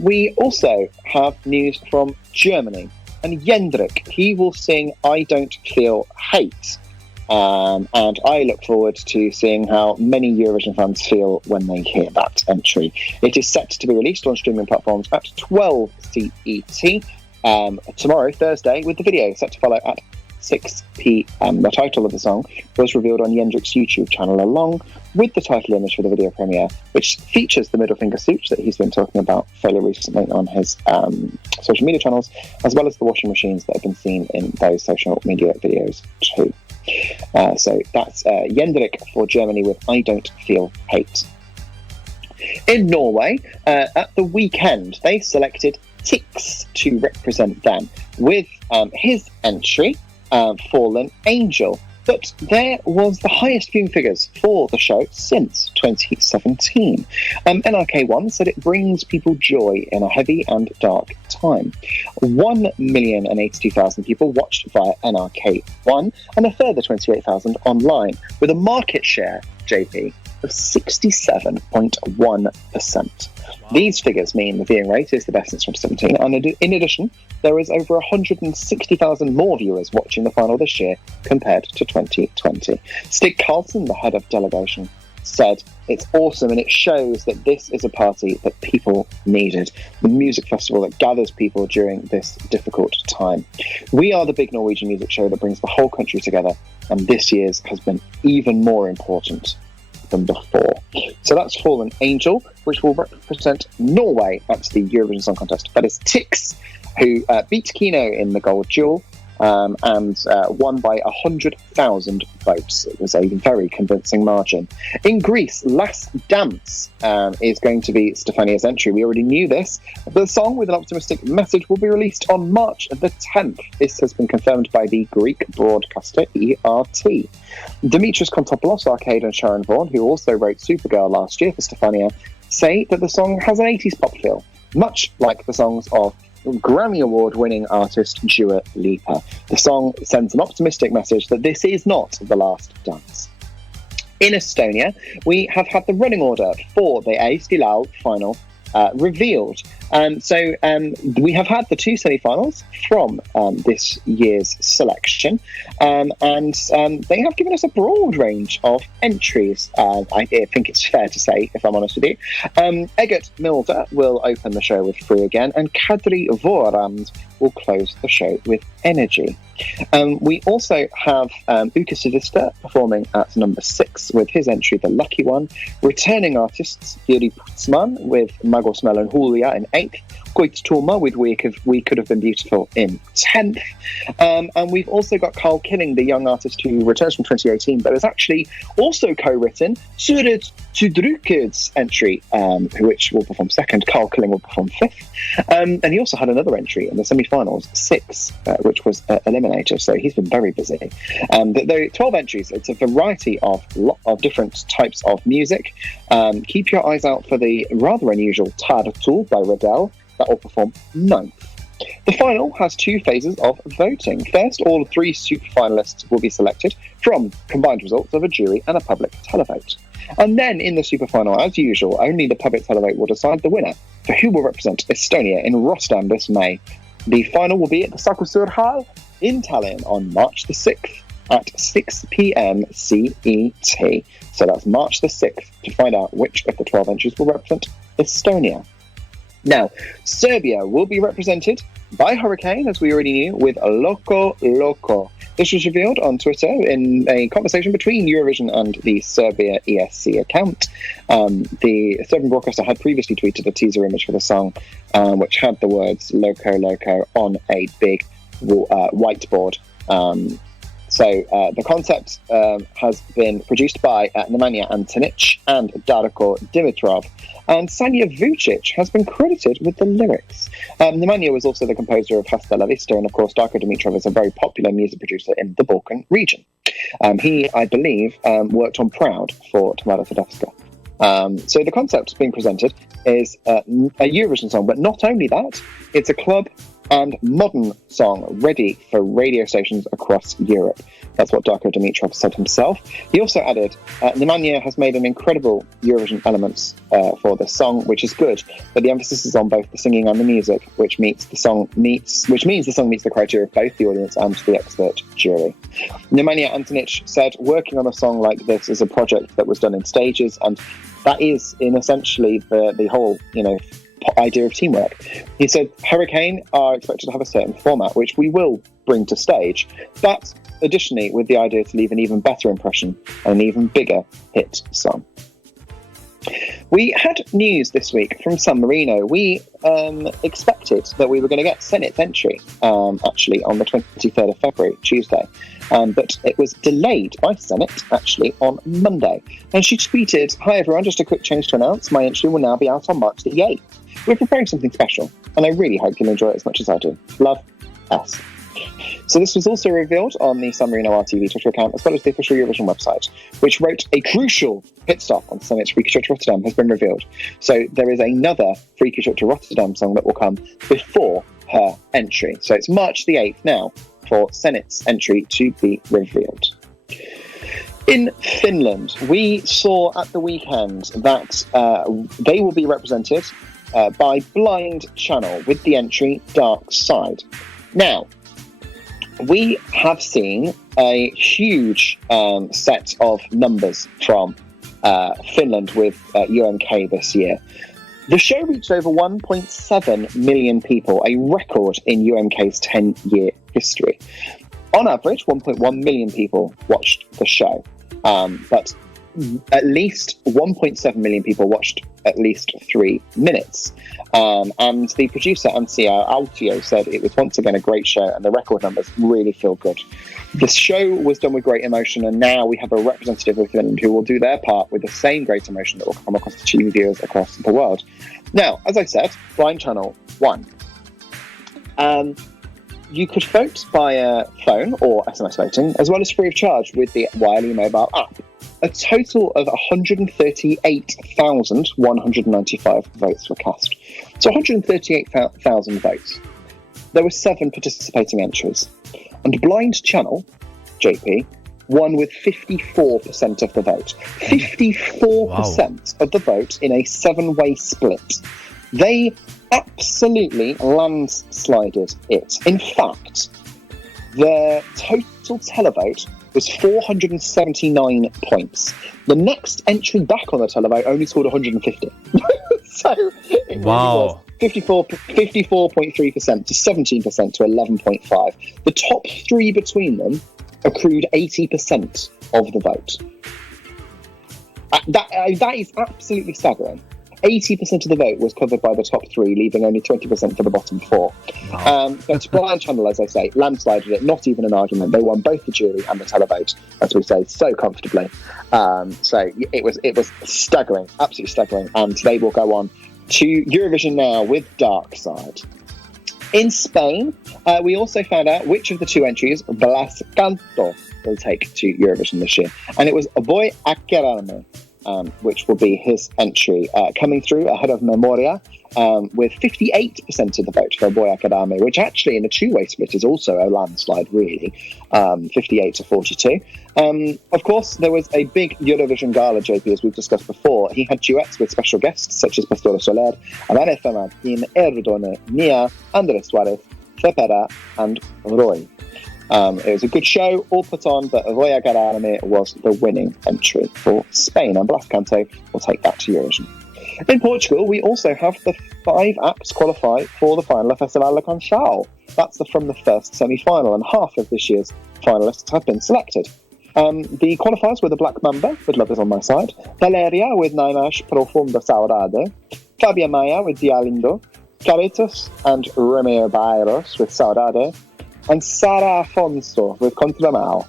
We also have news from Germany, and Jendrik, he will sing I Don't Feel Hate. And I look forward to seeing how many Eurovision fans feel when they hear that entry. It is set to be released on streaming platforms at 12 CET tomorrow, Thursday, with the video set to follow at 6 p.m. The title of the song was revealed on Jendrik's YouTube channel, along with the title image for the video premiere, which features the middle finger suit that he's been talking about fairly recently on his social media channels, as well as the washing machines that have been seen in those social media videos too. So that's Jendrik for Germany with I Don't Feel Hate. In Norway, at the weekend, they selected Tix to represent them with his entry, Fallen Angel. But there was the highest viewing figures for the show since 2017. NRK1 said it brings people joy in a heavy and dark time. 1,082,000 people watched via NRK1 and a further 28,000 online, with a market share, JP, of 67.1%. These figures mean the viewing rate is the best since 2017, and in addition, there is over 160,000 more viewers watching the final this year compared to 2020. Stig Carlson, the head of delegation, said it's awesome and it shows that this is a party that people needed, the music festival that gathers people during this difficult time. We are the big Norwegian music show that brings the whole country together, and this year's has been even more important than before. So that's Fallen Angel, which will represent Norway at the Eurovision Song Contest. That is Tix, who beat Kino in the gold duel and won by 100,000 votes. It was a very convincing margin. In Greece, Last Dance is going to be Stefania's entry. We already knew this. The song with an optimistic message will be released on March the 10th. This has been confirmed by the Greek broadcaster ERT. Dimitris Kontopoulos, Arcade, and Sharon Vaughan, who also wrote Supergirl last year for Stefania, say that the song has an 80s pop feel, much like the songs of Grammy Award-winning artist Dua Lipa. The song sends an optimistic message that this is not the last dance. In Estonia, we have had the running order for the Eesti Laul final revealed. So we have had the two semi-finals from this year's selection, and they have given us a broad range of entries. I think it's fair to say, if I'm honest with you. Egert Milder will open the show with Free Again, and Kadri Voorand will close the show with Energy. We also have Uka Sivista performing at number 6 with his entry, The Lucky One. Returning artists, Yuri Putzman with Magos Melancholia in 8th. Goit Toma with We Could Have Been Beautiful in 10th. And we've also got Carl Killing, the young artist who returns from 2018, but has actually also co-written Surit Tudrukud's entry, which will perform 2nd. Carl Killing will perform 5th. And he also had another entry in the semi-finals, 6, which was eliminated, so he's been very busy. There are 12 entries. It's a variety of different types of music. Keep your eyes out for the rather unusual Tartu by Radel, that will perform 9th. The final has 2 phases of voting. First, all 3 super finalists will be selected from combined results of a jury and a public televote. And then in the super final, as usual, only the public televote will decide the winner for who will represent Estonia in Rotterdam this May. The final will be at the Sakusur Hall in Tallinn on March the 6th at 6 p.m. CET. So that's March the 6th to find out which of the 12 entries will represent Estonia. Now, Serbia will be represented by Hurricane, as we already knew, with Loco Loco. This was revealed on Twitter in a conversation between Eurovision and the Serbia ESC account. The Serbian broadcaster had previously tweeted a teaser image for the song, which had the words Loco Loco on a big whiteboard. So the concept has been produced by Nemanja Antonic and Darko Dimitrov, and Sanja Vucic has been credited with the lyrics. Nemanja was also the composer of Hasta la Vista, and of course Darko Dimitrov is a very popular music producer in the Balkan region. He, I believe, worked on Proud for Tamara Tedesco. So the concept being presented is a Eurovision song, but not only that, it's a club and modern song ready for radio stations across Europe. That's what Darko Dimitrov said himself. He also added, Nemanja has made an incredible Eurovision elements for this song, which is good, but the emphasis is on both the singing and the music, which means the song meets the criteria of both the audience and the expert jury. Nemanja Antonic said, working on a song like this is a project that was done in stages, and that is in essentially the whole, idea of teamwork. He said Hurricane are expected to have a certain format, which we will bring to stage, but additionally with the idea to leave an even better impression and an even bigger hit song. We had news this week from San Marino. We expected that we were going to get Senate's entry actually on the 23rd of February, Tuesday. But it was delayed by Senate actually on Monday. And she tweeted, "Hi everyone, just a quick change to announce. My entry will now be out on March the 8th. We're preparing something special, and I really hope you'll enjoy it as much as I do. Love, S." So this was also revealed on the San Marino RTV Twitter account, as well as the official Eurovision website, which wrote a crucial pit stop on Sennett's Freaky Trip to Rotterdam has been revealed. So there is another Freaky Trip to Rotterdam song that will come before her entry. So it's March the 8th now for Sennett's entry to be revealed. In Finland, we saw at the weekend that they will be represented by Blind Channel with the entry Dark Side. Now, we have seen a huge set of numbers from Finland with UMK this year. The show reached over 1.7 million people, a record in UMK's 10-year history. On average, 1.1 million people watched the show, but at least 1.7 million people watched at least 3 minutes. And the producer, Ansia Autio, said it was once again a great show and the record numbers really feel good. The show was done with great emotion, and now we have a representative of Finland who will do their part with the same great emotion that will come across to TV viewers across the world. Now, as I said, Blind Channel won. You could vote via phone or SMS voting, as well as free of charge with the Wiley mobile app. A total of 138,195 votes were cast. So 138,000 votes. There were 7 participating entries. And Blind Channel, JP, won with 54% of the vote. 54% of the vote in a 7-way split. They absolutely landslided it. In fact, their total televote was 479 points. The next entry back on the televote only scored 150. So it really was 54.3% to 17% to 11.5. The top 3 between them accrued 80% of the vote. That is absolutely staggering. 80% of the vote was covered by the top 3, leaving only 20% for the bottom 4. Wow. But Blind Channel, as I say, landslided it, not even an argument. They won both the jury and the televote, as we say, so comfortably. So it was staggering, absolutely staggering. And they will go on to Eurovision now with Dark Side. In Spain, we also found out which of the 2 entries Blas Canto will take to Eurovision this year. And it was Voy a Quererme, which will be his entry, coming through ahead of Memoria, with 58% of the vote for Voy a Quererme, which actually in a 2-way split is also a landslide, really, 58 to 42. Of course, there was a big Eurovision gala, JP, as we've discussed before. He had duets with special guests such as Pastora Soler, Vanessa Martin, Erdone, Nia, Andres Suarez, Cepeda, and Roy. It was a good show, all put on, but Voy a Quererme was the winning entry for Spain, and Blas Canto will take that to Eurovision. In Portugal, we also have the 5 acts qualify for the final of Festival La Conchal. That's from the first semi-final, and half of this year's finalists have been selected. The qualifiers were the Black Mamba, with Love Is On My Side, Valeria with Naimash Profunda Saudade, Fabia Maya with Dia Lindo, Caritas and Romeo Bairos with Saudade, and Sara Afonso with Contra Mal.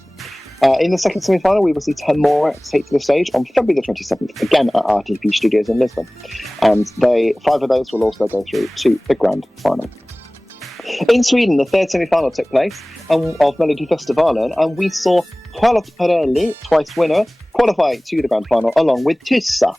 In the second semi-final, we will see 10 more acts take to the stage on February the 27th, again at RTP Studios in Lisbon. And 5 of those will also go through to the grand final. In Sweden, the third semi-final took place of Melodifestivalen, and we saw Charlotte Perrelli, twice winner, qualify to the grand final along with Tussa.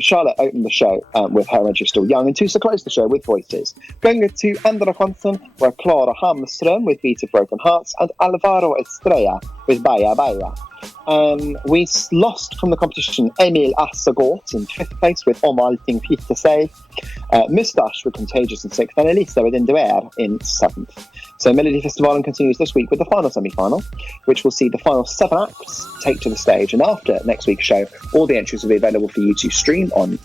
Charlotte opened the show with her when she was still young, and Tussa closed the show with Voices. Going to Andra Konsen were Clara Hamström with Beat of Broken Hearts and Alvaro Estrella with Baya Baya. We lost from the competition Emil Assegård in 5th place with Om Allting Fint to Say, Moustache with Contagious in 6th, and Elisa with In the Air in 7th. So Melodifestivalen continues this week with the final semi-final, which will see the final 7 acts take to the stage. And after next week's show, all the entries will be available for you to to stream on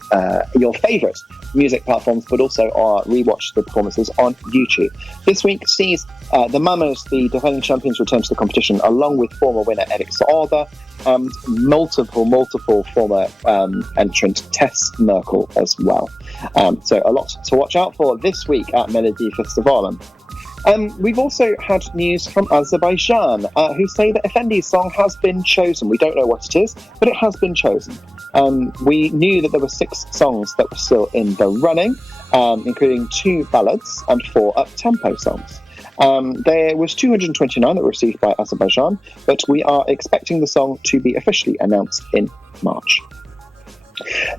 your favourite music platforms, but also rewatch the performances on YouTube. This week sees the Mamas, the defending champions, return to the competition, along with former winner Erik Saade and multiple former entrant Tess Merkel as well. So a lot to watch out for this week at Melody Festivalen. We've also had news from Azerbaijan, who say that Efendi's song has been chosen. We don't know what it is, but it has been chosen. We knew that there were 6 songs that were still in the running, including 2 ballads and 4 up-tempo songs. There was 229 that were received by Azerbaijan, but we are expecting the song to be officially announced in March.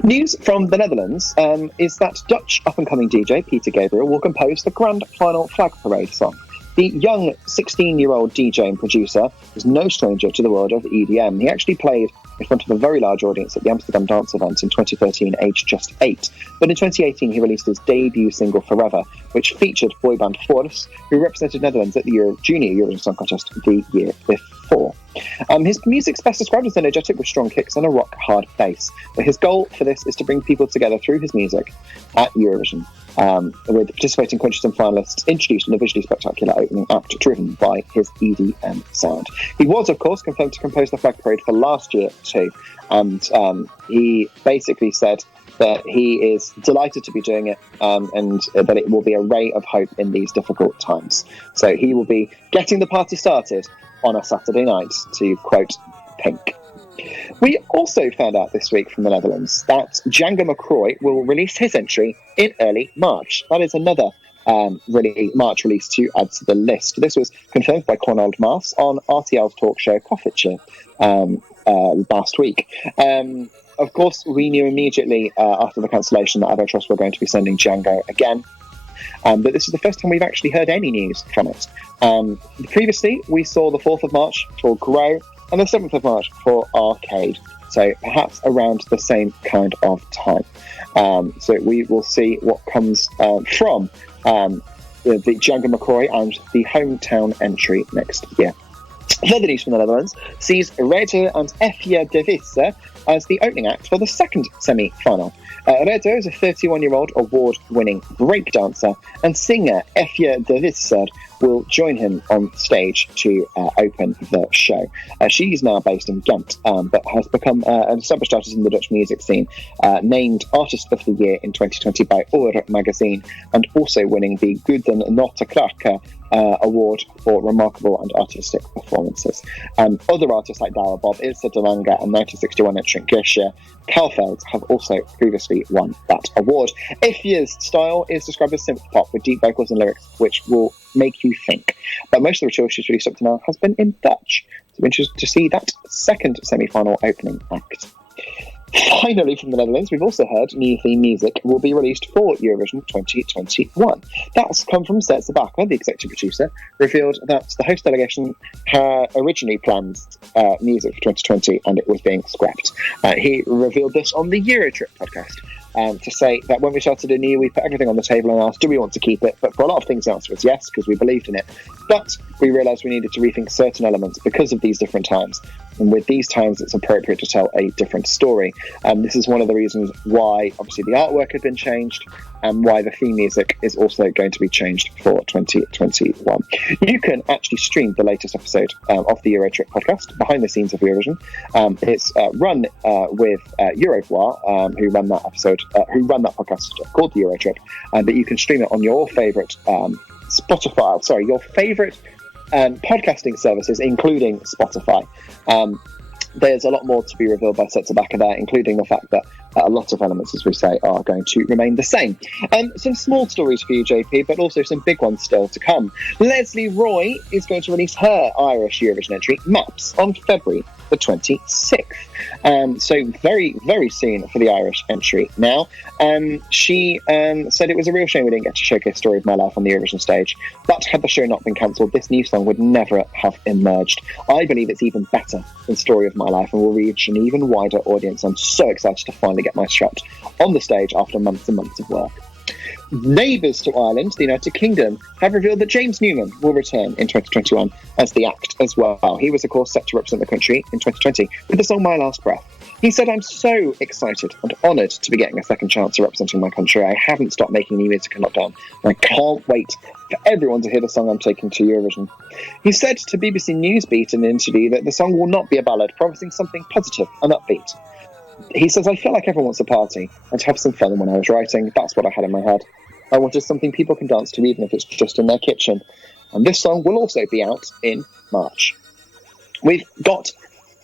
News from the Netherlands is that Dutch up-and-coming DJ Peter Gabriel will compose the Grand Final Flag Parade song. The young 16-year-old DJ and producer is no stranger to the world of EDM. He actually played in front of a very large audience at the Amsterdam Dance Event in 2013, aged just 8. But in 2018, he released his debut single, Forever, which featured boy band Force, who represented Netherlands at the Junior Eurovision Song Contest the year before. His music's best described as energetic with strong kicks and a rock-hard bass. But his goal for this is to bring people together through his music at Eurovision, with participating countries and finalists introduced in a visually spectacular opening act driven by his EDM sound. He was, of course, confirmed to compose the flag parade for last year too, and he basically said that he is delighted to be doing it, and that it will be a ray of hope in these difficult times. So he will be getting the party started on a Saturday night, to quote Pink. We also found out this week from the Netherlands that Django McCroy will release his entry in early March. That is another March release to add to the list. This was confirmed by Cornald Maas on RTL's talk show Koffietje last week. Of course, we knew immediately after the cancellation that Avatros were going to be sending Django again. But this is the first time we've actually heard any news from it. Previously, we saw the 4th of March for Grow and the 7th of March for Arcade. So perhaps around the same kind of time. So we will see what comes from the Django McCroy and the hometown entry next year. Further news from the Netherlands sees Redo and Effia de Visser as the opening act for the second semi-final. Redo is a 31-year-old award-winning breakdancer, and singer Effia de Visser will join him on stage to open the show. She's now based in Ghent, but has become an established artist in the Dutch music scene, named Artist of the Year in 2020 by Oor magazine, and also winning the Gouden Notenkraker award for remarkable and artistic performances. Other artists like Dara Bob, Ilse de Lange, and 1961 entrant Gersje Kalfeld have also previously won that award. Effia's style is described as synth pop with deep vocals and lyrics which will make you think. But most of the material she's released up to now has been in Dutch. So we're interested to see that second semi-final opening act. Finally, from the Netherlands, we've also heard new theme music will be released for Eurovision 2021. That's come from Seth Sabaka, the executive producer, revealed that the host delegation originally planned music for 2020 and it was being scrapped. He revealed this on the Eurotrip podcast. To say that when we started anew, we put everything on the table and asked, do we want to keep it? But for a lot of things, the answer was yes, because we believed in it. But we realised we needed to rethink certain elements because of these different times. And with these times, it's appropriate to tell a different story. This is one of the reasons why, obviously, the artwork had been changed and why the theme music is also going to be changed for 2021. You can actually stream the latest episode of the Eurotrip podcast, Behind the Scenes of Eurovision. It's run with Eurovoix, who run that episode, who run that podcast called the Eurotrip, but you can stream it on your favourite your favourite podcasting services, including Spotify. There's a lot more to be revealed by Seth Sabaka there, including the fact that a lot of elements, as we say, are going to remain the same. Some small stories for you, JP, but also some big ones still to come. Leslie Roy is going to release her Irish Eurovision entry, Maps, on February the 26th. So very, very soon for the Irish entry now. She said it was a real shame we didn't get to showcase Story of My Life on the Eurovision stage, but had the show not been cancelled, this new song would never have emerged. I believe it's even better than Story of My Life and will reach an even wider audience. I'm so excited to finally get my shot on the stage after months and months of work. Neighbours to Ireland, the United Kingdom, have revealed that James Newman will return in 2021 as the act as well. He was, of course, set to represent the country in 2020 with the song My Last Breath. He said, I'm so excited and honoured to be getting a second chance of representing my country. I haven't stopped making new music in lockdown, and I can't wait for everyone to hear the song I'm taking to Eurovision. He said to BBC Newsbeat in an interview that the song will not be a ballad, promising something positive and upbeat. He says, I feel like everyone wants a party and to have some fun when I was writing. That's what I had in my head. I wanted something people can dance to, even if it's just in their kitchen. And this song will also be out in March. We've got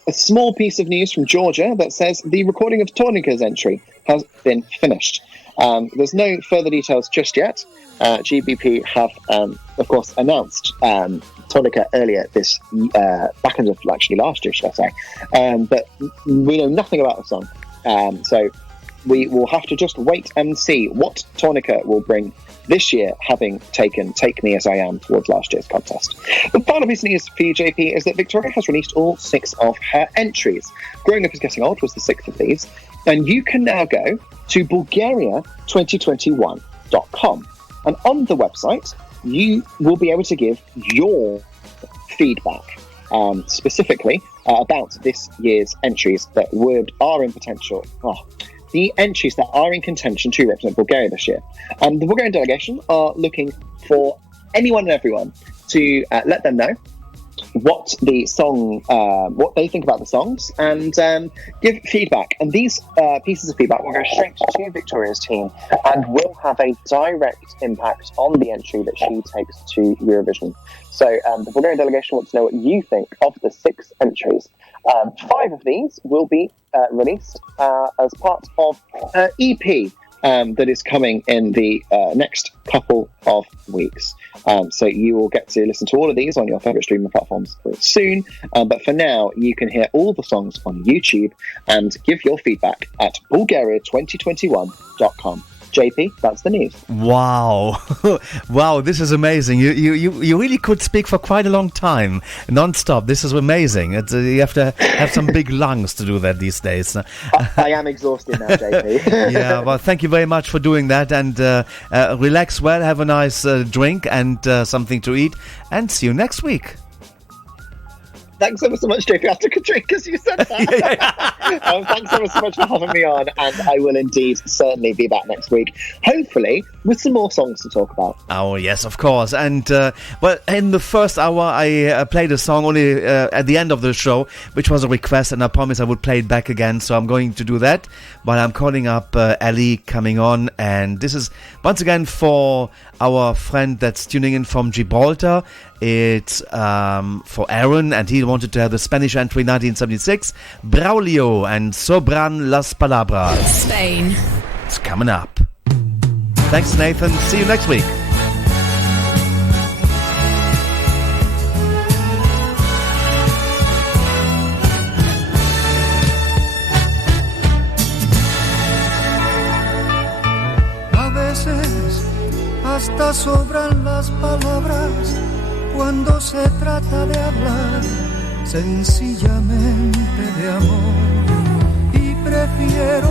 a small piece of news from Georgia that says the recording of Tornika's entry has been finished. There's no further details just yet. GBP have, of course, announced Tornika earlier this back end of actually last year, should I say. But we know nothing about the song. So we will have to just wait and see what Tornika will bring this year, having taken Take Me As I Am towards last year's contest. The final piece of news for you, JP, is that Victoria has released all 6 of her entries. Growing Up Is Getting Old was the 6th of these, and you can now go to Bulgaria2021.com. And on the website, you will be able to give your feedback, specifically about this year's entries that are in potential. The entries that are in contention to represent Bulgaria this year. The Bulgarian delegation are looking for anyone and everyone to let them know what the song, what they think about the songs, and give feedback. And these pieces of feedback will go straight to Victoria's team and will have a direct impact on the entry that she takes to Eurovision. So the Bulgarian delegation wants to know what you think of the 6 entries. 5 of these will be released as part of an EP that is coming in the next couple of weeks. So you will get to listen to all of these on your favourite streaming platforms soon. But for now, you can hear all the songs on YouTube and give your feedback at Bulgaria2021.com. JP, that's the news. Wow. Wow, this is amazing. You really could speak for quite a long time, non-stop. This is amazing. You have to have some big lungs to do that these days. I am exhausted now, JP. Yeah, well, thank you very much for doing that, and relax well, have a nice drink and something to eat, and see you next week. Thanks ever so much, JP. I took a drink because you said that. Thanks ever so much for having me on, and I will indeed certainly be back next week, hopefully with some more songs to talk about. Oh, yes, of course. And, well, in the first hour, I played a song only at the end of the show, which was a request, and I promised I would play it back again, so I'm going to do that while I'm calling up Ali coming on. And this is, once again, for our friend that's tuning in from Gibraltar. It's for Aaron, and he wanted to have the Spanish entry 1976, Braulio and Sobran las Palabras. Spain. It's coming up. Thanks, Nathan. See you next week. A veces hasta sobran las palabras cuando se trata de hablar sencillamente de amor, y prefiero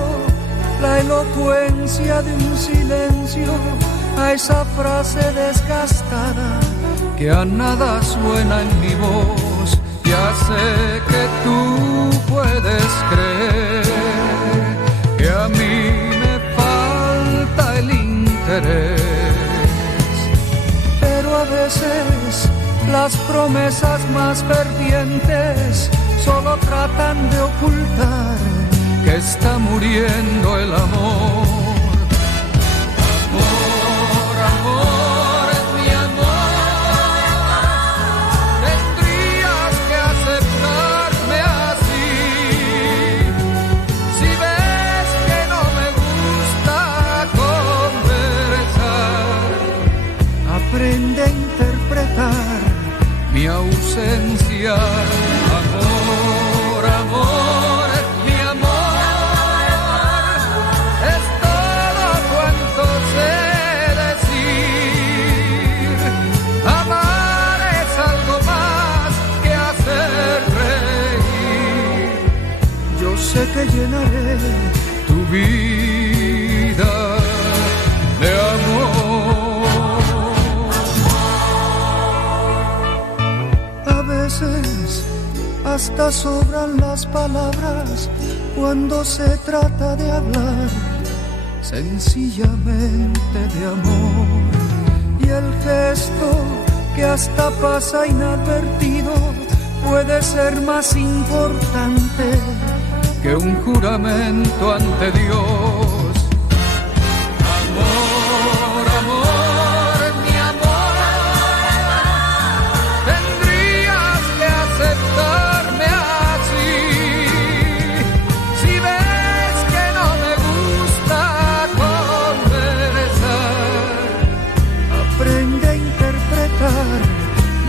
la elocuencia de un silencio a esa frase desgastada que a nada suena en mi voz. Ya sé que tú puedes creer que a mí me falta el interés, pero a veces las promesas más fervientes solo tratan de ocultar que está muriendo el amor. Amor, amor, es mi amor. Tendrías que aceptarme así. Si ves que no me gusta conversar, aprende a interpretar mi ausencia. Amor, amor, mi amor, es todo cuanto sé decir. Amar es algo más que hacer reír. Yo sé que llenaré tu vida de amor. A veces hasta sobran las palabras cuando se trata de hablar sencillamente de amor. Y el gesto que hasta pasa inadvertido puede ser más importante que un juramento ante Dios. Amor, amor, mi amor, tendrías que aceptarme así. Si ves que no me gusta conversar, aprende a interpretar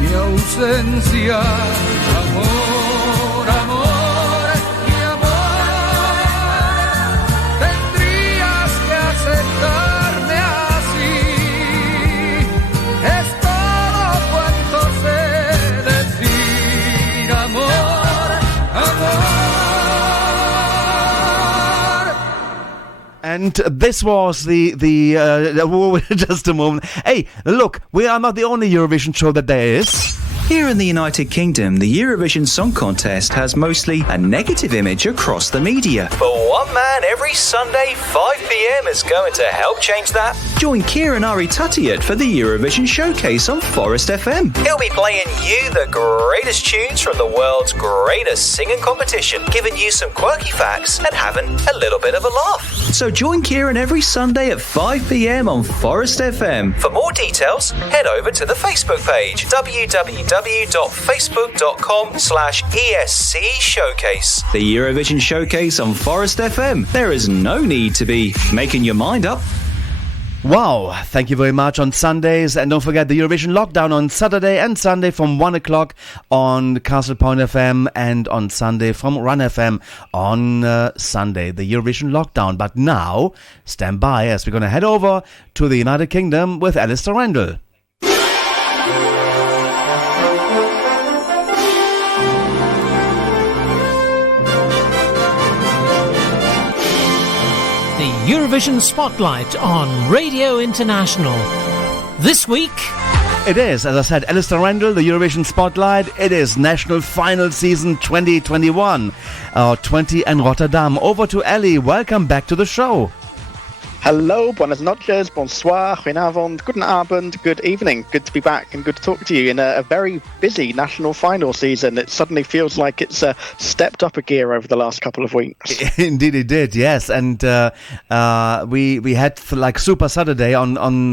mi ausencia. Amor, amor, mi amor, tendrías que aceptarme así. Es todo cuanto sé decir. Amor, amor. And this was the just a moment. Hey, look, we are not the only Eurovision show that there is. Here in the United Kingdom, the Eurovision Song Contest has mostly a negative image across the media. But one man every Sunday, 5 p.m. is going to help change that. Join Kieran Aritatiat for the Eurovision Showcase on Forest FM. He'll be playing you the greatest tunes from the world's greatest singing competition, giving you some quirky facts and having a little bit of a laugh. So join Kieran every Sunday at 5 p.m. on Forest FM. For more details, head over to the Facebook page, www.facebook.com/ESC Showcase. The Eurovision Showcase on Forest FM. There is no need to be making your mind up. Wow, thank you very much on Sundays. And don't forget the Eurovision Lockdown on Saturday and Sunday from 1 o'clock on Castle Point FM and on Sunday from Run FM on Sunday, the Eurovision Lockdown. But now, stand by as we're going to head over to the United Kingdom with Alistair Randall. Eurovision Spotlight on Radio International. This week... It is, as I said, Alistair Randall, the Eurovision Spotlight. It is National Final Season 2021. 20 in Rotterdam. Over to Ali. Welcome back to the show. Hello, buenas noches, bonsoir, goedenavond, guten Abend, good evening. Good to be back and good to talk to you in a very busy national final season. It suddenly feels like it's stepped up a gear over the last couple of weeks. Indeed it did, yes. And we had like Super Saturday on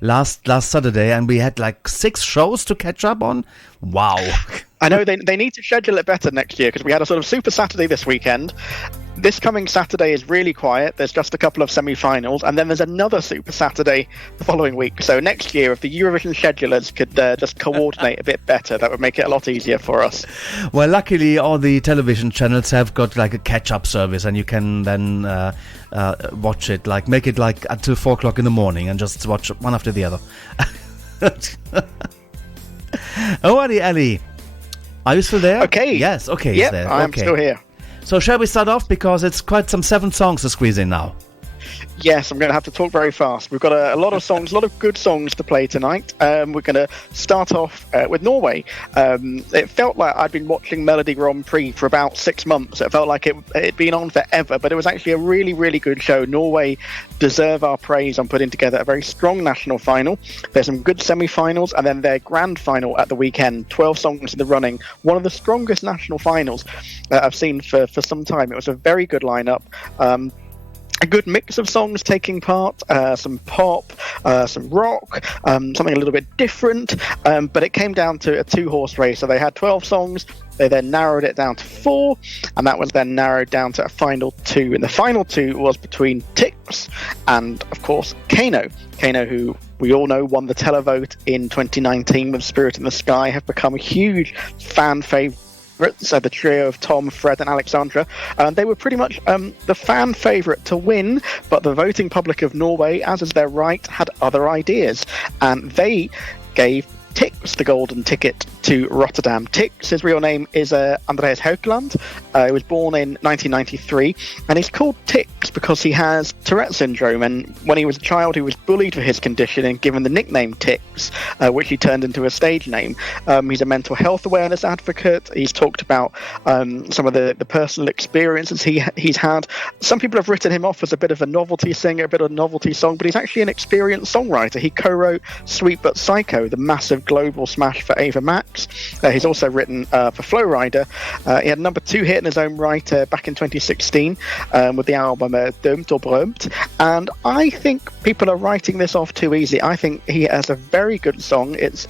last Saturday, and we had like 6 shows to catch up on. Wow. I know they need to schedule it better next year, because we had a sort of Super Saturday this weekend. This coming Saturday is really quiet. There's just a couple of semi-finals, and then there's another Super Saturday the following week. So next year, if the Eurovision schedulers could just coordinate a bit better, that would make it a lot easier for us. Well, luckily, all the television channels have got like a catch-up service, and you can then watch it, like make it like until 4 o'clock in the morning, and just watch one after the other. Alrighty, Ali. Are you still there? Okay. Yes, okay. Yep, I'm still here. So shall we start off, because it's quite some 7 songs to squeeze in now. Yes, I'm going to have to talk very fast. We've got a lot of songs, a lot of good songs to play tonight. We're going to start off with Norway. It felt like I'd been watching Melody Grand Prix for about 6 months. It felt like it'd been on forever, but it was actually a really, really good show. Norway deserve our praise on putting together a very strong national final. There's some good semi-finals, and then their grand final at the weekend. 12 songs in the running. One of the strongest national finals I've seen for some time. It was a very good lineup. A good mix of songs taking part, some pop, some rock, something a little bit different, but it came down to a 2-horse race. So they had 12 songs, they then narrowed it down to 4, and that was then narrowed down to a final 2. And the final 2 was between Tix and, of course, Kano. Kano, who we all know won the televote in 2019 with Spirit in the Sky, have become a huge fan favourite. So the trio of Tom, Fred and Alexandra, they were pretty much the fan favourite to win, but the voting public of Norway, as is their right, had other ideas, and they gave Tix the golden ticket to Rotterdam. Tix, his real name is Andreas Haugland. He was born in 1993, and he's called Tix Ticks because he has Tourette syndrome, and when he was a child he was bullied for his condition and given the nickname Ticks, which he turned into a stage name. He's a mental health awareness advocate. He's talked about some of the personal experiences he's had. Some people have written him off as a bit of a novelty singer, a bit of a novelty song, but he's actually an experienced songwriter. He co-wrote Sweet But Psycho, the massive global smash for Ava Max. He's also written for Flow Rider. He had a number 2 hit in his own right back in 2016 with the album Dömt och Berömt, and I think people are writing this off too easy. I think he has a very good song. It's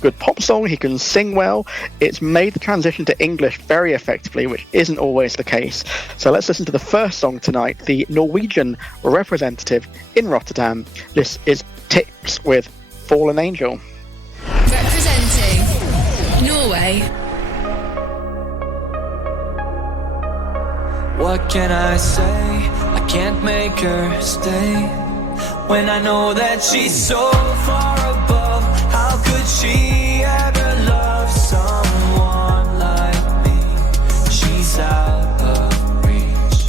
good pop song. He can sing well. It's made the transition to English very effectively, which isn't always the case. So let's listen to the first song tonight, the Norwegian representative in Rotterdam. This is Ticks with Fallen Angel. Representing Norway. What can I say? I can't make her stay when I know that she's so far above. How could she ever love someone like me? She's out of reach.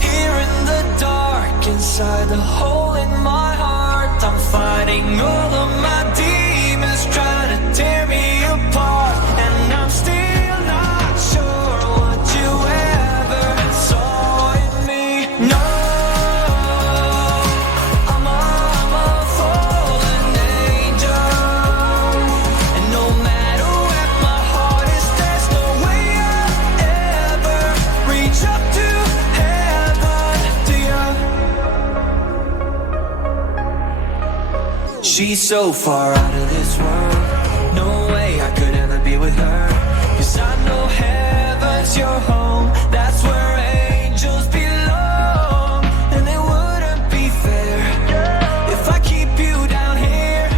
Here in the dark, inside the hole in my heart, I'm fighting all of my demons, trying to tear me apart, and I'm still not sure what you ever saw in me. No, I'm a fallen angel, and no matter where my heart is, there's no way I'll ever reach up to heaven, to you. She's so far out of this world, no way I could ever be with her, 'cause I know heaven's your home, that's where angels belong, and it wouldn't be fair if I keep you down here,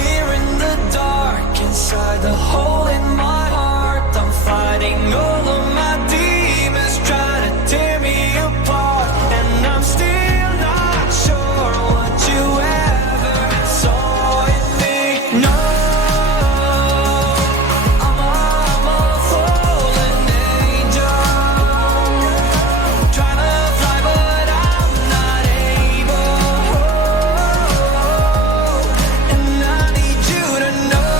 here in the dark, inside the hole in my heart, I'm fighting all of my demons, trying to tear me apart, and I'm still not sure what you ever saw in me. No, I'm a fallen angel, trying to fly but I'm not able, and I need you to know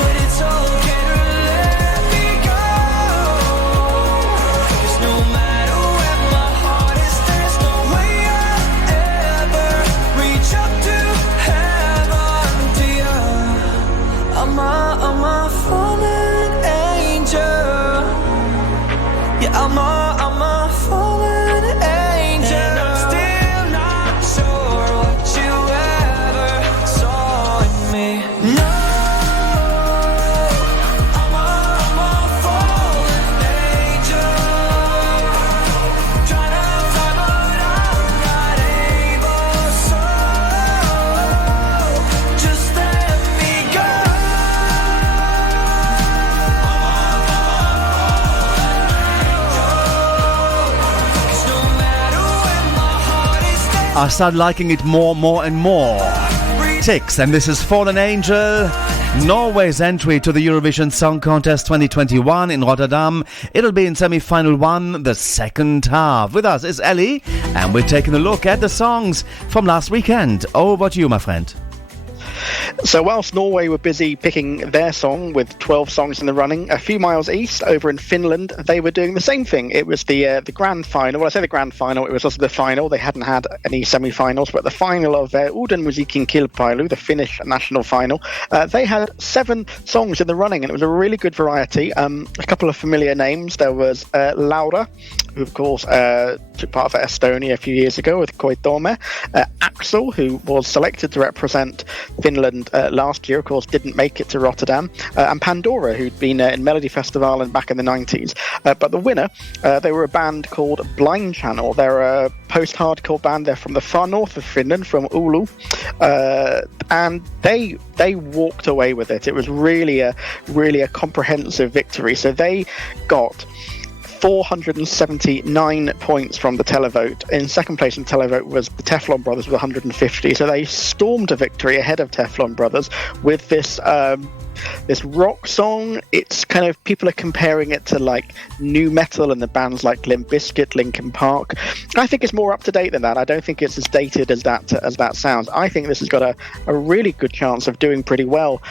that it's okay to let me go, 'cause no matter where my heart is, there's no way I'll ever reach up to heaven, to you. I'm a fallen angel. Yeah, I'm a fallen angel, and I'm still not sure what you ever saw in me. No, I'm a fallen angel, trying to fly but I'm not able, so just let me go. I start liking it more and more. Ticks, and this is Fallen Angel, Norway's entry to the Eurovision Song Contest 2021 in Rotterdam. It'll be in semi-final 1, the second half. With us is Ellie, and we're taking a look at the songs from last weekend. Over to you, my friend. So whilst Norway were busy picking their song with 12 songs in the running, a few miles east over in Finland, they were doing the same thing. It was the grand final. Well, I say the grand final, it was also the final. They hadn't had any semi-finals, but the final of Uuden musiikin kilpailu, the Finnish national final, they had 7 songs in the running, and it was a really good variety. A couple of familiar names. There was Laura, who of course took part of Estonia a few years ago with Koitome. Axel, who was selected to represent Finland last year, of course didn't make it to Rotterdam, and Pandora, who'd been in Melody Festival and back in the 90s. But the winner, they were a band called Blind Channel. They're a post-hardcore band. They're from the far north of Finland, from Oulu, and they walked away with it. It was really a comprehensive victory. So they got 479 points from the televote. In second place in televote was the Teflon Brothers with 150. So they stormed a victory ahead of Teflon Brothers with this this rock song. It's kind of, people are comparing it to like new metal and the bands like Limp Bizkit, Linkin Park. I think it's more up to date than that. I don't think it's as dated as that sounds. I think this has got a really good chance of doing pretty well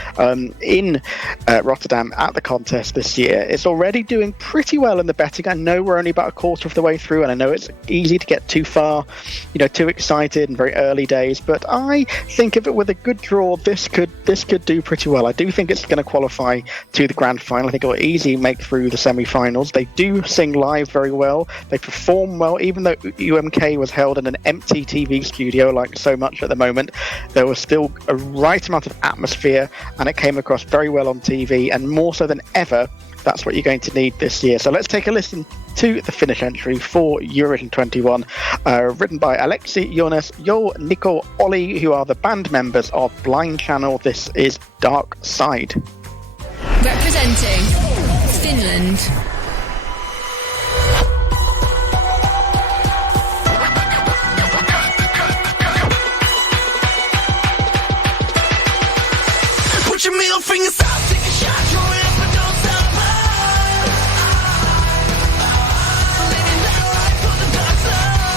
in Rotterdam at the contest this year. It's already doing pretty well in the betting. I know we're only about a quarter of the way through, and I know it's easy to get too far, too excited in very early days, but I think if it with a good draw, this could do pretty well. I do think it's going to qualify to the grand final. I think it will easily make through the semi-finals. They do sing live very well. They perform well, even though UMK was held in an empty TV studio like so much at the moment. There was still a right amount of atmosphere, and it came across very well on TV, and more so than ever, that's what you're going to need this year. So let's take a listen to the Finnish entry for Eurovision 21, written by Aleksi, Jonas, Jo, Nico, Olli, who are the band members of Blind Channel. This is Dark Side. Representing Finland. Put your middle fingers out, take a shot, throw it up and don't stop. Living that life on the dark side.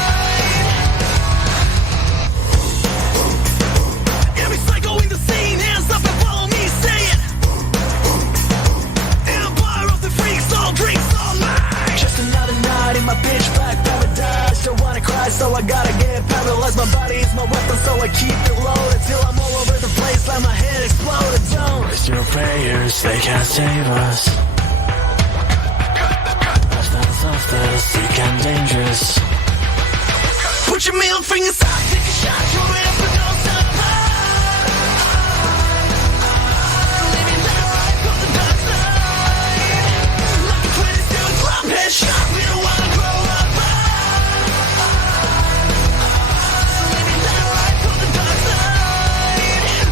Every psycho in the scene, hands up and follow me, say it. Empire of the freaks, all drinks, all night. Just another night in my pitch black paradise. Don't wanna cry, so I gotta get paralyzed. My body is my weapon, so I keep it loaded till I'm all over the place, like my head exploded. Don't waste your prayers, they can't save us. Lifestyles of the sick and dangerous. Put your middle fingers out, take a shot, throw it up and don't stop. Living that life on the dark side. Like a 22 drop headshot, we don't wanna grow up. Living that life on the dark side.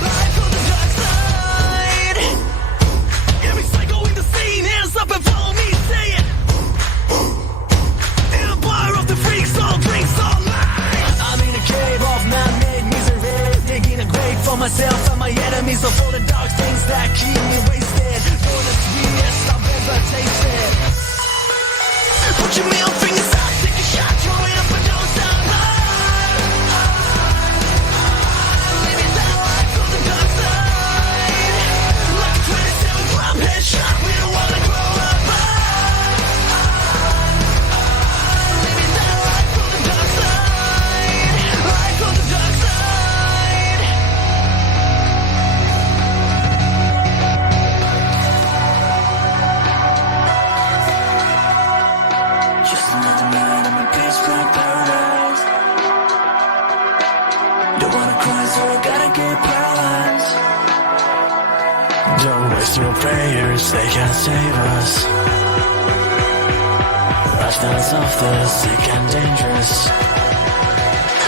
Life on the dark side. Every psycho in the scene, hands up and follow me, say it. Empire of the freaks, all drinks, all night. I'm in a cave of man-made misery, digging a grave for myself and my enemies, so for the dark things that keep me wasted. For the sweetest I've ever tasted. Put your middle fingers out, take a shot, throw it up and don't stop. Living that life on the dark side. Like a 27 drop headshot, we don't wanna grow up. Living that life on the dark side. Life on the dark side. Just another night in my pitch black paradise. Don't wanna cry, so I gotta get paralyzed. Don't waste your prayers, they can't save us. Lifestyles of the sick and dangerous.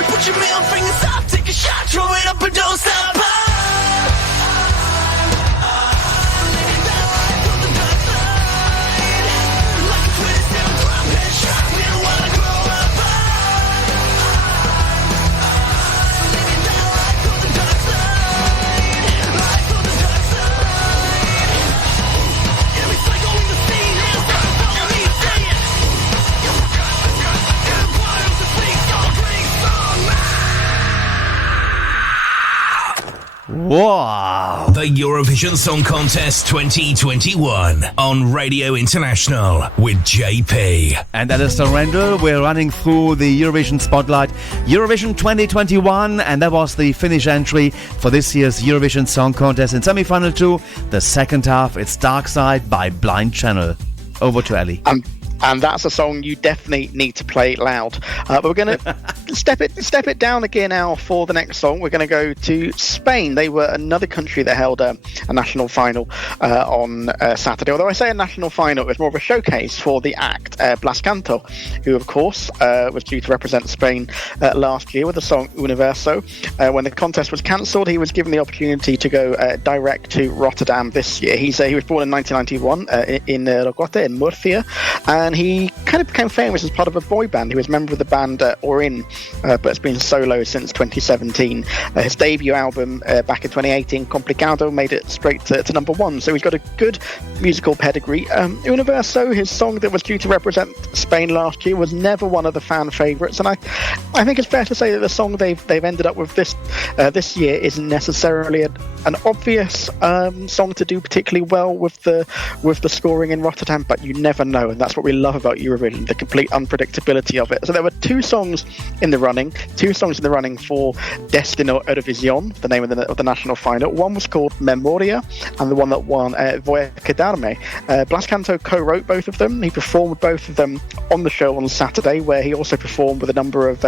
Put your middle fingers up, take a shot, throw it up and don't stop. Living that life on the dark side. Like a 27 drop headshot, we don't wanna grow up. Living that life on the dark side. Life on the dark side. Every psycho in the scene, hands up and follow me, say it. Empire of the freaks, all drinks, all night. Wow! The Eurovision Song Contest 2021 on Radio International with JP. And Alistair Randall, we're running through the Eurovision Spotlight, Eurovision 2021, and that was the Finnish entry for this year's Eurovision Song Contest. In semi-final 2, the second half, it's Dark Side by Blind Channel. Over to Ali. And that's a song you definitely need to play loud. But we're going to step it down again now for the next song. We're going to go to Spain. They were another country that held a national final on Saturday. Although I say a national final, it was more of a showcase for the act Blas Canto, who of course was due to represent Spain last year with the song Universo. When the contest was cancelled, he was given the opportunity to go direct to Rotterdam this year. He was born in 1991 in Rocote in Murcia, and he kind of became famous as part of a boy band. He was a member of the band Orin but it's been solo since 2017. His debut album back in 2018, Complicado, made it straight to number 1, so he's got a good musical pedigree. Universo, his song that was due to represent Spain last year, was never one of the fan favourites, and I think it's fair to say that the song they've ended up with this year isn't necessarily an obvious song to do particularly well with the scoring in Rotterdam, but you never know, and that's what we love about Eurovision, the complete unpredictability of it. So there were two songs in the running for Destino Eurovision, the name of the national final. One was called Memoria, and the one that won Voy a Quedarme. Blas Canto co-wrote both of them. He performed both of them on the show on Saturday, where he also performed with a number of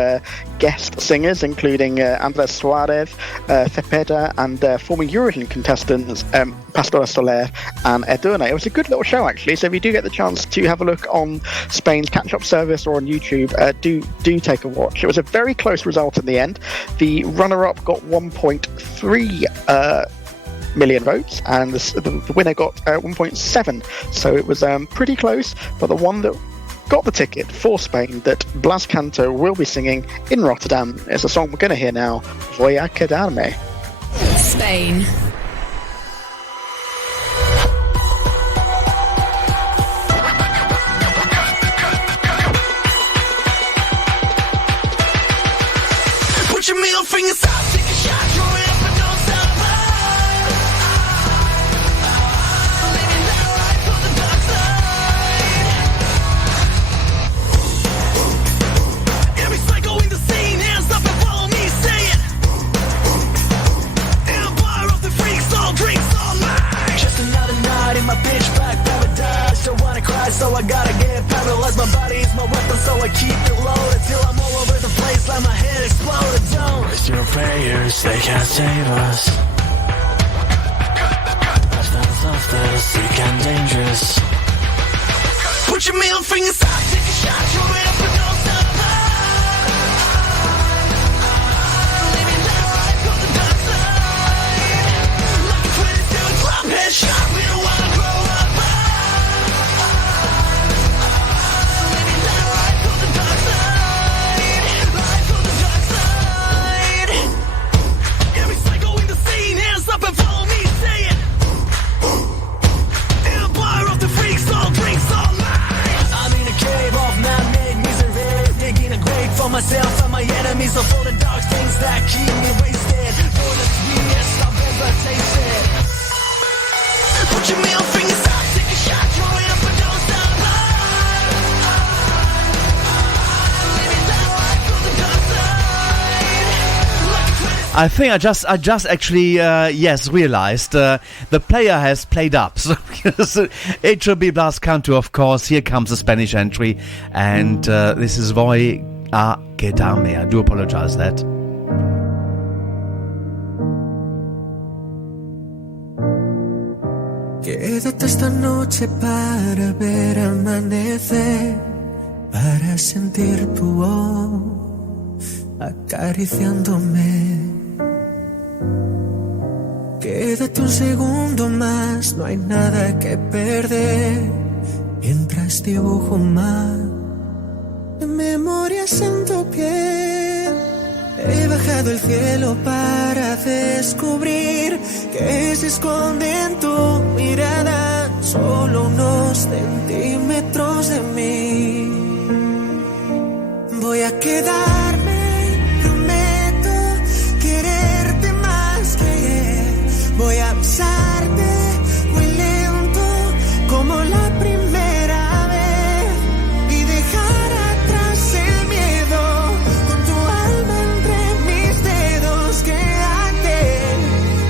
guest singers, including Andres Suarez, Cepeda, and former Eurovision contestants Pastora Soler and Edurne. It was a good little show, actually, so if you do get the chance to have a look on Spain's catch-up service or on YouTube, do take a watch. It was a very close result in the end. The runner-up got 1.3 million votes, and the winner got 1.7, so it was pretty close, but the one that got the ticket for Spain that Blas Canto will be singing in Rotterdam is a song we're going to hear now, Voy a Quedarme. Spain. Put your middle fingers out, take a shot, throw it up and don't stop. Living that life on the dark side. Every psycho in the scene, hands up and follow me, say it. Empire of the freaks, all drinks all night. Just another night in my pitch black paradise. Don't wanna cry, so I gotta get paralyzed. My body is my weapon, so I keep it loaded till I'm all over the place like my head exploded. Don't waste your prayers, they can't save us. Lifestyles of the sick and dangerous. Put your middle fingers out, take a shot, throw it up and don't stop. Living that life on the dark side. Like a 22 club headshot, we don't wanna grow up. Living that life on the dark side. Life on the dark side. Every psycho in the scene, hands up and follow me, say it. Empire of the freaks, all drinks all night. I'm in a cave of man-made misery, digging a grave for myself and my enemies of all the dark things that keep me wasted. For the sweetest I've ever tasted. Put your middle fingers out, take a shot, throw it up and don't stop. Living that life on the dark side. Like a 20 I think I just actually realized the player has played up, so it should be Blas Canto, of course. Here comes the Spanish entry, and this is Voy a Quedarme. I do apologize that. Quédate esta noche para ver amanecer, para sentir tu voz acariciándome. Quédate un segundo más, no hay nada que perder, mientras dibujo más memorias en tu piel. He bajado el cielo para descubrir que se esconde en tu mirada solo unos centímetros de mí. Voy a quedarme, prometo quererte más que ayer. Voy a besarte muy lento como la primera vez y dejar atrás el miedo con tu alma entre mis dedos. Quédate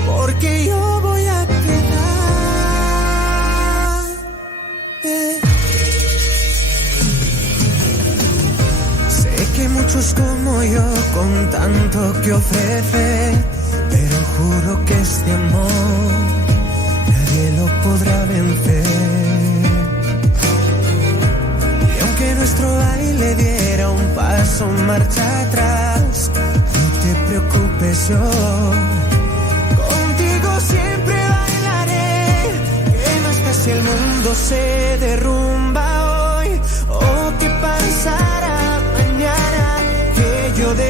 porque yo voy a quedar. Sé que muchos como yo con tanto que ofrecer, pero juro que este amor nadie lo podrá vencer. Y aunque nuestro baile diera un paso marcha atrás, no te preocupes, yo contigo siempre bailaré. ¿Qué más da si el mundo se derrumba hoy? ¿O qué pasará mañana? Que yo de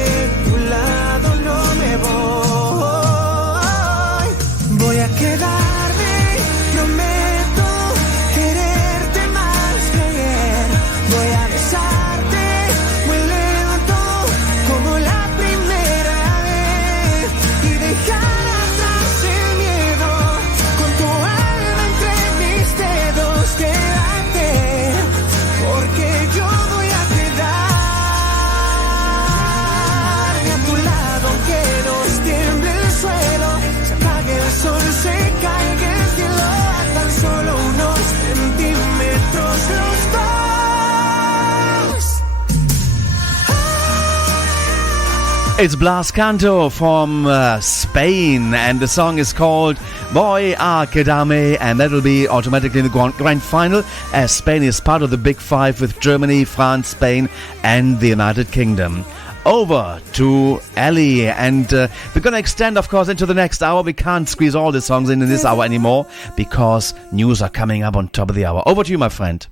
It's Blas Canto from Spain, and the song is called Voy a Quedarme, and that will be automatically in the grand final, as Spain is part of the Big Five with Germany, France, Spain, and the United Kingdom. Over to Ellie, and we're going to extend, of course, into the next hour. We can't squeeze all the songs in this hour anymore because news are coming up on top of the hour. Over to you, my friend.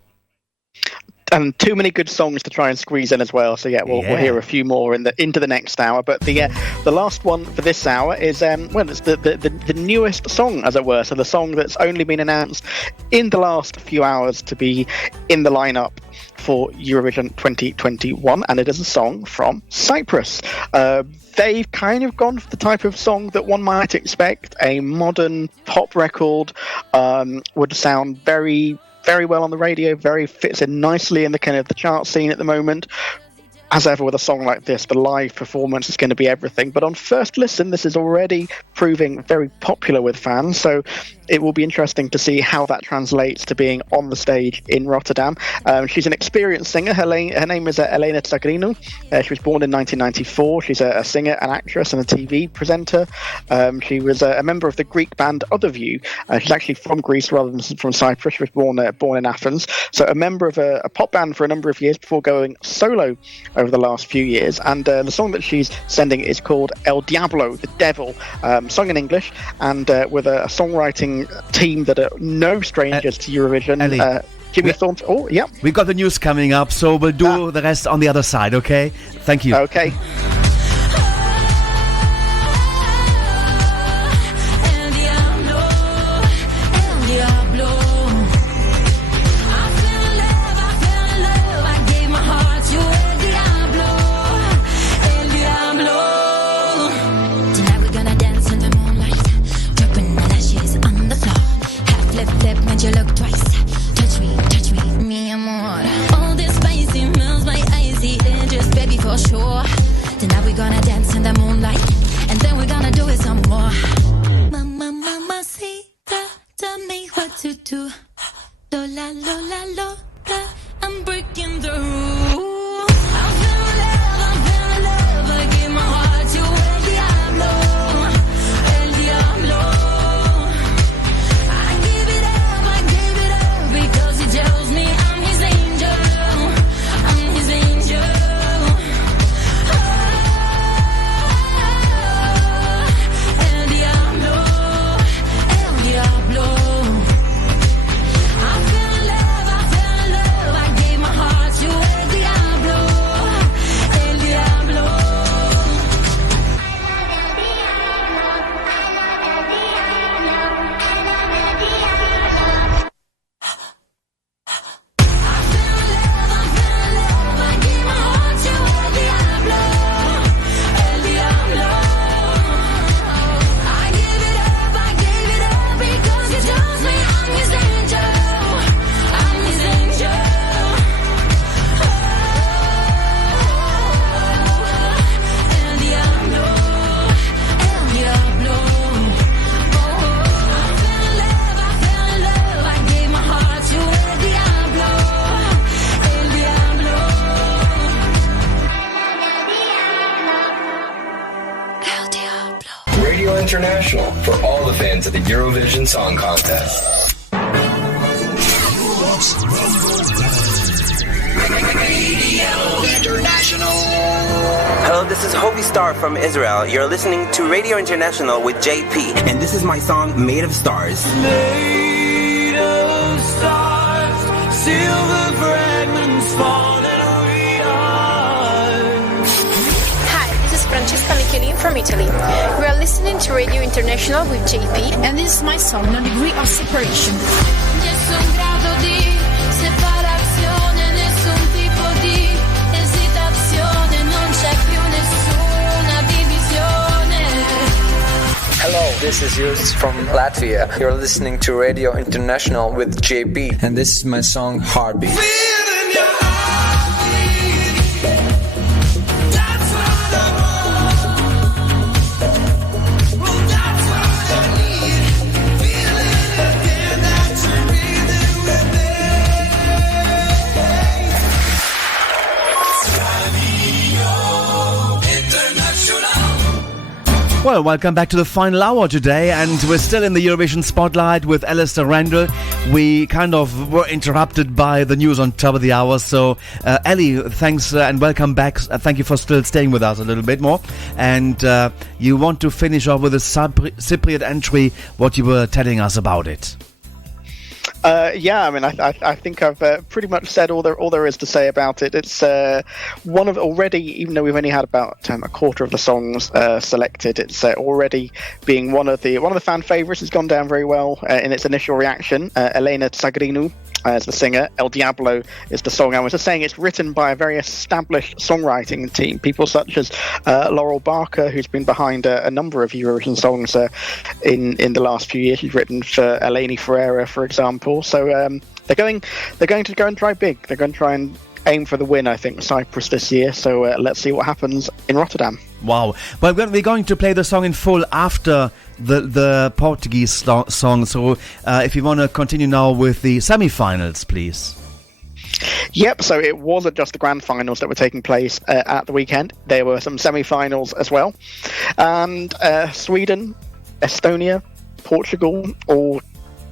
And too many good songs to try and squeeze in as well. So we'll hear a few more into the next hour. But the last one for this hour is it's the newest song, as it were. So the song that's only been announced in the last few hours to be in the lineup for Eurovision 2021, and it is a song from Cyprus. They've kind of gone for the type of song that one might expect. A modern pop record would sound very well on the radio, very fits in nicely in the kind of the chart scene at the moment. As ever with a song like this, the live performance is going to be everything. But on first listen, this is already proving very popular with fans. So it will be interesting to see how that translates to being on the stage in Rotterdam. She's an experienced singer. Her name is Elena Tzagrinou. She was born in 1994. She's a singer, an actress, and a TV presenter. She was a member of the Greek band Other View. She's actually from Greece rather than from Cyprus. She was born in Athens. So a member of a pop band for a number of years before going solo over the last few years. And the song that she's sending is called El Diablo, the Devil, sung in English, and with a songwriting team that are no strangers to Eurovision. Jimmy Thornton. Oh, yeah. We've got the news coming up, so we'll do the rest on the other side, okay? Thank you. Okay. You look twice. Touch me, mi amor. All this spicy melts my icy edges, baby, for sure. Tonight we're gonna dance in the moonlight, and then we're gonna do it some more. Mamacita, tell me what to do. Lola, Lola, Lola, I'm breaking the rules. I feel love, I give my heart to El Diablo, El Diablo. Because he tells me I'm his angel, I'm his angel. El Diablo, El Diablo. I fell in love, I gave my heart to El Diablo, El Diablo. Radio International for all the fans of the Eurovision Song Contest. Radio International. Hello, this is Hovi Star from Israel. You're listening to Radio International with JP, and this is my song Made of Stars. Made of stars, silver fragments falling on the Hi, this is Francesca Michelin from Italy. We are listening to Radio International with JP, and this is my song, No Degree of Separation. Nessun grado di separazione, nessun tipo di esitazione, non c'è più nessuna divisione. Hello, this is Yus from Latvia. You're listening to Radio International with JP, and this is my song Heartbeat. International. Well, welcome back to the final hour today, and we're still in the Eurovision spotlight with Alistair Randall. We kind of were interrupted by the news on top of the hour, so Ellie, thanks and welcome back. Thank you for still staying with us a little bit more. And you want to finish off with a Cypriot entry, what you were telling us about it. Yeah, I mean, I think I've pretty much said all there is to say about it. It's one of already, even though we've only had about a quarter of the songs selected, it's already being one of the fan favourites. It's gone down very well in its initial reaction. Elena Țăgărinu as the singer, El Diablo is the song. I was just saying it's written by a very established songwriting team, people such as Laurel Barker, who's been behind a number of Eurovision songs in the last few years. She's written for Eleni Ferreira, for example. So they're going to go and try big. They're going to try and aim for the win, I think, Cyprus this year. So let's see what happens in Rotterdam. Wow. Well, we're going to play the song in full after the Portuguese song. So if you want to continue now with the semi-finals, please. Yep, so it wasn't just the grand finals that were taking place at the weekend. There were some semi-finals as well. And Sweden, Estonia, Portugal all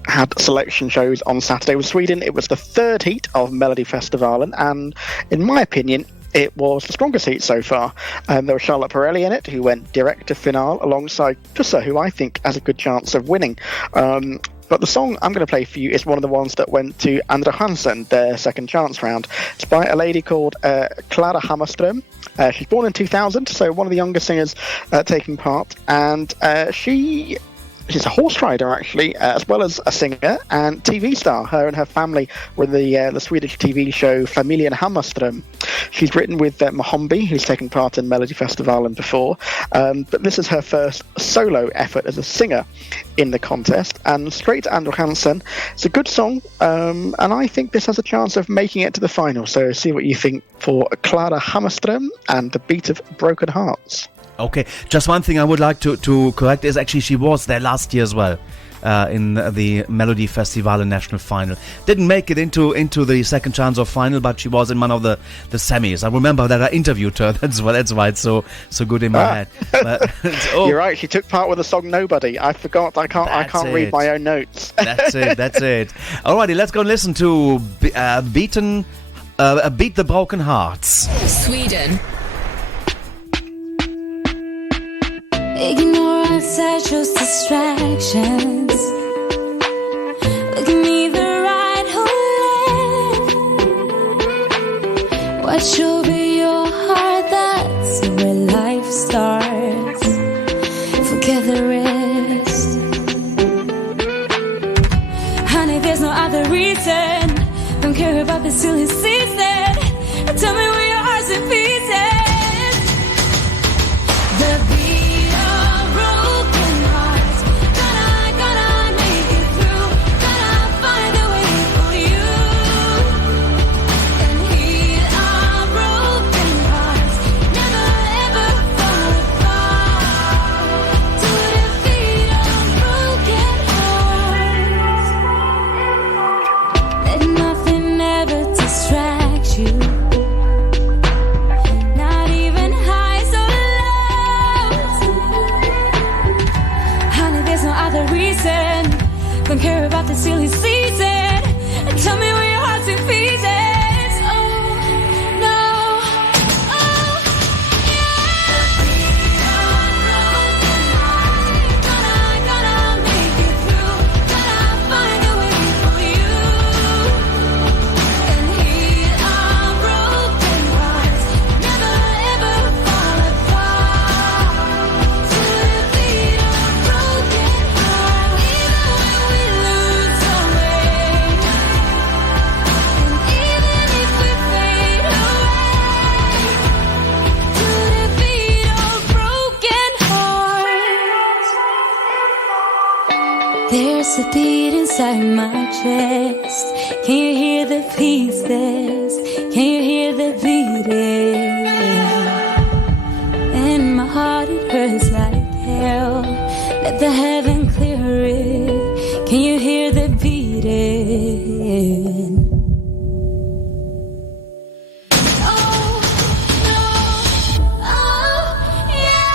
had selection shows on Saturday. With Sweden, it was the third heat of Melodifestivalen, and in my opinion, it was the strongest heat so far. There was Charlotte Perrelli in it, who went direct to finale alongside Tussa, who I think has a good chance of winning. But the song I'm going to play for you is one of the ones that went to Andra Hansen, their second chance round. It's by a lady called Clara Hammarström. She's born in 2000, so one of the younger singers taking part, and she's a horse rider, actually, as well as a singer and TV star. Her and her family were the Swedish TV show Familjen Hammarström. She's written with Mohombi, who's taken part in Melodifestivalen before, but this is her first solo effort as a singer in the contest. And straight to Andra Hansen, it's a good song, and I think this has a chance of making it to the final. So see what you think for Clara Hammarström and The Beat of Broken Hearts. Okay, just one thing I would like to correct is actually she was there last year as well in the Melodifestivalen National Final. Didn't make it into the second chance of final, but she was in one of the semis. I remember that I interviewed her. That's why it's so good in my head. But, You're right. She took part with the song Nobody. I forgot. I can't read my own notes. That's it. Alrighty, let's go and listen to Beat the Broken Hearts. Sweden. Ignore essential distractions. Look at me the right or left. Watch over your heart, that's where life starts. Forget the rest. Honey, there's no other reason. Don't care about the silly season. Tell me where your heart's in pieces. The don't care about the silly season. Tell me where your heart's in pieces. Oh, no. Oh, yeah. Gonna make it through. Gonna find a way for you. And heal our broken hearts. Never ever fall apart. To defeat our broken hearts. There's a beat inside my chest. Can you hear the pieces? Can you hear the beating? In my heart it hurts like hell. Let the heaven clear it. Can you hear the beating? Oh, no. Oh, yeah.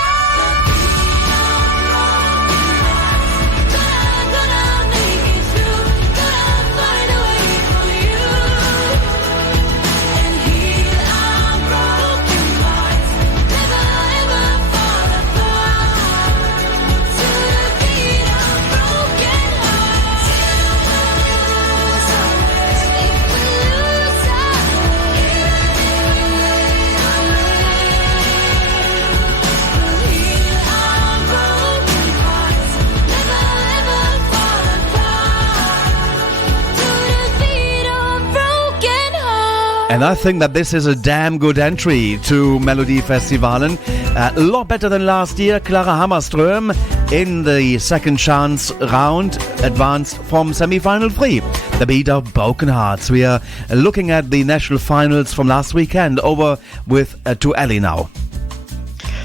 And I think that this is a damn good entry to Melodifestivalen. A lot better than last year. Clara Hammarström in the second chance round advanced from semi-final 3. The beat of Broken Hearts. We are looking at the national finals from last weekend. Over with to Ellie now.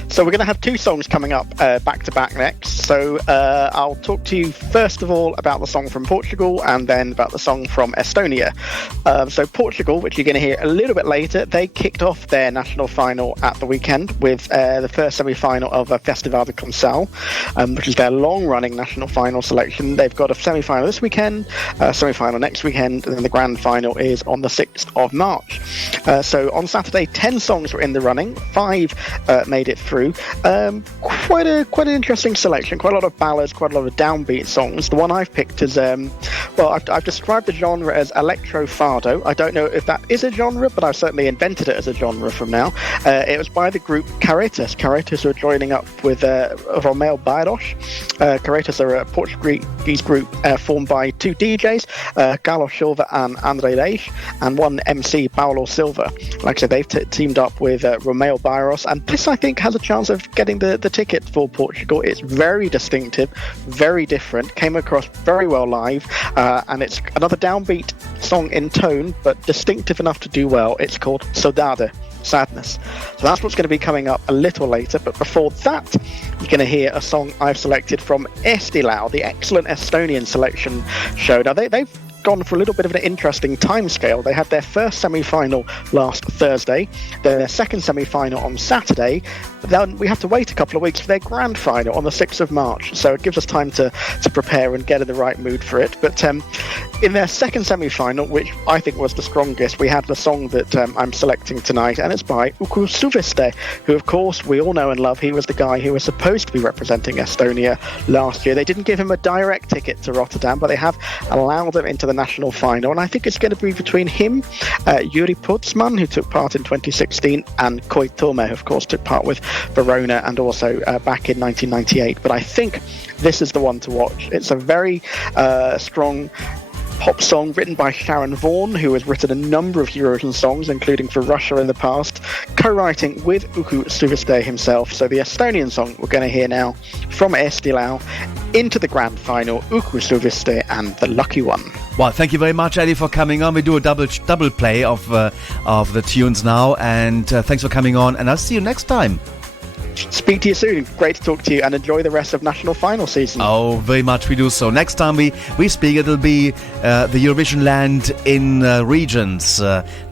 So we're going to have two songs coming up back to back next. So I'll talk to you first of all about the song from Portugal and then about the song from Estonia. So Portugal, which you're going to hear a little bit later, they kicked off their national final at the weekend with the first semi-final of a Festival de Consal, which is their long-running national final selection. They've got a semi-final this weekend, a semi-final next weekend, and then the grand final is on the 6th of March. So on Saturday, 10 songs were in the running, 5 made it through. Quite an interesting selection. Quite a lot of ballads, quite a lot of downbeat songs. The one I've picked is I've described the genre as electro fado. I don't know if that is a genre, but I've certainly invented it as a genre from now. It was by the group Caretas. Caretas are joining up with Romeo Bairros. Caretas are a Portuguese group formed by 2 DJs, Carlos Silva and André Reis, and one MC, Paulo Silva. Like I said, they've teamed up with Romeo Bairros, and this I think has a chance of getting the ticket for Portugal. It's very distinctive, very different, came across very well live, and it's another downbeat song in tone, but distinctive enough to do well. It's called Saudade, Sadness. So that's what's going to be coming up a little later, but before that, you're going to hear a song I've selected from Estilau, the excellent Estonian selection show. Now, they've gone for a little bit of an interesting timescale. They had their first semi-final last Thursday, then their second semi-final on Saturday, but then we have to wait a couple of weeks for their grand final on the 6th of March, so it gives us time to prepare and get in the right mood for it. But in their second semi-final, which I think was the strongest, we had the song that I'm selecting tonight, and it's by Uku Suviste, who of course we all know and love. He was the guy who was supposed to be representing Estonia last year. They didn't give him a direct ticket to Rotterdam, but they have allowed him into the national final, and I think it's going to be between him, Yuri Putzman, who took part in 2016, and Koi Tome, who of course took part with Verona and also back in 1998. But I think this is the one to watch. It's a very strong pop song written by Sharon Vaughan, who has written a number of Eurovision songs, including for Russia in the past, co-writing with Uku Suviste himself. So the Estonian song we're going to hear now from Estilau into the grand final, Uku Suviste and The Lucky One. Well, thank you very much, Eddie, for coming on. We do a double play of the tunes now, and thanks for coming on, and I'll see you next time. Speak to you soon. Great to talk to you, and enjoy the rest of national final season. Oh, very much we do so. Next time we speak, it'll be the Eurovision land in regions,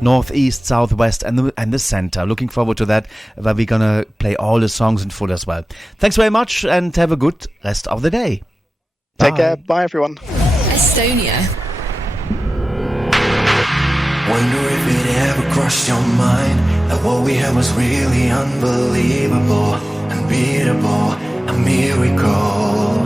northeast, southwest, and the center. Looking forward to that, where we're gonna play all the songs in full as well. Thanks very much, and have a good rest of the day. Take care. Bye, everyone. Estonia. Wonder if it ever crossed your mind that what we had was really unbelievable, unbeatable, a miracle.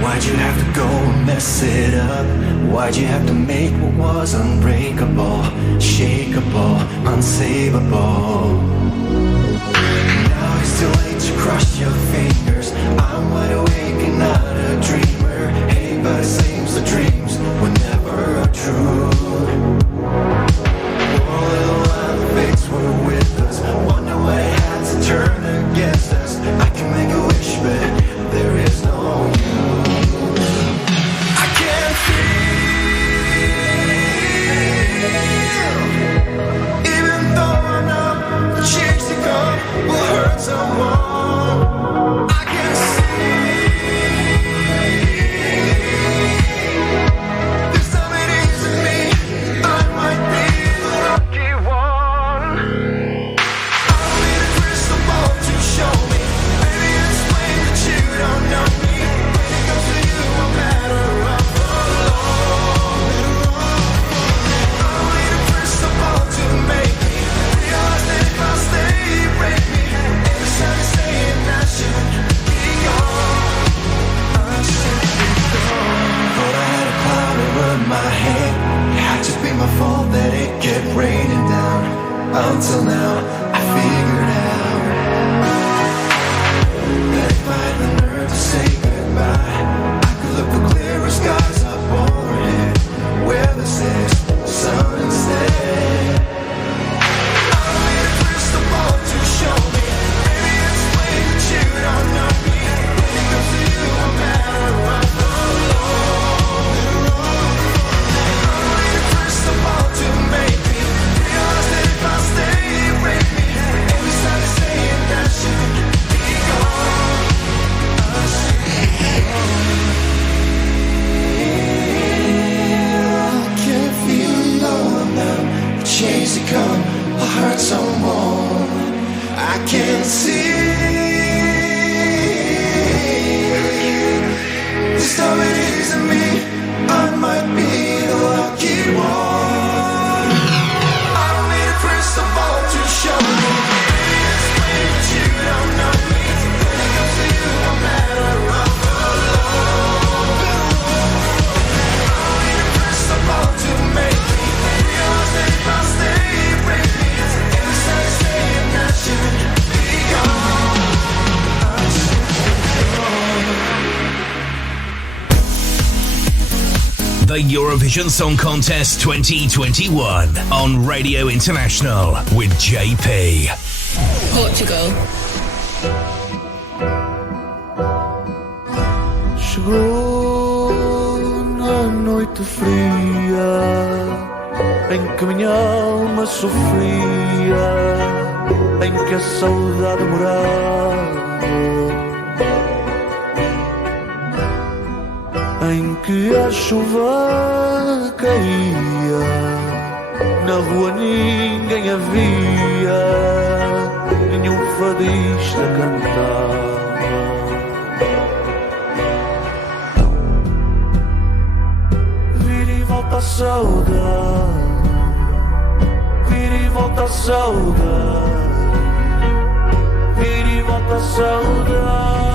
Why'd you have to go and mess it up? Why'd you have to make what was unbreakable, shakeable, unsavable? Now it's too late to cross your fingers. I'm wide awake and not a dreamer. Hey, but it seems the dreams were never true. Poor little fates were with us. Wonder what it had to turn against us. I can make a wish, but there is no you. I can't feel, even though I know the chance to go will hurt someone. the Eurovision Song Contest 2021 on Radio International with JP. Portugal. Chegou na noite fria em que minha alma sofria, em que a saudade morava, em que a chuva caía, na rua ninguém havia, nenhum fadista cantava. Vira e volta a saudade, vira e volta a saudade, vira e volta a saudade.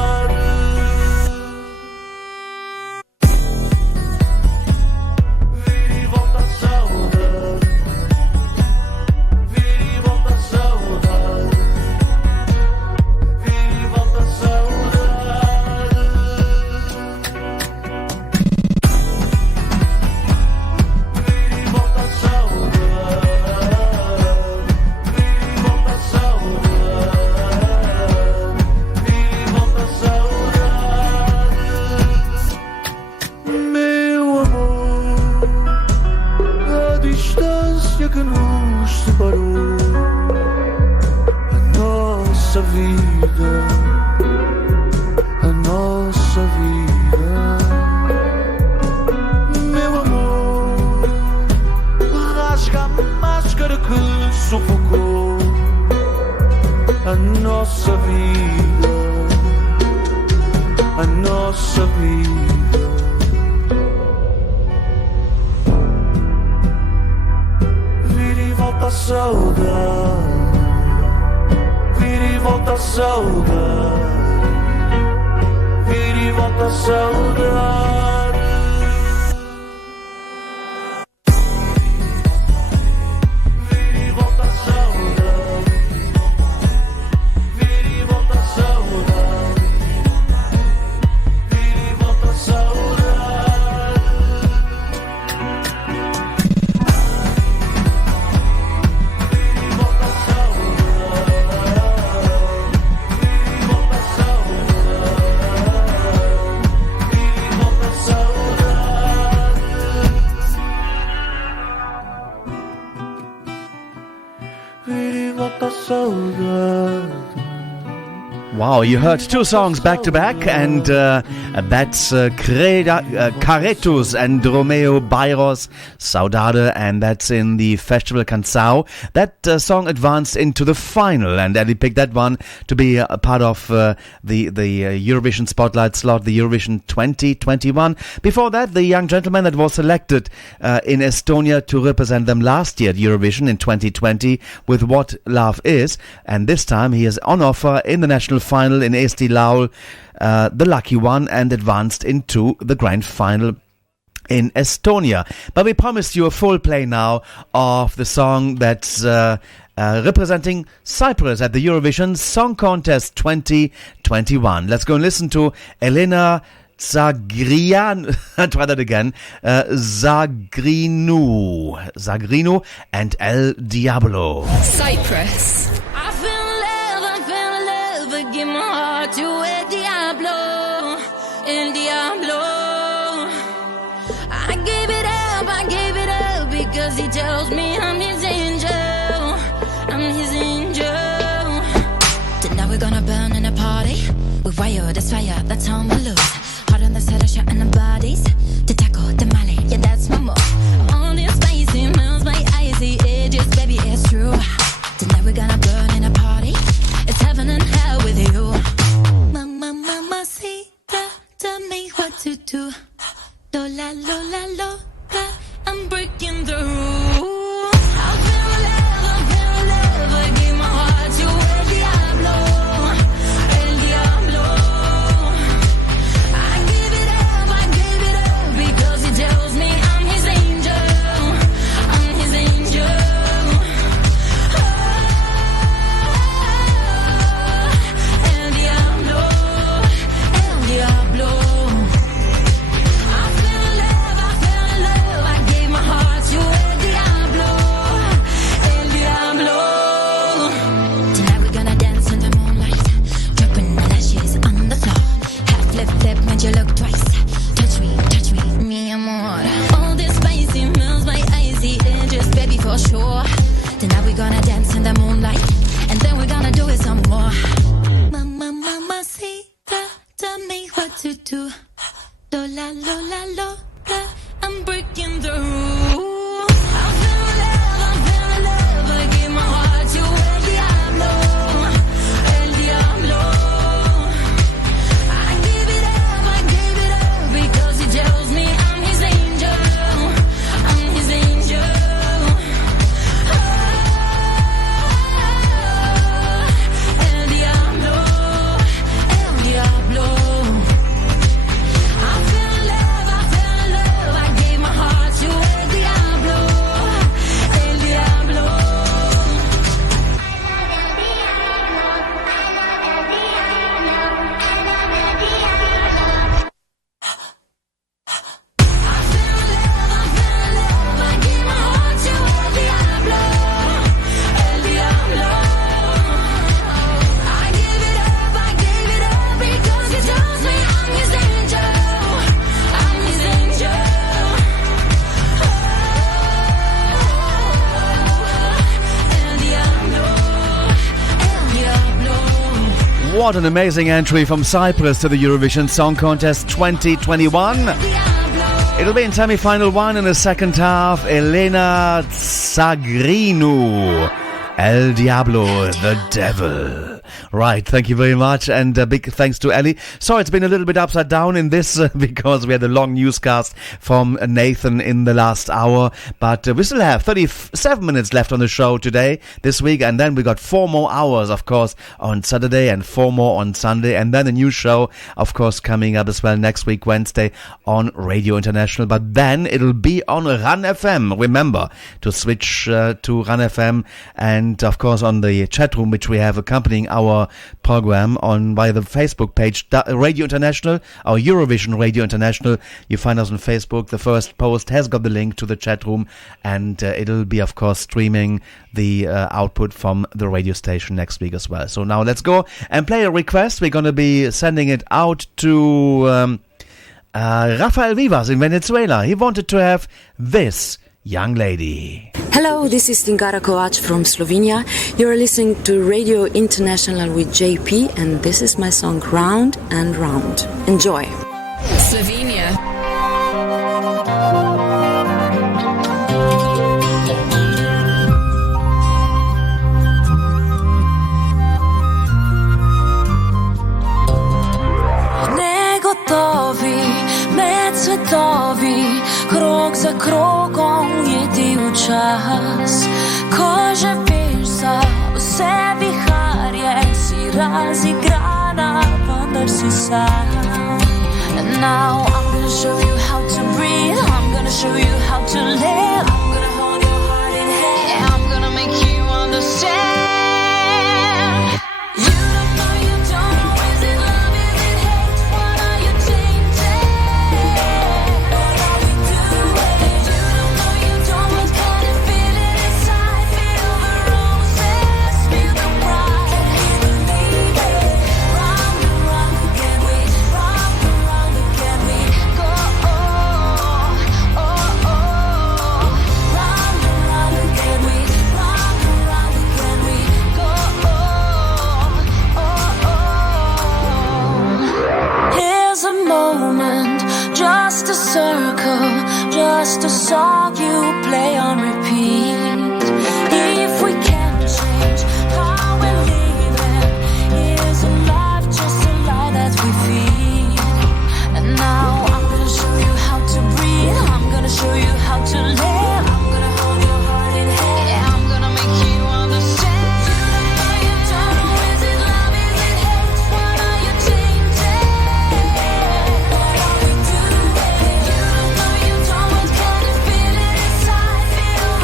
Wow, you heard two songs back to back, and that's Caretus and Romeo Bayros Saudade, and that's in the Festival Canção. That song advanced into the final, and Eddie picked that one to be a part of the Eurovision Spotlight slot, the Eurovision 2021. Before that, the young gentleman that was selected in Estonia to represent them last year at Eurovision in 2020 with What Love Is, and this time he is on offer in the national final in Eesti Laul, the lucky one, and advanced into the grand final in Estonia. But we promised you a full play now of the song that's representing Cyprus at the Eurovision Song Contest 2021. Let's go and listen to Elena Zagrian, try that again, Zagrinu and El Diablo. Cyprus. I fell in love, but give my heart to El Diablo, El Diablo. I gave it up because he tells me I'm his angel, I'm his angel. Tonight we're gonna burn in a party, with wire, that's fire, that's how we lose. Hard on the side of shot in the bodies, to tackle the Mali, yeah that's my move. All this spicy melts my icy edges, baby it's true. Tonight we're gonna burn in a party, it's heaven and hell with you. Mama, see, tell me what to do. Lola, Lola, Lola, I'm breaking the rules. I fell in love, I gave my heart to El Diablo, El Diablo. I gave it up because he tells me I'm his angel, I'm his angel. Oh, El Diablo, El Diablo. what to do. Lola, Lola, Lola, I'm breaking the rules. I'm feeling love, I give my heart to El Diablo, El Diablo. I give it up, because he tells me I'm his angel, I'm his angel. El Diablo, El Diablo. I feel love, I gave my heart to El Diablo, El Diablo. What an amazing entry from Cyprus to the Eurovision Song Contest 2021. It'll be in semi-final 1 in the second half. Elena Tzagrinou, El Diablo, the Devil. Right, thank you very much, and big thanks to Ellie. Sorry, it's been a little bit upside down in this because we had a long newscast from Nathan in the last hour, but we still have 37 minutes left on the show today, this week, and then we got 4 more hours, of course, on Saturday and 4 more on Sunday, and then a new show, of course, coming up as well next week, Wednesday, on Radio International, but then it'll be on Run FM. Remember to switch to Run FM, and of course on the chat room, which we have accompanying our program on by the Facebook page Radio International, our Eurovision Radio International. You find us on Facebook. The first post has got the link to the chat room, and it'll be, of course, streaming the output from the radio station next week as well. So now let's go and play a request. We're going to be sending it out to Rafael Vivas in Venezuela. He wanted to have this young lady. Hello, this is Tinkara Kovac from Slovenia. You're listening to Radio International with JP, and this is my song Round and Round. Enjoy. Slovenia. Negotovi, med svetovi, krog za krogom je divji čas. Ko že veš za vse viharje, si razigrana, vendar si sam. And now I'm gonna show you how to breathe, I'm gonna show you how to live, I'm gonna hold your heart in hand, I'm gonna make you understand. Just a circle, just a song you play on repeat. If we can't change how we're living, is a life just a lie that we feed? And now I'm gonna show you how to breathe, I'm gonna show you how to live, I'm gonna hold your heart in hand, yeah, I'm gonna make you understand. You don't know, is it love, is it hate, what are you changing? What are we doing? You don't know, you don't, can you feel it inside? Feel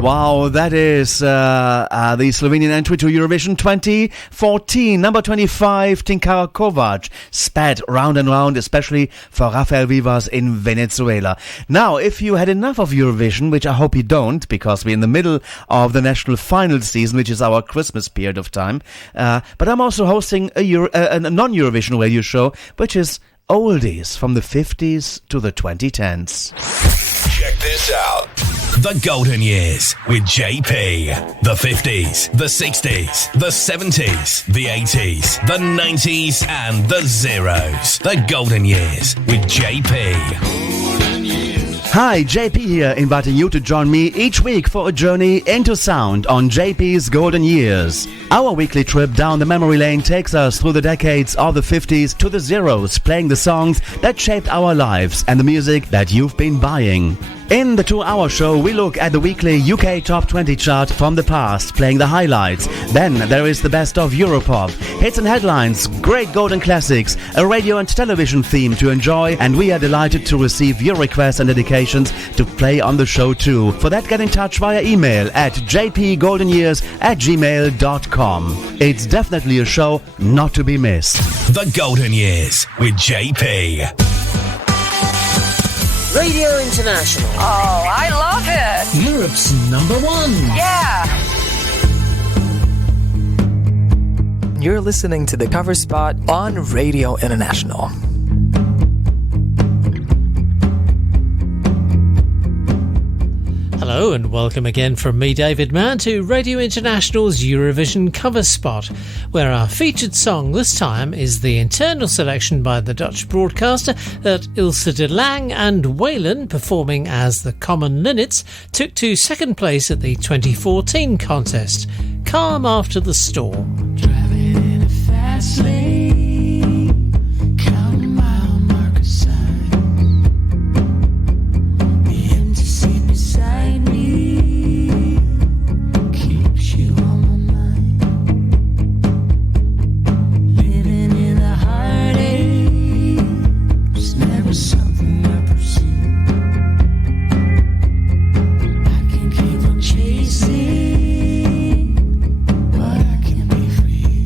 Wow, that is the Slovenian entry to Eurovision 2014. Number 25, Tinkara Kovac, sped round and round, especially for Rafael Vivas in Venezuela. Now, if you had enough of Eurovision, which I hope you don't, because we're in the middle of the national final season, which is our Christmas period of time, but I'm also hosting a non-Eurovision radio show, which is oldies from the 50s to the 2010s. Check this out. The Golden Years with JP. The 50s, the 60s, the 70s, the 80s, the 90s, and the zeros. The Golden Years with JP. Hi, JP here, inviting you to join me each week for a journey into sound on JP's Golden Years. Our weekly trip down the memory lane takes us through the decades of the 50s to the zeros, playing the songs that shaped our lives and the music that you've been buying. In the 2-hour show, we look at the weekly UK Top 20 chart from the past, playing the highlights. Then there is the best of Europop, hits and headlines, great golden classics, a radio and television theme to enjoy, and we are delighted to receive your requests and dedications to play on the show too. For that, get in touch via email at jpgoldenyears@gmail.com. It's definitely a show not to be missed. The Golden Years with JP. Radio International. Oh, I love it. Europe's #1. Yeah. You're listening to the cover spot on Radio International. Hello and welcome again from me, David Mann, to Radio International's Eurovision cover spot, where our featured song this time is the internal selection by the Dutch broadcaster that Ilse de Lang and Waylon, performing as the Common Linnets, took to second place at the 2014 contest, Calm After the Storm. Driving in a fast lane, counting mile marker signs. The empty seat beside me keeps you on my mind. Living in a heartache, it's never something I pursue. I can keep on chasing, but I can be free.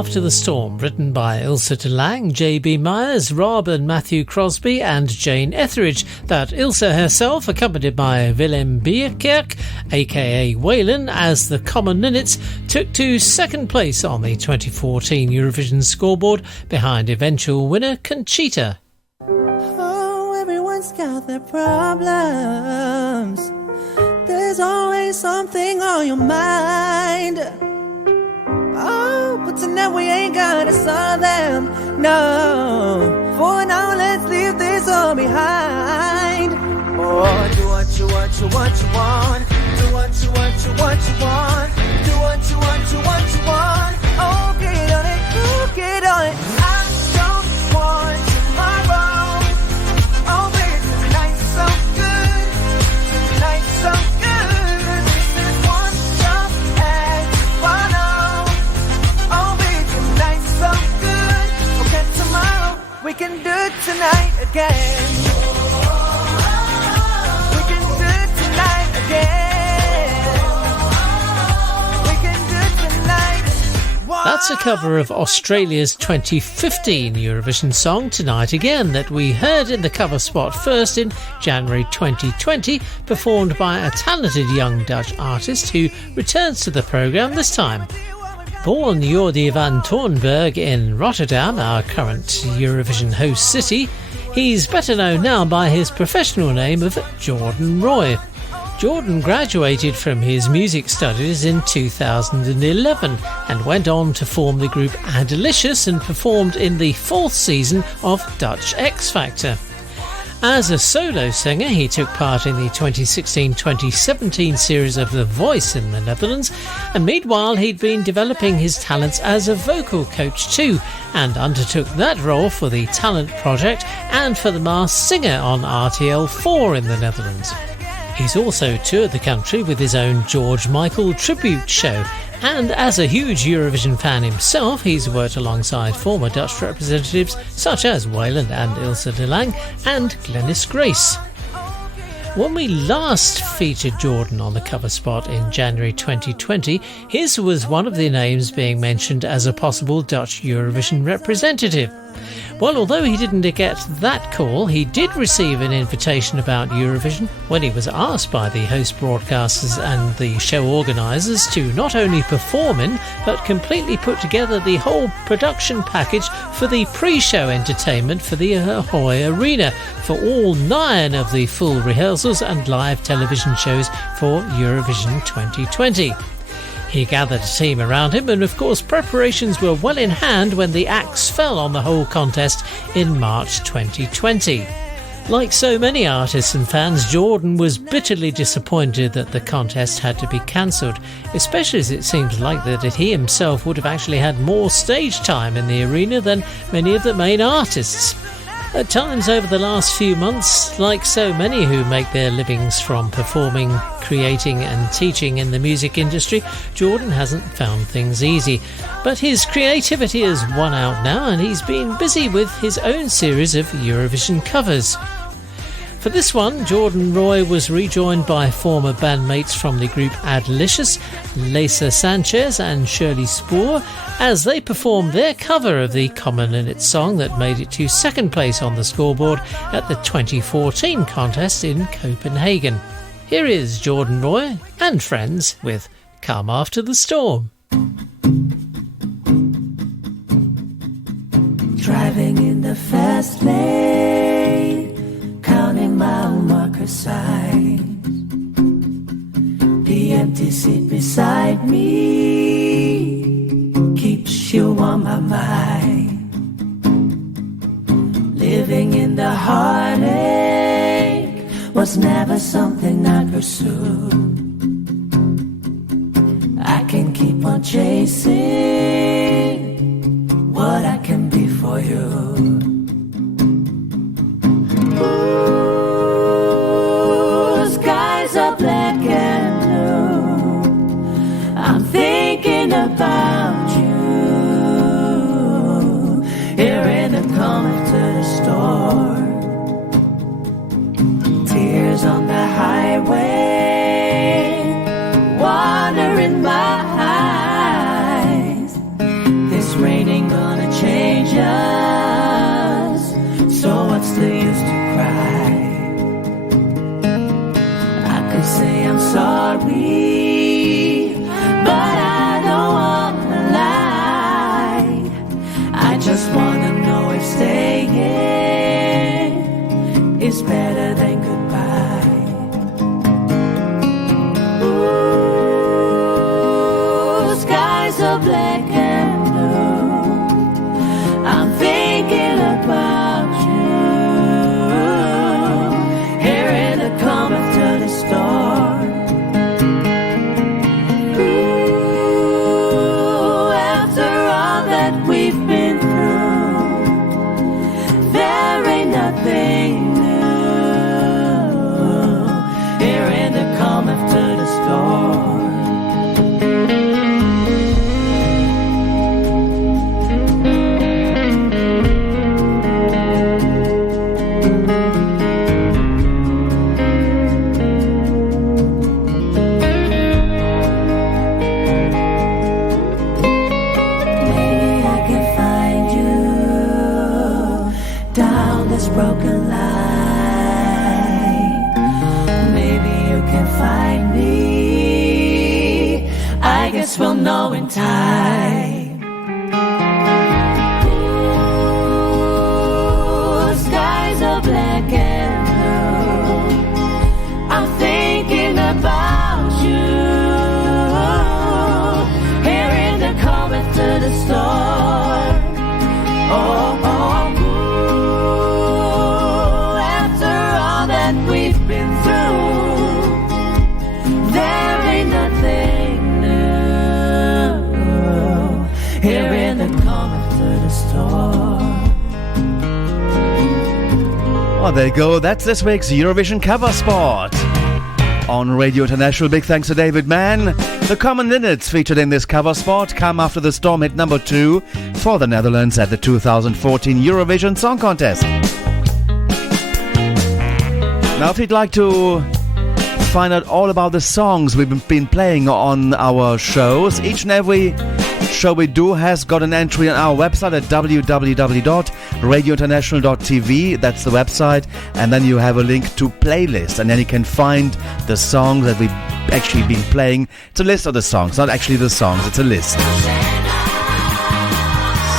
After the Storm, written by Ilse de Lange, J.B. Myers, Rob and Matthew Crosby and Jane Etheridge, that Ilse herself, accompanied by Willem Bierkerk, aka Waylon, as the Common Linnets, took to second place on the 2014 Eurovision scoreboard behind eventual winner Conchita. Oh, everyone's got their problems. There's always something on your mind. Oh, but tonight we ain't gonna solve them. No, for now let's leave this all behind. Oh, do what you want. Do what you want. Do what you want. Do what you want. Oh, get on it. Oh, get on it. I don't want tomorrow. Oh, baby, tonight's so good. Tonight's so good. This is one jump and one on. Oh, baby, tonight's so good. Okay, tomorrow we can do it tonight again. We can do it tonight again. We can do it tonight. That's a cover of Australia's 2015 Eurovision song Tonight Again that we heard in the cover spot first in January 2020, performed by a talented young Dutch artist who returns to the programme this time. Born Jordi van Toornberg in Rotterdam, our current Eurovision host city, he's better known now by his professional name of Jordan Roy. Jordan graduated from his music studies in 2011 and went on to form the group Adelicious and performed in the 4th season of Dutch X Factor. As a solo singer, he took part in the 2016-2017 series of The Voice in the Netherlands, and meanwhile he'd been developing his talents as a vocal coach too, and undertook that role for the Talent Project and for The Masked Singer on RTL4 in the Netherlands. He's also toured the country with his own George Michael tribute show, and as a huge Eurovision fan himself, he's worked alongside former Dutch representatives such as Waylon and Ilse de Lange and Glenys Grace. When we last featured Jordan on the cover spot in January 2020, his was one of the names being mentioned as a possible Dutch Eurovision representative. Well, although he didn't get that call, he did receive an invitation about Eurovision when he was asked by the host broadcasters and the show organisers to not only perform in, but completely put together the whole production package for the pre-show entertainment for the Ahoy Arena for all 9 of the full rehearsals and live television shows for Eurovision 2020. He gathered a team around him, and of course preparations were well in hand when the axe fell on the whole contest in March 2020. Like so many artists and fans, Jordan was bitterly disappointed that the contest had to be cancelled, especially as it seems like that he himself would have actually had more stage time in the arena than many of the main artists. At times over the last few months, like so many who make their livings from performing, creating and teaching in the music industry, Jordan hasn't found things easy. But his creativity has won out now, and he's been busy with his own series of Eurovision covers. For this one, Jordan Roy was rejoined by former bandmates from the group Adelicious, Lisa Sanchez and Shirley Spoor, as they performed their cover of the Common Linnets song that made it to second place on the scoreboard at the 2014 contest in Copenhagen. Here is Jordan Roy and friends with Come After the Storm. Driving in the fast lane, counting mile marker signs. The empty seat beside me keeps you on my mind. Living in the heartache was never something I pursued. I can keep on chasing what I can be for you. Ooh, skies are black and blue. I'm thinking about you. Here in the calm after the storm. Tears on the highway, water in my eyes. is better than goodbye. Ooh, skies are black and blue. I'm thinking about you. Hearing the calm after the storm. Ooh, after all that we've been through, there ain't nothing new. Hearing the calm after the storm. Broken line. Maybe you can find me. I guess we'll know in time. Ooh, skies are black and blue. I'm thinking about you. Hearing the calm after the storm. Oh, oh. We've been through, there ain't nothing new. Hearing the calm after the storm. Oh, there you go. That's this week's Eurovision cover spot on Radio International. Big thanks to David Mann. The Common Linnets featured in this cover spot come after the storm hit number 2 for the Netherlands at the 2014 Eurovision Song Contest. Now, if you'd like to find out all about the songs we've been playing on our shows, each and every show we do has got an entry on our website at www.radiointernational.tv. That's the website. And then you have a link to playlist. And then you can find the songs that we've actually been playing. It's a list of the songs, not actually the songs. It's a list.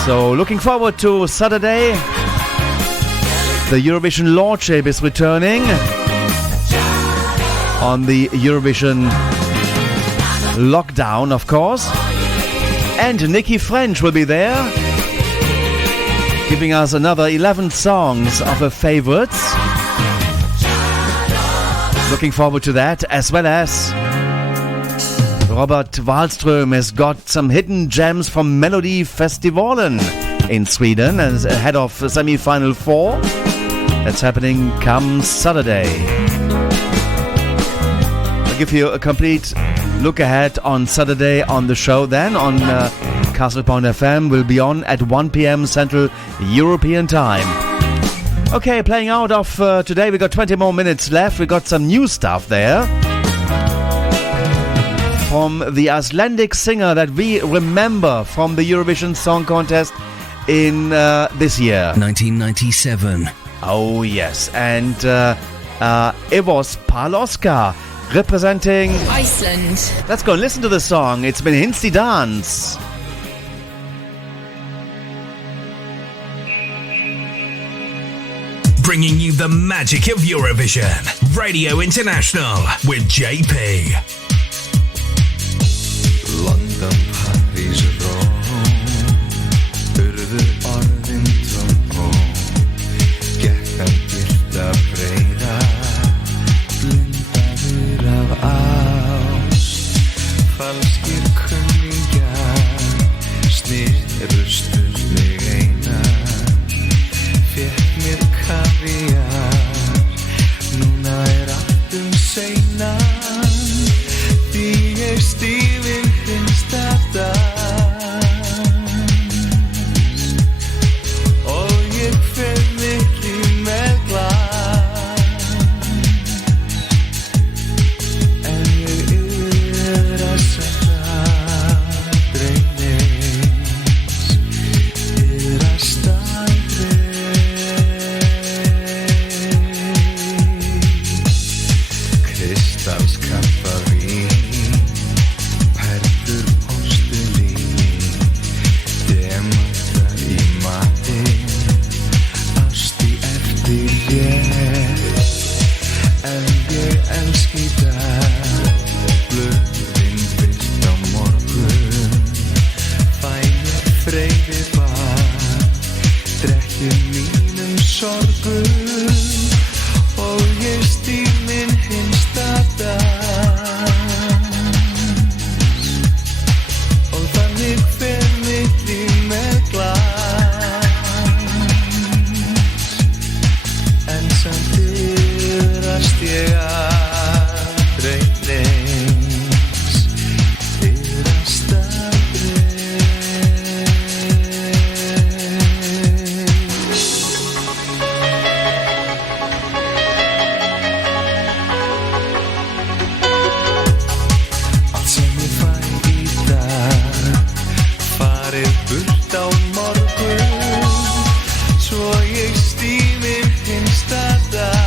So, looking forward to Saturday. The Eurovision Lordship is returning on the Eurovision lockdown, of course. And Nikki French will be there, giving us another 11 songs of her favorites. Looking forward to that, as well as Robert Wallström has got some hidden gems from Melody Festivalen in Sweden as ahead of semi-final 4. That's happening come Saturday. I'll give you a complete look ahead on Saturday on the show then on Castle Point FM. Will be on at 1 p.m. Central European Time. Okay, playing out of today, we got 20 more minutes left. We got some new stuff there from the Icelandic singer that we remember from the Eurovision Song Contest in this year. 1997. Oh, yes. And it was Paloska representing Iceland. Let's go and listen to the song. It's been Hinsti Dance. Bringing you the magic of Eurovision. Radio International with JP. London, Paris, Rome, urðu orðin tóm. Gekkan byrta breiða, blindaður af ást. Falskir kunningjar, snerust mig eina. Fékk mér kaviar, núna allt seinan. Því ég stífinn hinsta dag. þér en ég elski dag blöðin byrst á morgun fæ ég freyði bar drekki mínum sorgum og ég stíg minn hinsta dans og þannig fer mitt líf með glans en samt iðrast ég aldrei neins iðrast aldrei allt sem ég fæ í dag farið burt á morgun svo ég stíg minn hinsta dans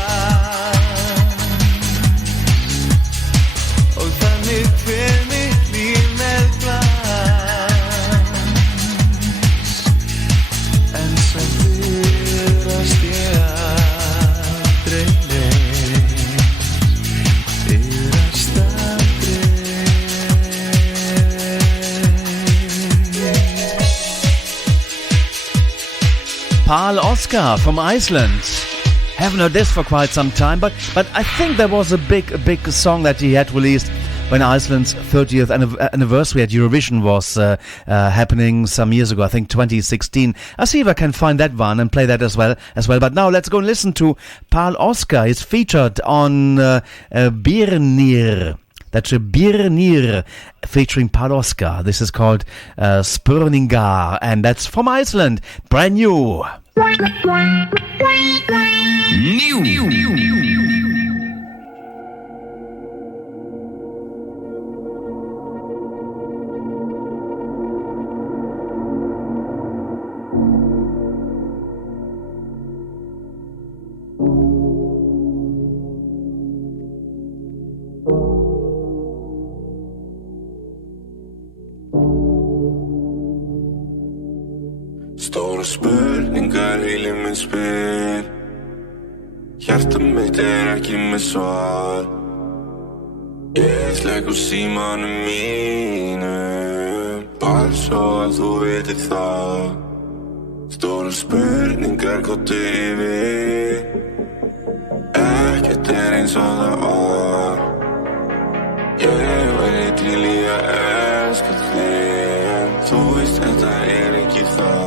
og þannig fer mitt líf með glans en samt iðrast ég aldrei neins iðrast aldrei Pál Oscar from Iceland. Haven't heard this for quite some time, but I think there was a big song that he had released when Iceland's 30th anniversary at Eurovision was happening some years ago, I think 2016. I'll see if I can find that one and play that as well. But now let's go and listen to Pál Oscar. He's featured on Birnir. That's a Birnir featuring Pál Oscar. This is called Spurningar, and that's from Iceland. Brand new. Stóra spurningar heilinn minn spyr Hjarta mitt ekki með svar Ég slegg úr símanum mínum Bara svo að þú vitir það Stóra spurningar kottu yfir Ekkert eins og það var Ég væri til í að elska þig En þú veist þetta ekki það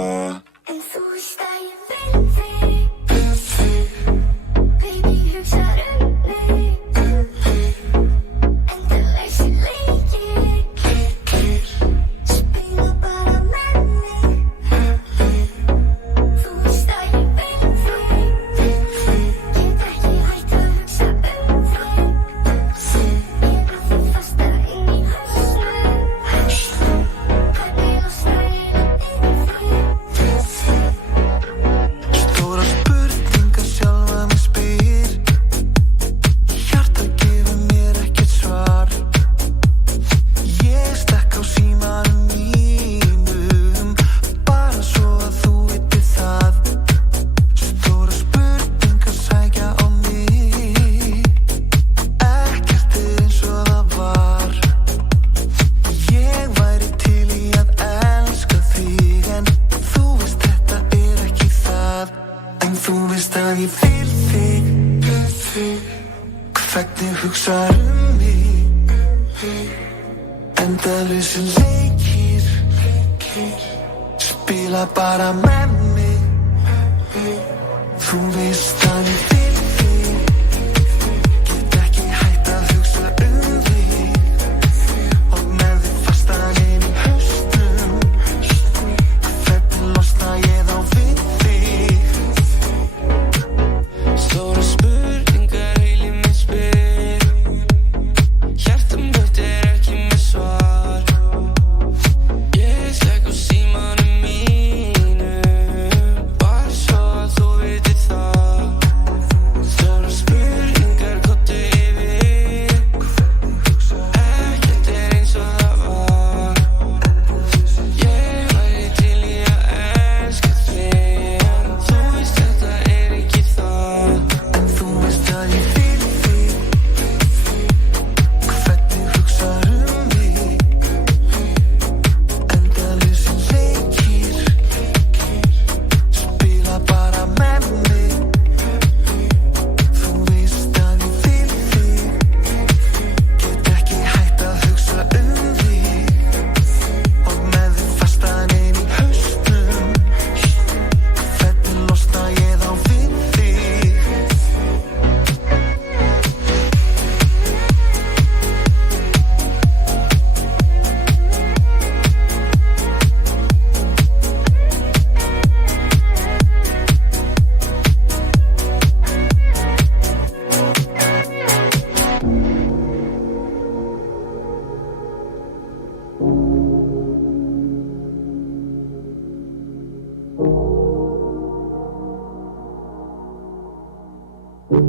Wow,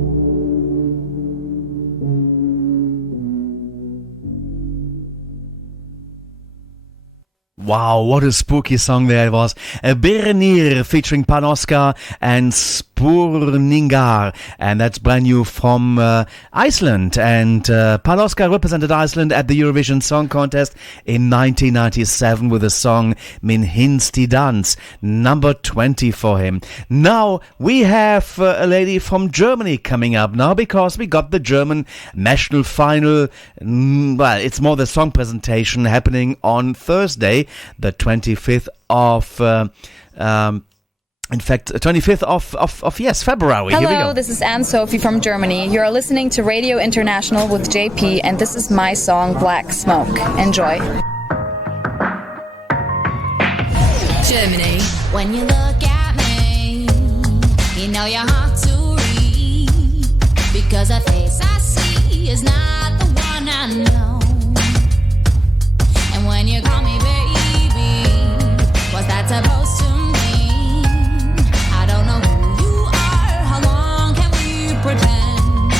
what a spooky song there it was. Berenir featuring Panoska and Spurningar. And that's brand new from Iceland. And Panoska represented Iceland at the Eurovision Song Contest in 1997 with the song Min Hinsti Dans, number 20 for him. Now we have a lady from Germany coming up now because we got the German National Final. Well, it's more the song presentation happening on Thursday, the 25th of, in fact, 25th of February. Hello, here we go. This is Anne-Sophie from Germany. You're listening to Radio International with JP, and this is my song, Black Smoke. Enjoy. Germany. When you look at me, you know you're hard to read, because the face I see is not the one I know. And when you call me baby, what's that supposed to mean? I don't know who you are, how long can we pretend?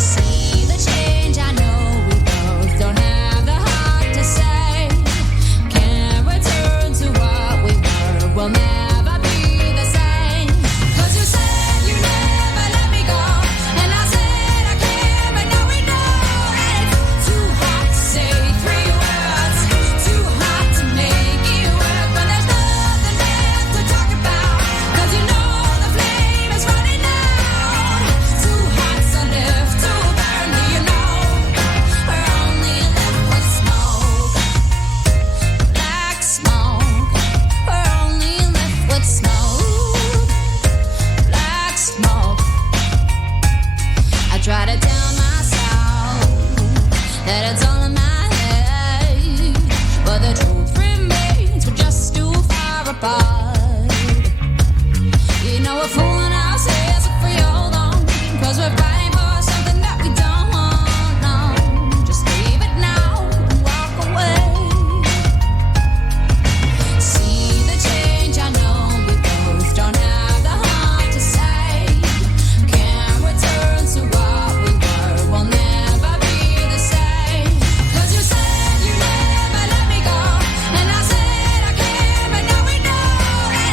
See the change, I know we both don't have the heart to say. Can't return to what we were, we'll never be the same. 'Cause you said you never let me go, and I said I can't, but now we know it's too hot to say 3 words, too hot to make it work, but there's nothing left to talk about, 'cause you know the flame is running out. Too hot, so left to burn, do you know we're only left with smoke, black smoke. We're only left with smoke, black smoke. I try to tell myself that it's all in my head, but the truth remains we're just too far apart. You know we're fooling ourselves if we hold on, 'cause we're fighting for something that we don't want. No, just leave it now and walk away. See the change, I know we both don't have the heart to say. Can't return to what we were, we'll never be the same. 'Cause you said you never let me go, and I said I can't, but now we know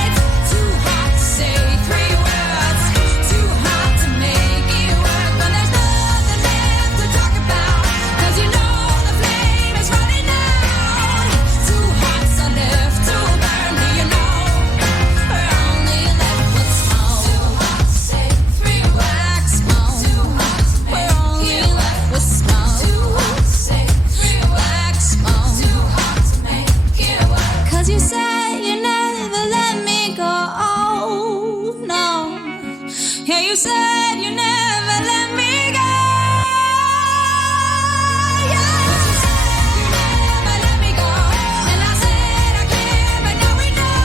it's too hot to say 3 words, too hot to make it work, but there's nothing left to talk about, 'cause you know the flame is running out. Too hot, so left to burn, do you know we're only left with smoke. Too hot to say 3 black smoke. Too hot to make we're only left with smoke. Too hot to say 3 black smoke. Too hot to make it work. 'Cause you said you never let me go. Oh no. Yeah, you said you never let me go. Yeah. 'Cause you said you never let me go, and I said I can't, but now we know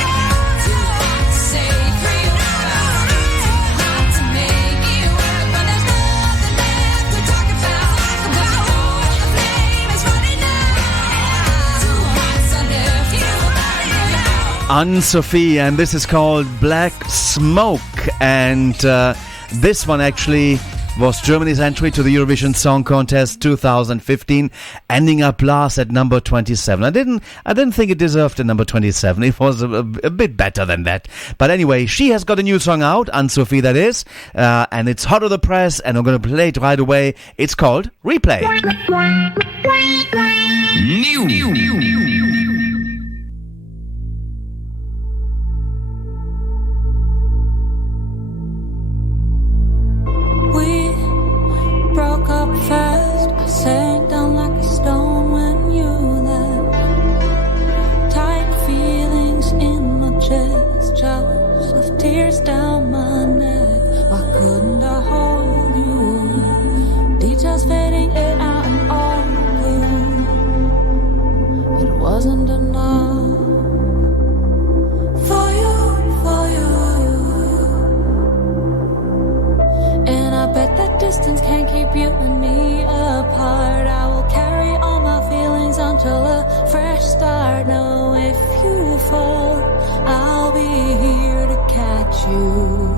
it's too hot to say 3 words, too hot to make it work, but there's nothing left to talk about, 'cause you know the flame is running out. Too hot, so left to burn. Anne-Sophie, and this is called Black Smoke. And this one actually was Germany's entry to the Eurovision Song Contest 2015, ending up last at number 27. I didn't think it deserved a number 27. It was a bit better than that. But anyway, she has got a new song out, Anne-Sophie that is, and it's hot off the press, and I'm going to play it right away. It's called Replay. We broke up fast, I sank down like a stone when you left. Tight feelings in my chest, showers of tears down my neck. Why couldn't I hold you? Details fading in out and all blue. It wasn't enough for you, for you. And I bet that distance can't keep you and me apart. I will carry all my feelings until a fresh start. No, if you fall, I'll be here to catch you.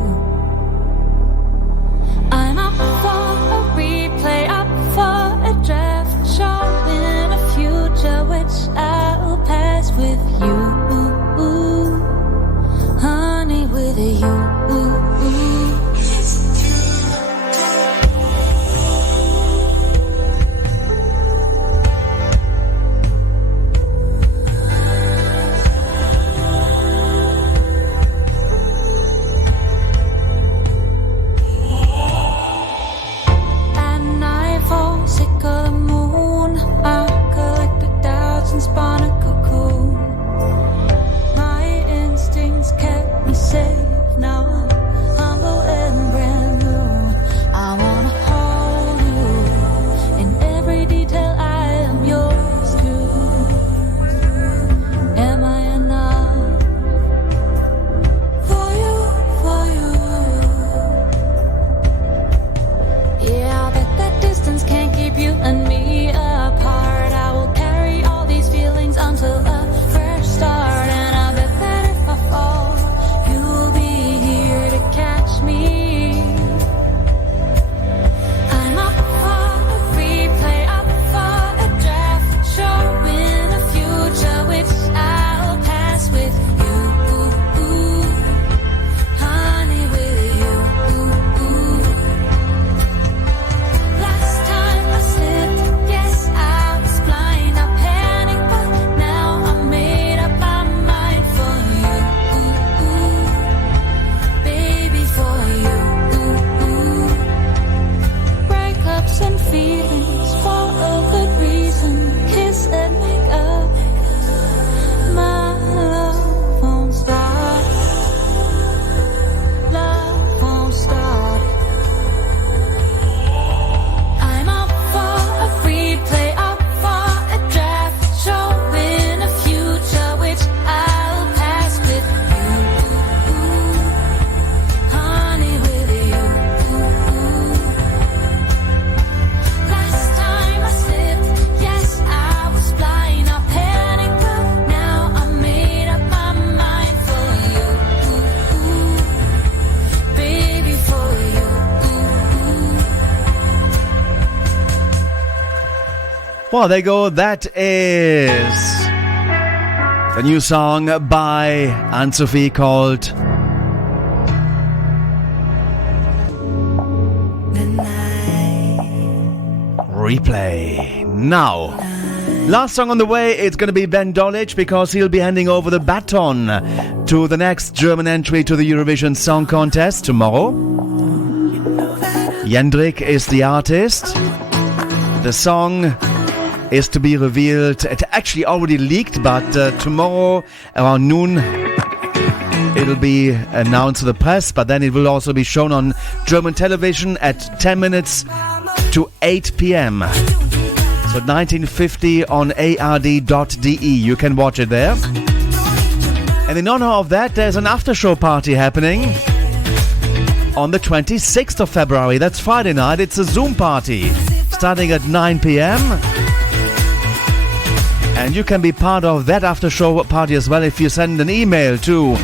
Well, there you go. That is the new song by Anne-Sophie called Replay. Now, last song on the way, it's going to be Ben Dolic, because he'll be handing over the baton to the next German entry to the Eurovision Song Contest tomorrow. Jendrik is the artist. The song is to be revealed. It actually already leaked, but tomorrow around noon it'll be announced to the press, but then it will also be shown on German television at 10 minutes to 8 p.m. So 1950 on ard.de. You can watch it there. And in honor of that, there's an after-show party happening on the 26th of February. That's Friday night. It's a Zoom party starting at 9 p.m. And you can be part of that after-show party as well if you send an email to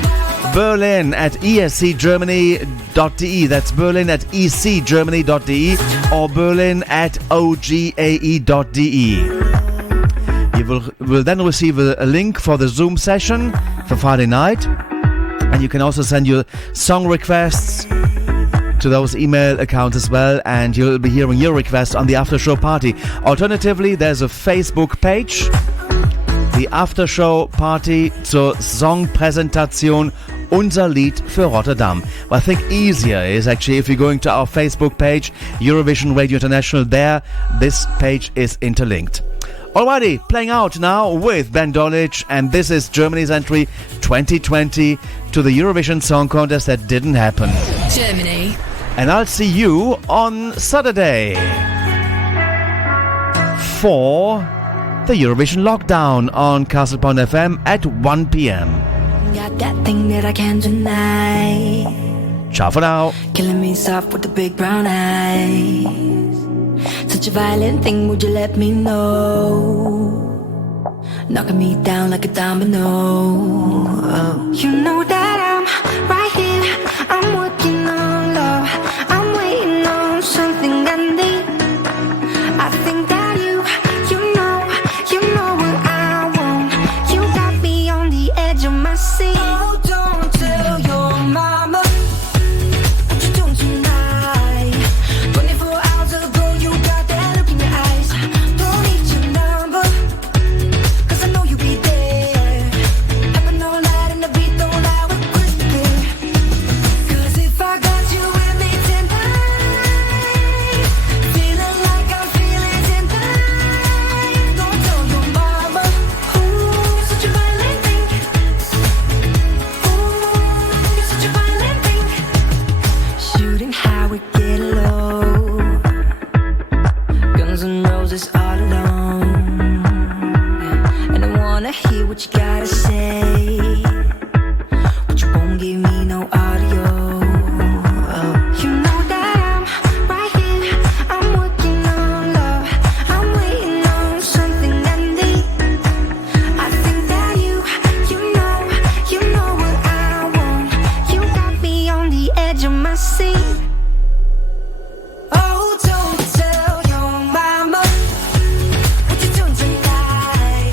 berlin@escgermany.de. That's berlin@ecgermany.de or berlin@ogae.de. You will then receive a link for the Zoom session for Friday night. And you can also send your song requests to those email accounts as well, and you'll be hearing your request on the after-show party. Alternatively, there's a Facebook page, the after-show party zur Songpräsentation Unser Lied für Rotterdam. What I think easier is actually if you're going to our Facebook page, Eurovision Radio International. There, this page is interlinked. Alrighty, playing out now with Ben Dolic, and this is Germany's entry 2020 to the Eurovision Song Contest that didn't happen. Germany. And I'll see you on Saturday for the Eurovision Lockdown on Castle FM at 1 p.m. Got that thing that I can't deny. Ciao for now. Killing me soft with the big brown eyes. Such a violent thing, would you let me know? Knocking me down like a domino. Oh. You know that I'm right here. I'm working on love. I'm waiting on something I need. I think that you know what I want. You got me on the edge of my seat. Oh, don't tell your mama what you doing tonight. 24 hours ago, you got that look in your eyes. Don't need your number, 'cause I know you'll be there. Happen all night and the beat don't lie with crystal clear. 'Cause if I got you with me tonight, feeling like I'm feeling tonight, don't tell your mama. Ooh, such a violent thing. Ooh, you're such a violent thing. Shooting how we get low. Guns and roses all alone. And I wanna hear what you gotta say, but you won't give me no audio. Oh. You know that I'm right here. I'm working on love. I'm waiting on something I need. I think that you know what I want. You got me on the edge of my seat. Oh, don't tell your mama what you doing tonight.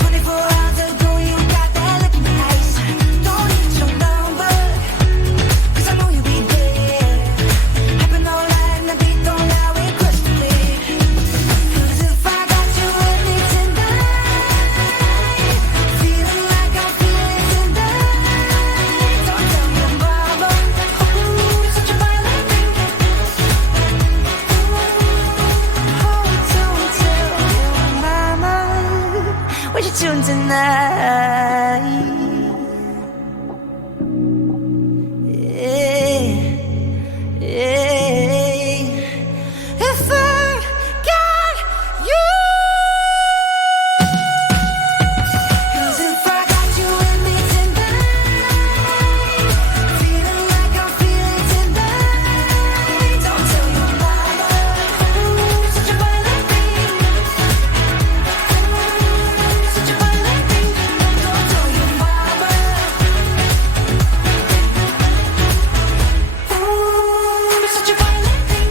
24 hours ago, you got that look in your eyes. Don't need your number, 'cause I know you'll be there. Happen all night and the beat don't lie with crystal clear. 'Cause if I got you with me tonight, feeling like I'm feeling tonight, don't tell your mama. Ooh, such a violent thing. Oh, don't tell your mama what you doing tonight. If I got you, 'cause if I got you with me tonight, feeling like I'm feeling tonight, don't tell your mama. Ooh, such a violent thing. Such a violent thing. Don't tell your mama. Ooh, such a violent thing.